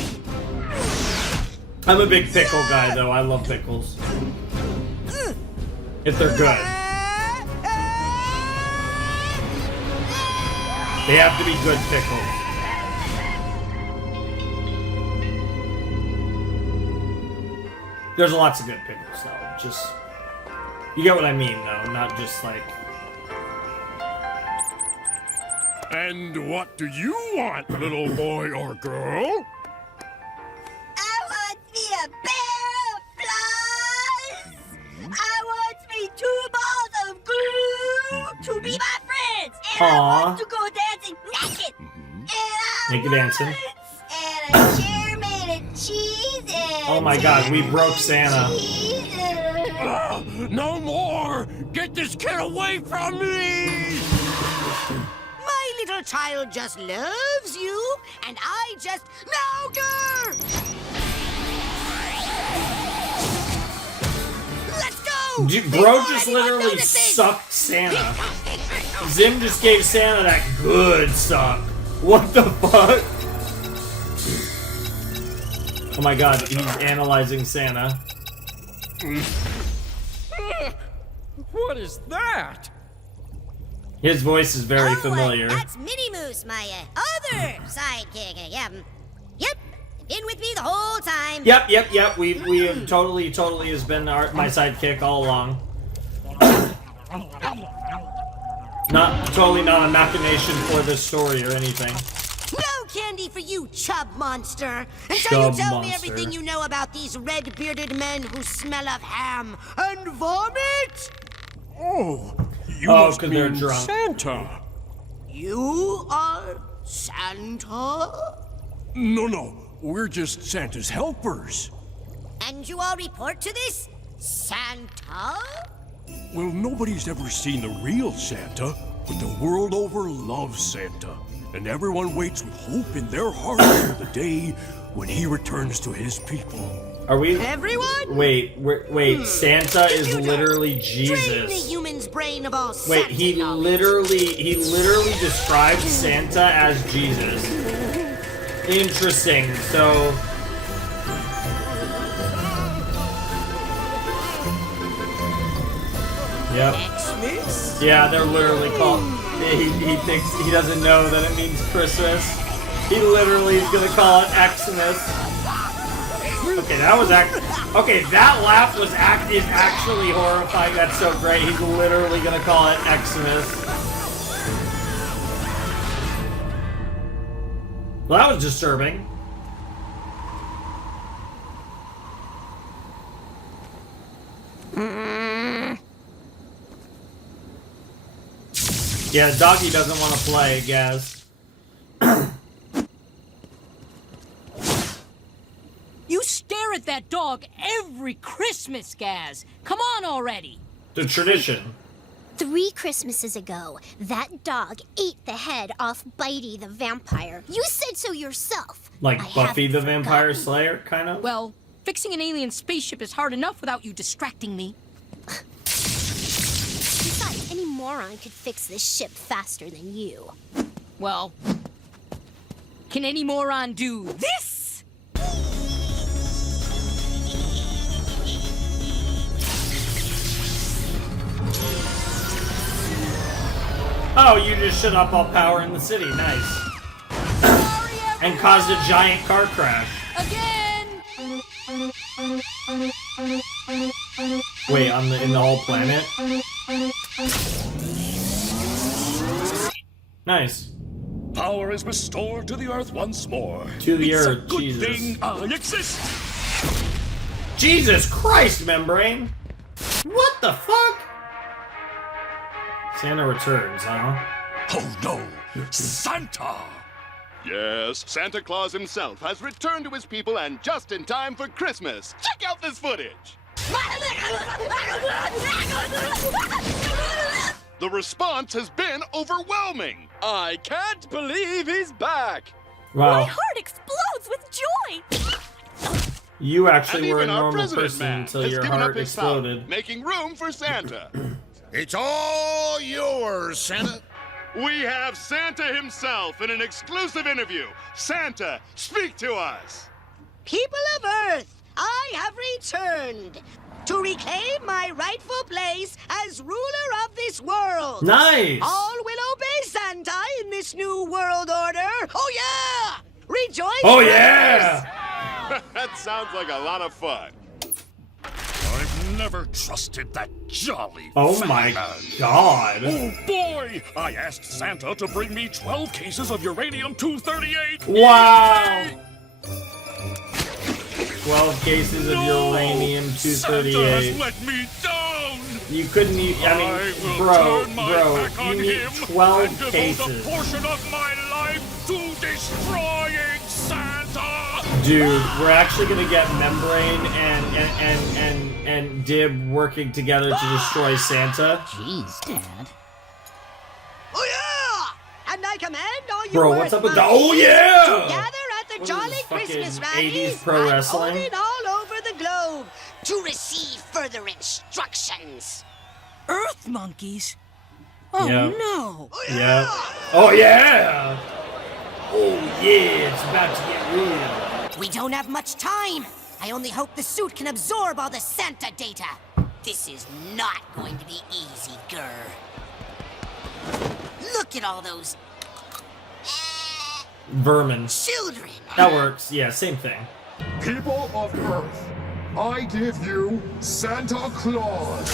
I'm a big pickle guy, though. I love pickles. If they're good. They have to be good pickles. There's lots of good pickles, though. Just... You get what I mean, though. Not just, like... And what do you want, little boy or girl? I want me a pair of flies. I want me 2 balls of glue to be my friends. And I want to go dancing naked. Naked dancing. And a chair made of cheese and Oh my god, we broke Santa. No more! Get this kid away from me! My little child just loves you, and I just... Now, girl! Let's go! Dude, bro just literally sucked Santa. Zim just gave Santa that good suck. What the fuck? Oh my god, he's analyzing Santa. What is that? His voice is very familiar. That's Minnie Moose, my other sidekick. Yep, been with me the whole time. Yep. We have totally has been my sidekick all along. Not a machination for this story or anything. No candy for you, chub monster! Until Chub you tell me monster. everything you know about these red-bearded men who smell of ham and vomit! Oh, you Oh, must 'cause mean they're drunk. Santa. You are Santa? No, we're just Santa's helpers. And you all report to this? Santa? Well, nobody's ever seen the real Santa, but the world over loves Santa. And everyone waits with hope in their hearts for the day when he returns to his people. Are we? Everyone? Wait. Santa is literally Drain the Jesus. human's brain of all Wait, Santa he knowledge. literally described Santa as Jesus. Interesting. So. Yep. Xmas? Yeah, they're literally called. He thinks he doesn't know that it means Christmas. He literally is gonna call it Xmas. Okay, that was okay, that laugh was is actually horrifying. That's so great. He's literally gonna call it Xmas. Well, that was disturbing. Yeah, doggy doesn't want to play, I guess. You stare at that dog every Christmas, Gaz. Come on already. The tradition. 3 Christmases ago, that dog ate the head off Bitey the vampire. You said so yourself. Like Buffy the Vampire Slayer, kind of? Well, fixing an alien spaceship is hard enough without you distracting me. Besides, any moron could fix this ship faster than you. Well, can any moron do this? Oh, you just shut up all power in the city. Nice. And caused a giant car crash. Again! Wait, in the whole planet? Nice. Power is restored to the Earth once more. To the It's Earth, a good Jesus. thing I exist. Jesus Christ, Membrane! What the fuck? Santa returns, huh? Oh no! Santa! Yes, Santa Claus himself has returned to his people and just in time for Christmas. Check out this footage! The response has been overwhelming. I can't believe he's back. Wow. My heart explodes with joy. You actually And were a even our normal president person man until has your given up heart his exploded. power, making room for Santa. It's all yours, Santa. We have Santa himself in an exclusive interview. Santa, speak to us. People of Earth, I have returned to reclaim my rightful place as ruler of this world. Nice. All will obey Santa in this new world order. Oh yeah! Rejoice! Oh brothers. yeah! That sounds like a lot of fun. I've never trusted that jolly Oh fat my man. God. Oh boy! I asked Santa to bring me 12 cases of uranium-238. Wow! 12 cases of uranium-238. Santa has let me down. You couldn't even, I mean, bro, you need 12 cases. A portion of my life to destroying Santa. Dude, we're actually gonna get Membrane and Dib working together to destroy Santa. Jeez, Dad. Oh yeah! And I command all you Bro, Earth what's up with the? monkeys Oh yeah! to gather at the What is Jolly this, Christmas fucking rallies 80s pro wrestling? and all over the globe to receive further instructions. Earth monkeys? Oh Yeah. no! Yeah. Oh yeah! Oh yeah, it's about to get real. We don't have much time. I only hope the suit can absorb all the Santa data. This is not going to be easy, Grr. Look at all those Vermin. children. That works. Yeah, same thing. People of Earth, I give you Santa Claus.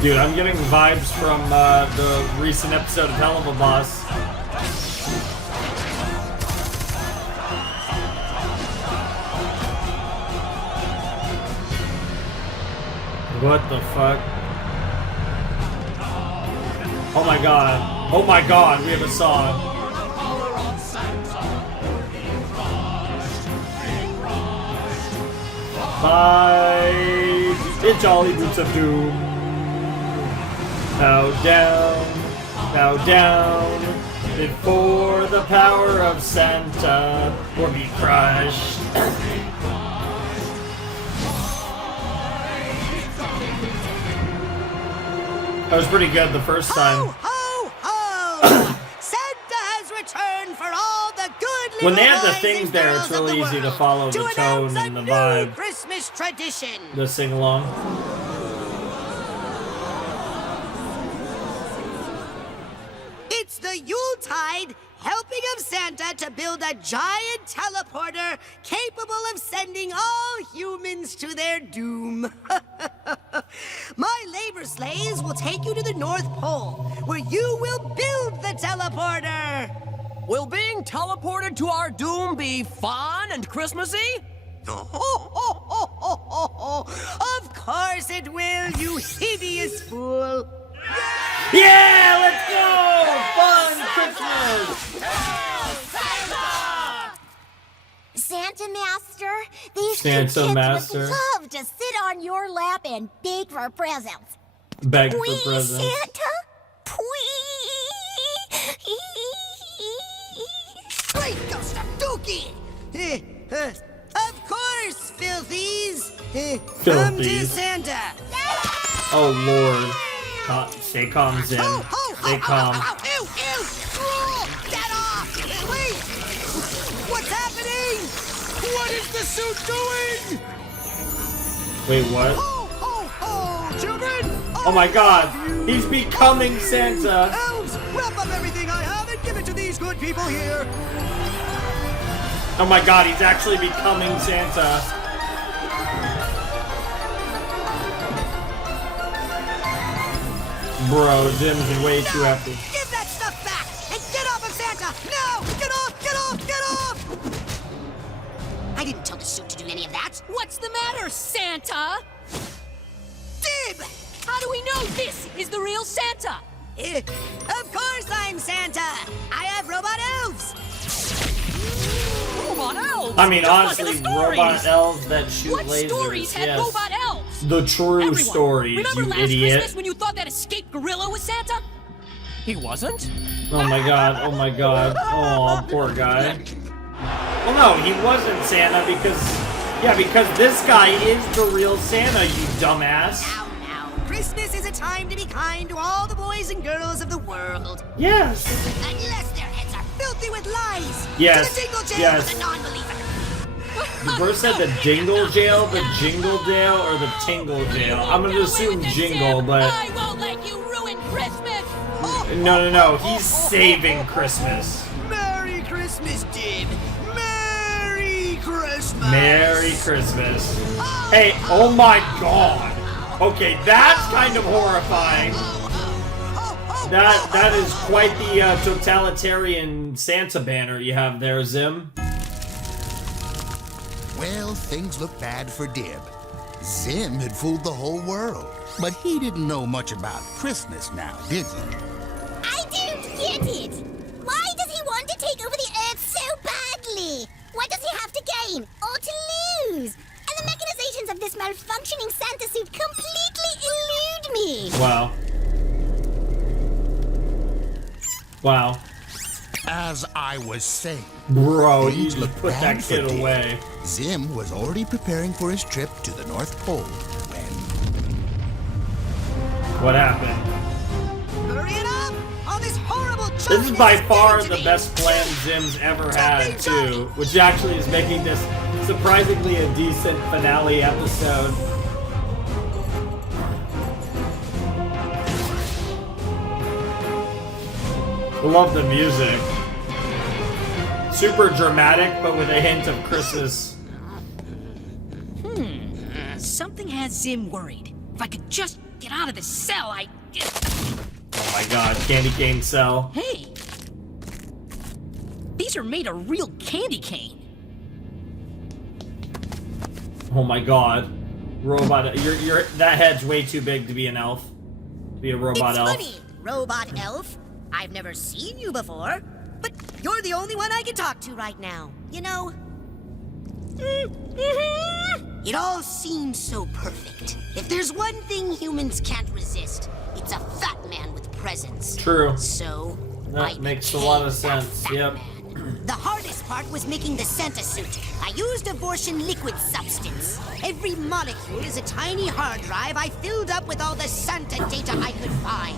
Dude, I'm getting vibes from the recent episode of Hell of a Boss. What the fuck? Oh my god. Oh my god, we have a song. Bye, the jolly boots of doom. Bow down before the power of Santa, or be crushed. That was pretty good the first time. Ho, ho! Santa has returned for all the good When they little have the boys things and there, girls it's really of the easy to world follow the to tone announce and the a vibe. new Christmas tradition. The sing along. It's the Yuletide helping of Santa to build a giant teleporter capable of sending all humans to their doom. My labor sleighs will take you to the North Pole, where you will build the teleporter. Will being teleported to our doom be fun and Christmassy? Of course it will, you hideous fool. Yeah, let's go! Fun Christmas! Santa Master, these Santa two kids Master. would love to sit on your lap and beg for presents. Beg for Please, presents. Santa? Please? Great ghost of Dookie! Of course, filthies! Come to Filthies. Santa! Oh Lord. Stay calm, Zim. Stay calm. Ew! Get off! Wait! What's happening? What is the suit doing? Wait, what? Children! Oh my god! He's becoming Santa! Elves, wrap up everything I have and give it to these good people here! Oh my god, he's actually becoming Santa. Bro, Zim's way too happy. Give that stuff back and get off of Santa! No! Get off! Get off! Get off! I didn't tell the suit to do any of that. What's the matter, Santa? Dib! How do we know this is the real Santa? Of course I'm Santa! I have robot elves! Robot elves? I mean, Just honestly, like in the stories. robot elves that shoot What lasers. stories had yes. robot elves? The true Everyone, stories, remember you last idiot. Christmas when you thought that escaped gorilla was Santa? He wasn't? Oh my god, oh my god. Oh, poor guy. Well, no, he wasn't Santa because this guy is the real Santa, you dumbass. Now, Christmas is a time to be kind to all the boys and girls of the world. Yes. Unless their heads are filthy with lies. Yes, To the dingle jail yes. with a non-believer. You first said the dingle jail, the jingle jail, or the tingle jail. I'm gonna assume jingle, but I won't let you ruin Christmas! no. He's saving Christmas. Merry Christmas, Dib. Merry Christmas. Merry Christmas. Hey, oh my god. Okay, that's kind of horrifying. That is quite the totalitarian Santa banner you have there, Zim. Well, things look bad for Dib. Zim had fooled the whole world. But he didn't know much about Christmas now, did he? I don't get it. Why does he want to take over the Earth so badly? What does he have to gain or to lose? And the mechanizations of this malfunctioning Santa suit completely elude me. Wow. Wow. As I was saying, Bro, you things just looked put bad that for kid Dib. away. Zim was already preparing for his trip to the North Pole when... What happened? Hurry it up! All this horrible junk This is by is far getting to the me. best plan Zim's ever had, too. Which actually is making this surprisingly a decent finale episode. Love the music. Super dramatic, but with a hint of Christmas. Something has Zim worried. If I could just get out of this cell, Oh my god, candy cane cell. Hey! These are made of real candy cane. Oh my god. Robot, that head's way too big to be an elf. Be a robot It's elf. funny, robot elf. I've never seen you before, but you're the only one I can talk to right now. You know? It all seems so perfect. If there's one thing humans can't resist, it's a fat man with presence. True. So, That makes a lot of sense. Yep. the hardest part was making the Santa suit. I used abortion liquid substance. Every molecule is a tiny hard drive I filled up with all the Santa data I could find.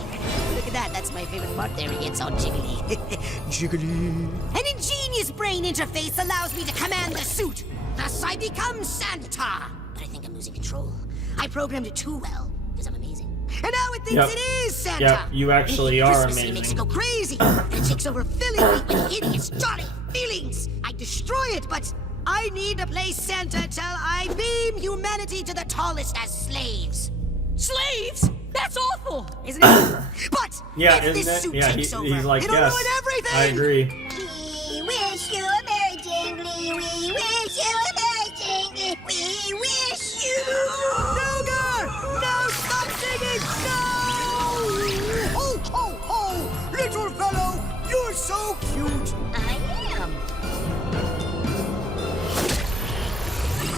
Look at that, that's my favorite part there. He gets all jiggly. Jiggly. An ingenious brain interface allows me to command the suit. Thus I become Santa. But I think I'm losing control. I programmed it too well, because I'm amazing. And now it thinks it is Santa. Yep, you actually are Christmas amazing. makes it go crazy. And it takes over filling me with hideous, jolly feelings. I destroy it, but I need to play Santa till I beam humanity to the tallest as slaves. Slaves? That's awful! Isn't it? But Yeah, if this isn't suit it? Yeah, takes over, he's like, it'll yes, ruin everything. I agree. We wish you a merry jingly. We wish you a merry jingly. We wish you. No, girl! No, stop singing! No! Oh, oh, oh! Little fellow, you're so cute. I am.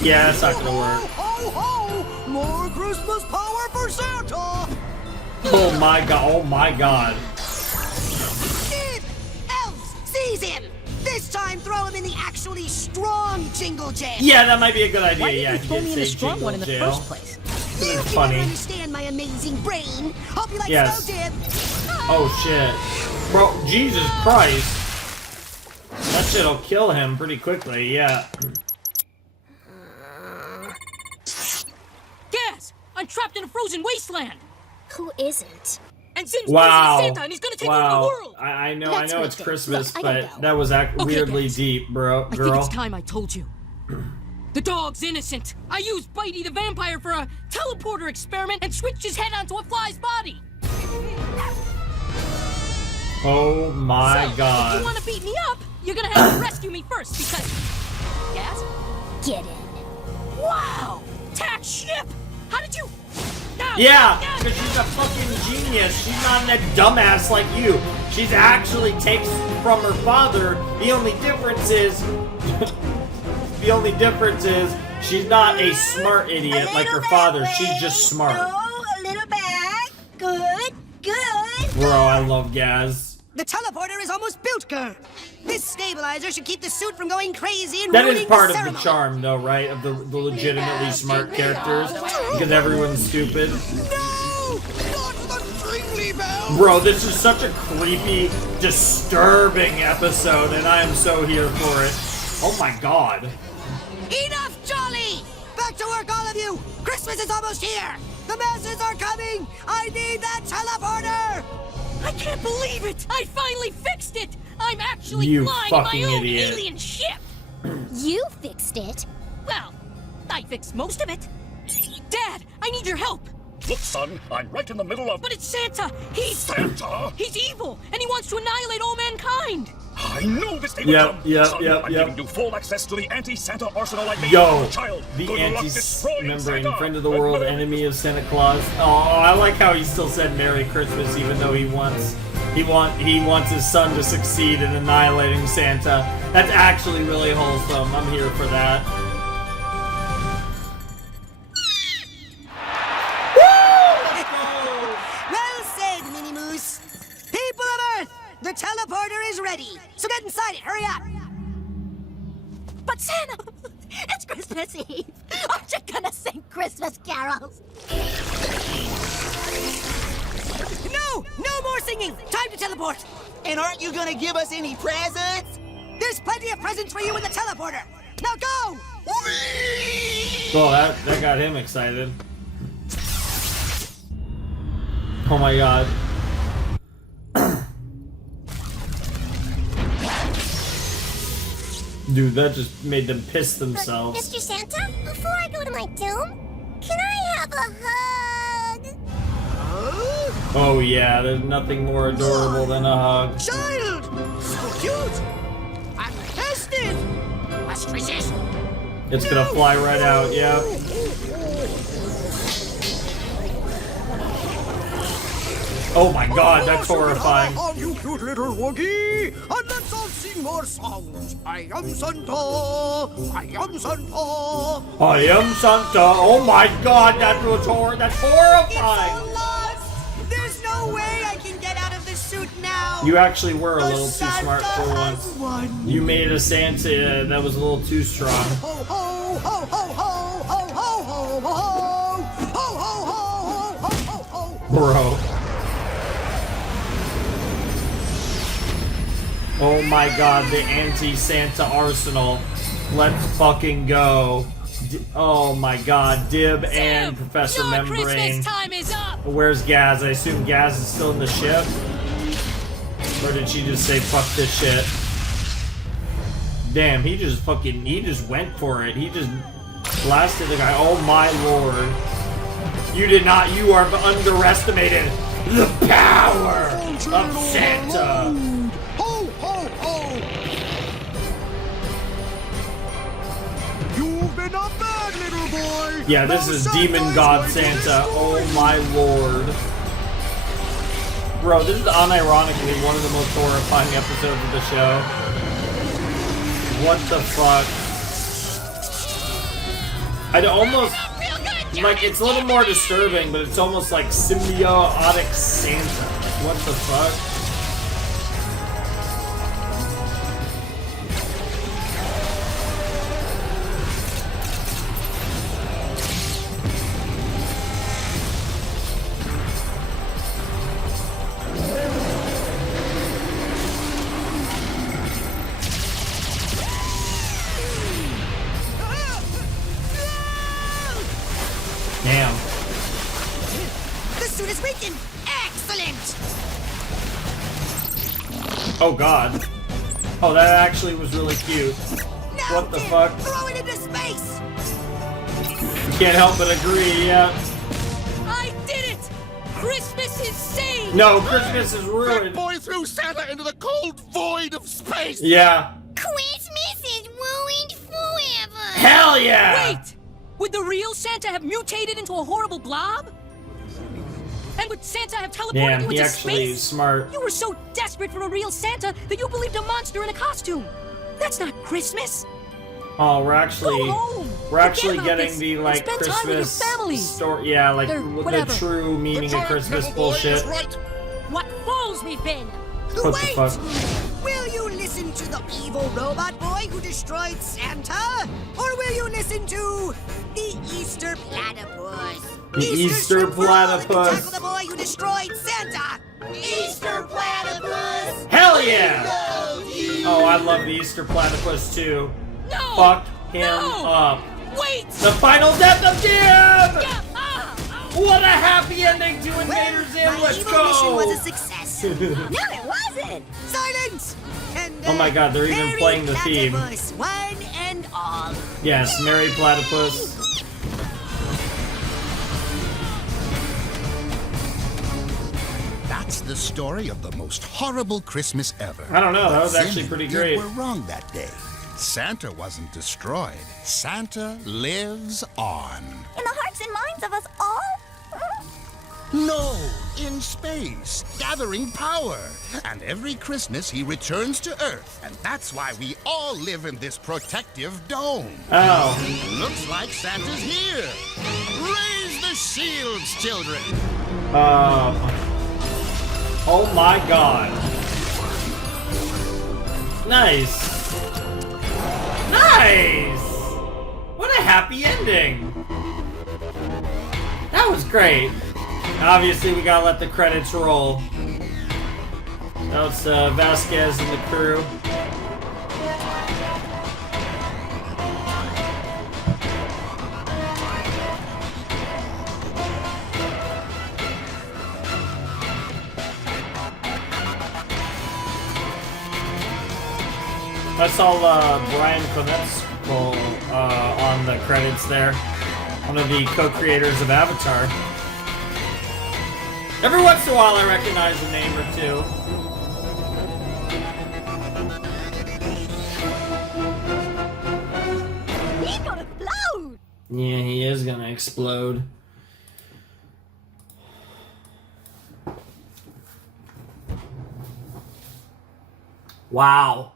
Yeah, that's not gonna work. Ho, ho! More Christmas power for Santa! Oh my god, oh my god. Kid! Elves, seize him! This time throw him in the actually strong jingle jail! Yeah, that might be a good idea. Why didn't Yeah, you he throw did me in the say strong jingle one in the jail. first place? You It's can funny. never understand my amazing brain! Hope you like Yes. Snow Dib! Oh shit. Bro, Jesus Christ. That shit'll kill him pretty quickly, yeah. Gaz! I'm trapped in a frozen wasteland! Who isn't? And Zim's Wow. Santa and he's gonna take over the world! I know Let's it's wait. Christmas, Look, I don't but know. that was Okay, weirdly guys. deep, bro. I think it's time I told you. The dog's innocent. I used Bitey the vampire for a teleporter experiment and switched his head onto a fly's body. Oh my So, if god. you want to beat me up, you're gonna have to rescue me first because... Gaz? Get in. Wow! Tax ship! How did you... No, Yeah, no, no, because she's a fucking genius. She's not a dumbass like you. She's actually takes from her father. The only difference is... the only difference is she's not a smart idiot like her father. She's just smart. No, a little back. Good, good. Bro, I love Gaz. The teleporter is almost built, girl! This stabilizer should keep the suit from going crazy and That ruining is part the of the ceremony. charm, though, right? Of the legitimately smart characters. Because everyone's stupid. No! Not the jingly bell! Bro, this is such a creepy, disturbing episode, and I am so here for it. Oh my god. Enough, Jolly! Back to work, all of you! Christmas is almost here! The masses are coming! I need that teleporter! I can't believe it! I finally fixed it! I'm actually You flying my fucking own idiot. alien ship! You fixed it. Well, I fixed most of it. Dad, I need your help! Look, son, I'm right in the middle of... But it's Santa! He's... Santa? He's evil, and he wants to annihilate all mankind! I knew this day would Yep, come. yep, Son, yep, I'm yep. giving you full access to the anti-Santa arsenal I made Yo, as a child. the Good luck destroying anti-membrane Santa. friend of the world, enemy of Santa Claus. Oh, I like how he still said Merry Christmas, even though he wants his son to succeed in annihilating Santa. That's actually really wholesome. I'm here for that. Well said, Minnie Moose. People of Earth, the teleporter is ready. So get inside it, hurry up. But Santa, it's Christmas Eve. Aren't you gonna sing Christmas carols? No, no more singing. Time to teleport. And aren't you gonna give us any presents? There's plenty of presents for you in the teleporter. Now go. Oh, that got him excited. Oh my god. Dude, that just made them piss themselves. Mr. Santa, before I go to my doom, can I have a hug? Oh yeah, there's nothing more adorable than a hug. Child, so cute. I'm tested. Must resist. It's gonna fly right out, yeah. Oh my god, that's horrifying. Oh, you cute little woogie. And let's all sing more songs. I am Santa. I am Santa. I am Santa. Oh my god, that's horrifying. There's no way I can get out of this suit now. You actually were a little too smart for once. You made a Santa that was a little too strong. Ho ho ho ho ho ho ho ho ho ho ho ho ho ho. Bro. Oh my god, the anti-Santa arsenal. Let's fucking go. Oh my god, Dib and Professor Your Membrane. Christmas time is up! Where's Gaz? I assume Gaz is still in the ship? Or did she just say, fuck this shit? Damn, he just went for it. He just blasted the guy. Oh my lord. You did not, you are underestimated the power of Santa. Ho, ho, ho! You've been a bad little boy! Yeah, this is Demon God Santa. Oh my lord. Bro, this is unironically one of the most horrifying episodes of the show. What the fuck? I'd almost... Like, it's a little more disturbing, but it's almost like symbiotic Santa. What the fuck? Damn. The suit is weakened! Excellent! Oh god. Oh, that actually was really cute. What the fuck? Throw it into space! You can't help but agree, yeah. I did it! Christmas is saved! No, Christmas is ruined. That boy threw Santa into the cold void of space! Yeah. Christmas is ruined forever! Hell yeah! Wait! Would the real Santa have mutated into a horrible blob? And would Santa have teleported Damn, you he into actually space? is smart. You were so desperate for a real Santa that you believed a monster in a costume. That's not Christmas. Oh, we're actually Go home. Forget getting about the this like and spend time with your Christmas family. story. Yeah, like Or the whatever. true meaning of Christmas bullshit. What fools we've been! What the fuck? Will you listen to the evil robot boy who destroyed Santa? Or will you listen to the Easter platypus? The Easter platypus. Tackle the boy who destroyed Santa! Easter platypus! Hell yeah! Oh, I love the Easter platypus too. No! Fuck him up. Wait! The final death of Dim! What a happy ending to Invader Zim. Let's Evil go! mission was a success. No, it wasn't! Silence! And, Oh my god, they're even Merry playing the theme. Platypus, one and all. Yes, Merry Platypus. That's the story of the most horrible Christmas ever. I don't know, that But was Zim actually and pretty Dib great. were wrong that day. Santa wasn't destroyed. Santa lives on. In the hearts and minds of us all? No, in space, gathering power. And every Christmas he returns to Earth. And that's why we all live in this protective dome. Oh. Looks like Santa's here. Raise the shields, children. Oh my god. Nice. Nice! What a happy ending. That was great. Obviously, we gotta let the credits roll. That was Vasquez and the crew. I saw Brian Konietzko on the credits there. One of the co-creators of Avatar. Every once in a while I recognize a name or two. He's gonna explode! Yeah, he is gonna explode. Wow.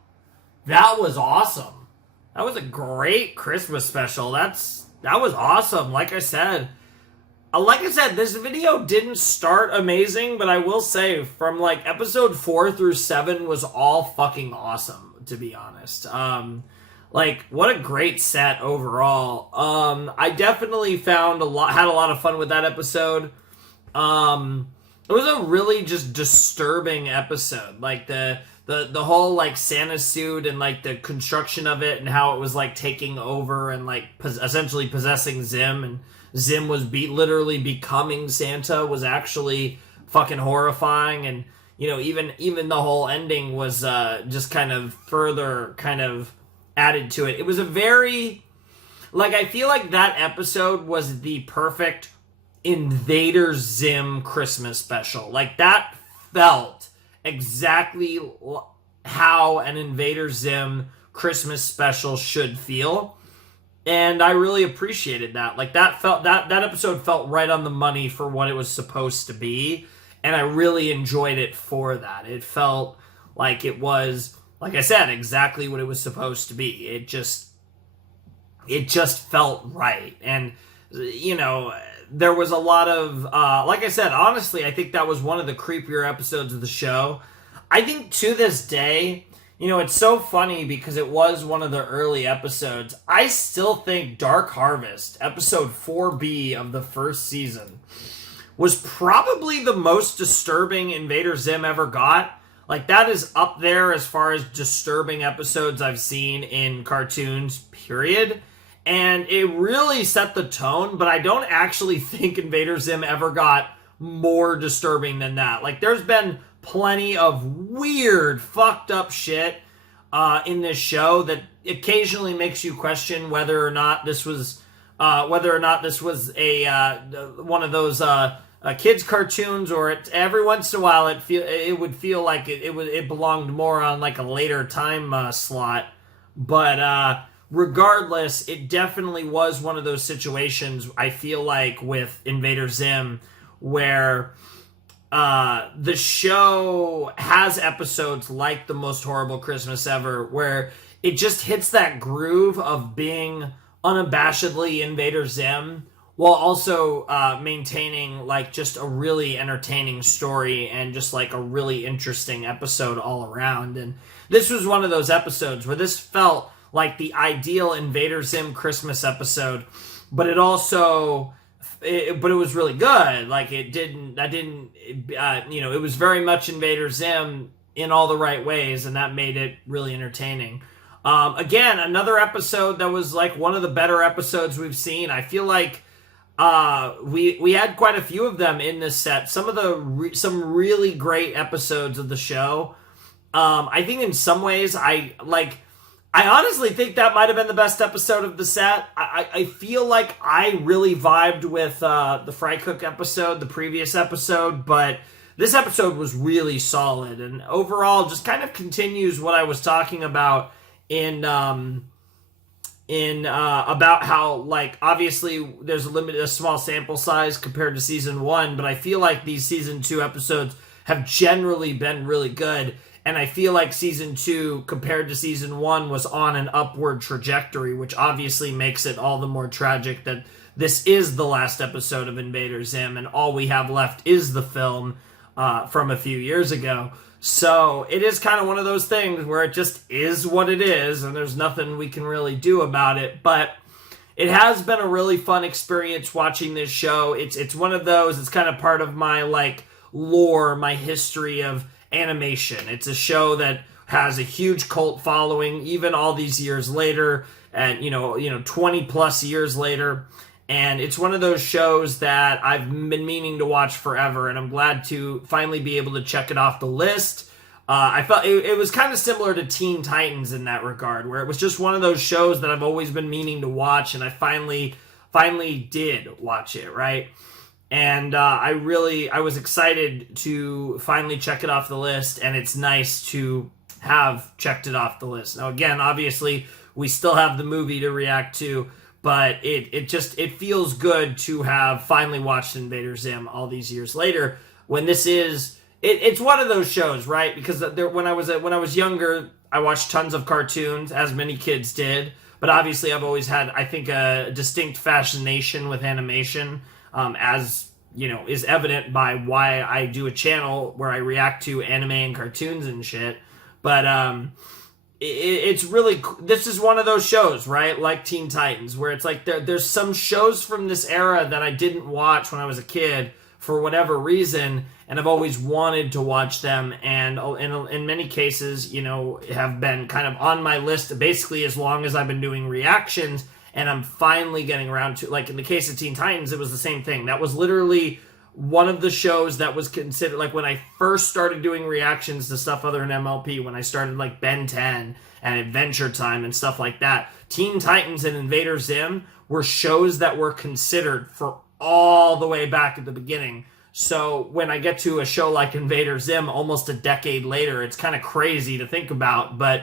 That was awesome. That was a great Christmas special. That was awesome. Like I said, this video didn't start amazing, but I will say from like episode 4 through 7 was all fucking awesome, to be honest. Like what a great set overall. I definitely had a lot of fun with that episode. It was a really just disturbing episode. Like the the whole like Santa suit and like the construction of it and how it was like taking over and like essentially possessing Zim, and Zim was literally becoming Santa was actually fucking horrifying. And you know, even the whole ending was just kind of further kind of added to it. It was a very, like, I feel like that episode was the perfect Invader Zim Christmas special. Like, that felt exactly how an Invader Zim Christmas special should feel. And I really appreciated that. Like, that episode felt right on the money for what it was supposed to be. And I really enjoyed it for that. It felt like it was, like I said, exactly what it was supposed to be. It just felt right. And, you know, there was a lot of, like I said, honestly, I think that was one of the creepier episodes of the show. I think to this day, you know, it's so funny because it was one of the early episodes. I still think Dark Harvest, episode 4B of the first season, was probably the most disturbing Invader Zim ever got. Like, that is up there as far as disturbing episodes I've seen in cartoons, period. And it really set the tone, but I don't actually think Invader Zim ever got more disturbing than that. Like, there's been plenty of weird, fucked up shit in this show that occasionally makes you question whether or not this was a one of those kids cartoons, or every once in a while it would feel like it belonged more on like a later time slot. But regardless, it definitely was one of those situations, I feel like, with Invader Zim where the show has episodes like The Most Horrible Christmas Ever where it just hits that groove of being unabashedly Invader Zim while also maintaining like just a really entertaining story and just like a really interesting episode all around. And this was one of those episodes where this felt like the ideal Invader Zim Christmas episode, but it also, but it was really good. Like, it was very much Invader Zim in all the right ways, and that made it really entertaining. Again, another episode that was like one of the better episodes we've seen. I feel like we had quite a few of them in this set. Some really great episodes of the show. I think in some ways I honestly think that might have been the best episode of the set. I feel like I really vibed with the Frycook episode, the previous episode, but this episode was really solid, and overall just kind of continues what I was talking about in about how, like, obviously there's a small sample size compared to season 1, but I feel like these season 2 episodes have generally been really good. And I feel like season 2, compared to season 1, was on an upward trajectory, which obviously makes it all the more tragic that this is the last episode of Invader Zim, and all we have left is the film from a few years ago. So it is kind of one of those things where it just is what it is, and there's nothing we can really do about it. But it has been a really fun experience watching this show. It's one of those, it's kind of part of my, like, lore, my history of animation. It's a show that has a huge cult following even all these years later, and you know 20 plus years later, and it's one of those shows that I've been meaning to watch forever, and I'm glad to finally be able to check it off the list. I felt it was kind of similar to Teen Titans in that regard, where it was just one of those shows that I've always been meaning to watch, and I finally did watch it, right? And I was excited to finally check it off the list, and it's nice to have checked it off the list. Now, again, obviously, we still have the movie to react to, but it feels good to have finally watched Invader Zim all these years later, when this is, it's one of those shows, right? Because when I was younger, I watched tons of cartoons, as many kids did, but obviously I've always had, I think, a distinct fascination with animation, as you know, is evident by why I do a channel where I react to anime and cartoons and shit. But it's really, this is one of those shows, right? Like Teen Titans, where it's like there's some shows from this era that I didn't watch when I was a kid for whatever reason, and I've always wanted to watch them, and in many cases, have been kind of on my list basically as long as I've been doing reactions, and I'm finally getting around to, like in the case of Teen Titans, it was the same thing. That was literally one of the shows that was considered, like when I first started doing reactions to stuff other than MLP, when I started like Ben 10 and Adventure Time and stuff like that, Teen Titans and Invader Zim were shows that were considered for all the way back at the beginning. So when I get to a show like Invader Zim almost a decade later, it's kind of crazy to think about, but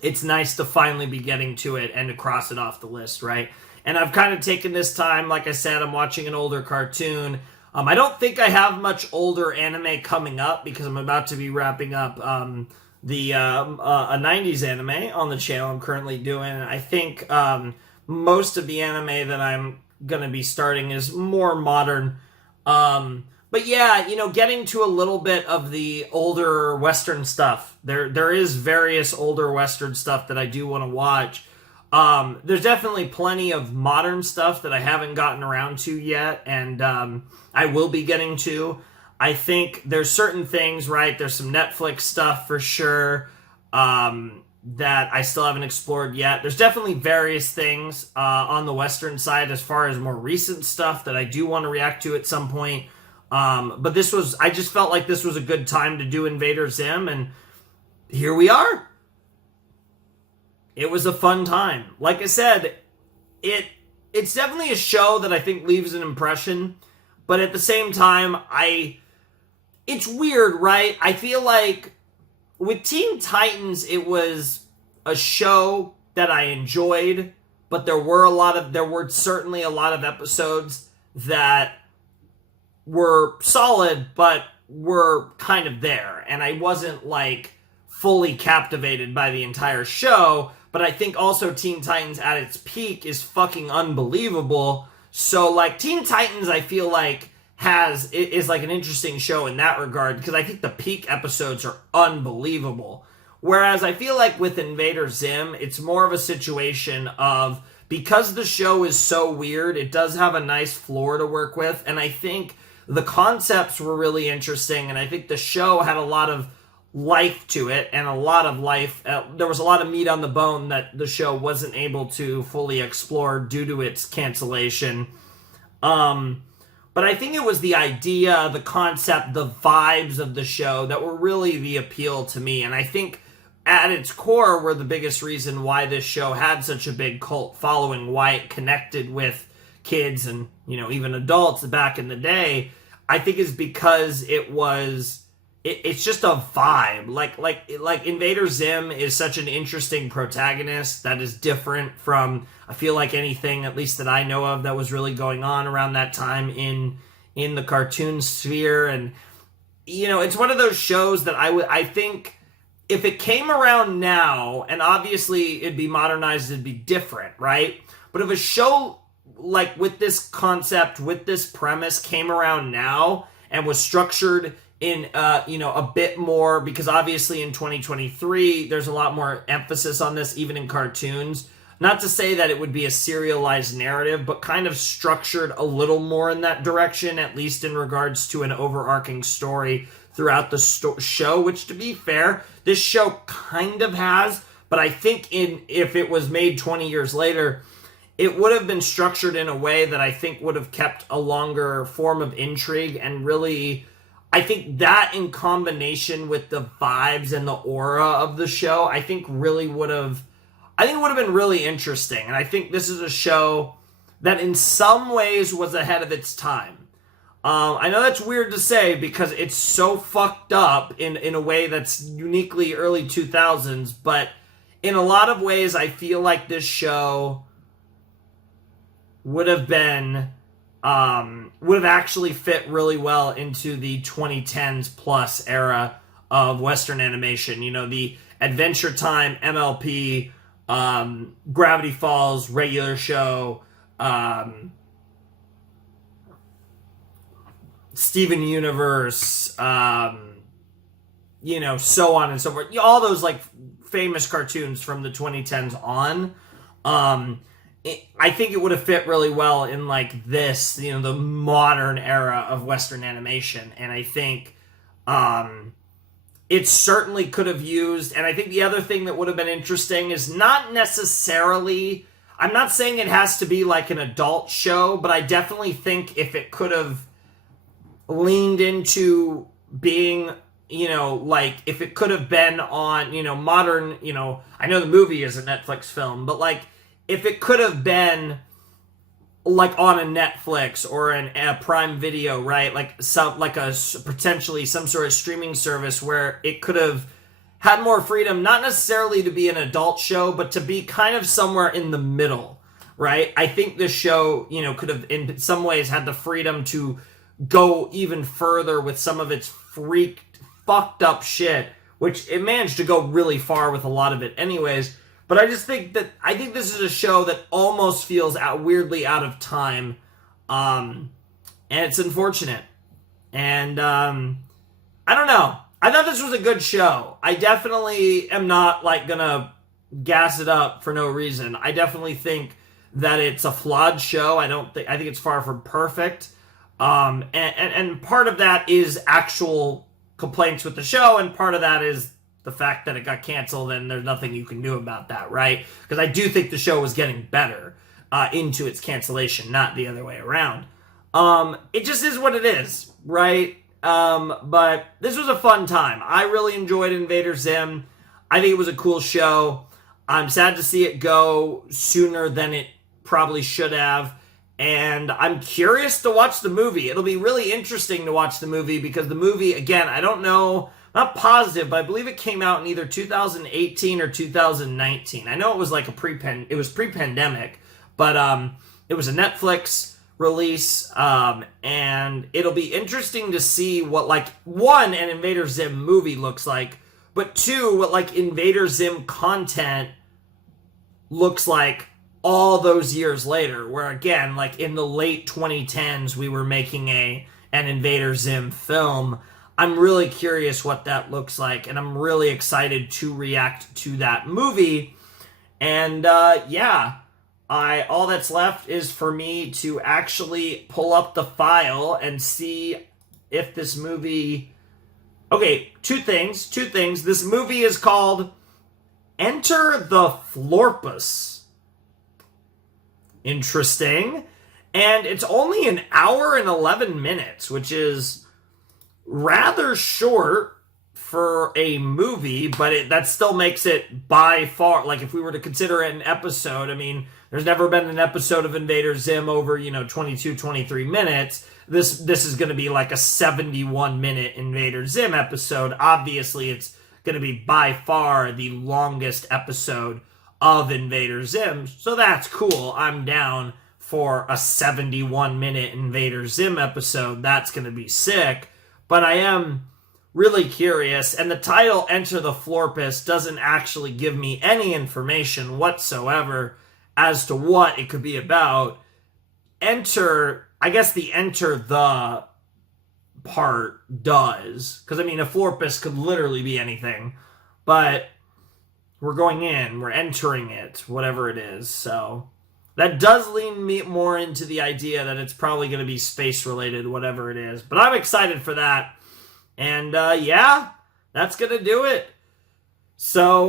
it's nice to finally be getting to it and to cross it off the list, right? And I've kind of taken this time, like I said, I'm watching an older cartoon. I don't think I have much older anime coming up because I'm about to be wrapping up a 90s anime on the channel I'm currently doing. I think most of the anime that I'm going to be starting is more modern. But yeah, getting to a little bit of the older Western stuff. There is various older Western stuff that I do want to watch. There's definitely plenty of modern stuff that I haven't gotten around to yet, and I will be getting to. I think there's certain things, right? There's some Netflix stuff for sure that I still haven't explored yet. There's definitely various things on the Western side as far as more recent stuff that I do want to react to at some point. But I just felt like this was a good time to do Invader Zim, and here we are. It was a fun time. Like I said, it's definitely a show that I think leaves an impression, but at the same time, it's weird, right? I feel like with Teen Titans, it was a show that I enjoyed, but there were certainly a lot of episodes that were solid, but were kind of there, and I wasn't like fully captivated by the entire show. But I think also Teen Titans at its peak is fucking unbelievable. So like Teen Titans, I feel like is like an interesting show in that regard, because I think the peak episodes are unbelievable. Whereas I feel like with Invader Zim, it's more of a situation of, because the show is so weird, it does have a nice floor to work with, and I think the concepts were really interesting, and I think the show had a lot of life to it, and a lot of life. There was a lot of meat on the bone that the show wasn't able to fully explore due to its cancellation. But I think it was the idea, the concept, the vibes of the show that were really the appeal to me, and I think at its core were the biggest reason why this show had such a big cult following, why it connected with kids and even adults back in the day. I think is because it's just a vibe. Like Invader Zim is such an interesting protagonist that is different from, I feel like, anything, at least that I know of, that was really going on around that time in the cartoon sphere. And it's one of those shows that I think if it came around now, and obviously it'd be modernized, it'd be different, right? But if a show like with this concept, with this premise came around now and was structured in a bit more, because obviously in 2023 there's a lot more emphasis on this even in cartoons, not to say that it would be a serialized narrative, but kind of structured a little more in that direction, at least in regards to an overarching story throughout the show, which, to be fair, this show kind of has. But I think if it was made 20 years later, it would have been structured in a way that I think would have kept a longer form of intrigue, and really, I think that in combination with the vibes and the aura of the show, I think it would have been really interesting. And I think this is a show that in some ways was ahead of its time. I know that's weird to say because it's so fucked up in a way that's uniquely early 2000s, but in a lot of ways I feel like this show would have actually fit really well into the 2010s plus era of Western animation. The Adventure Time, MLP, Gravity Falls, regular show, Steven Universe, so on and so forth. All those like famous cartoons from the 2010s on. I think it would have fit really well in like this, you know, the modern era of Western animation. And I think it certainly could have used, and I think the other thing that would have been interesting is not necessarily, I'm not saying it has to be like an adult show, but I definitely think if it could have leaned into being, you know, like if it could have been on, you know, modern, you know, I know the movie is a Netflix film, but like if it could have been like on a Netflix or a Prime Video, right? Like potentially some sort of streaming service where it could have had more freedom, not necessarily to be an adult show, but to be kind of somewhere in the middle, right? I think this show, you know, could have in some ways had the freedom to go even further with some of its fucked up shit, which it managed to go really far with a lot of it anyways. But I just think this is a show that almost feels weirdly out of time, and it's unfortunate. And I don't know. I thought this was a good show. I definitely am not like gonna gas it up for no reason. I definitely think that it's a flawed show. I think it's far from perfect. And part of that is actual complaints with the show, and part of that is the fact that it got canceled and there's nothing you can do about that, right? Because I do think the show was getting better into its cancellation, not the other way around. It just is what it is, right? But this was a fun time. I really enjoyed Invader Zim. I think it was a cool show. I'm sad to see it go sooner than it probably should have. And I'm curious to watch the movie. It'll be really interesting to watch the movie because the movie, again, I don't know, not positive, but I believe it came out in either 2018 or 2019. I know it was like it was pre-pandemic, but it was a Netflix release, and it'll be interesting to see what like one, an Invader Zim movie looks like, but two, what like Invader Zim content looks like all those years later, where again, like in the late 2010s, we were making an Invader Zim film. I'm really curious what that looks like, and I'm really excited to react to that movie. And all that's left is for me to actually pull up the file and see if this movie... Okay, two things. This movie is called Enter the Florpus. Interesting. And it's only an hour and 11 minutes, which is rather short for a movie, but that still makes it by far, like if we were to consider it an episode, I mean, there's never been an episode of Invader Zim over, 22, 23 minutes. This is going to be like a 71-minute Invader Zim episode. Obviously, it's going to be by far the longest episode of Invader Zim, so that's cool. I'm down for a 71-minute Invader Zim episode. That's going to be sick. But I am really curious, and the title Enter the Florpus doesn't actually give me any information whatsoever as to what it could be about. I guess the enter the part does, because I mean a Florpus could literally be anything, but we're going in, we're entering it, whatever it is, so that does lean me more into the idea that it's probably going to be space-related, whatever it is. But I'm excited for that. And, that's going to do it. So,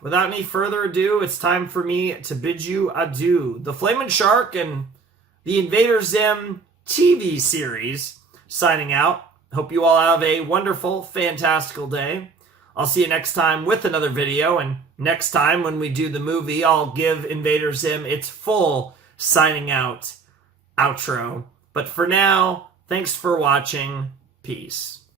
without any further ado, it's time for me to bid you adieu. The Flamin' Shark and the Invader Zim TV series signing out. Hope you all have a wonderful, fantastical day. I'll see you next time with another video, and next time when we do the movie, I'll give Invader Zim its full signing out outro. But for now, thanks for watching. Peace.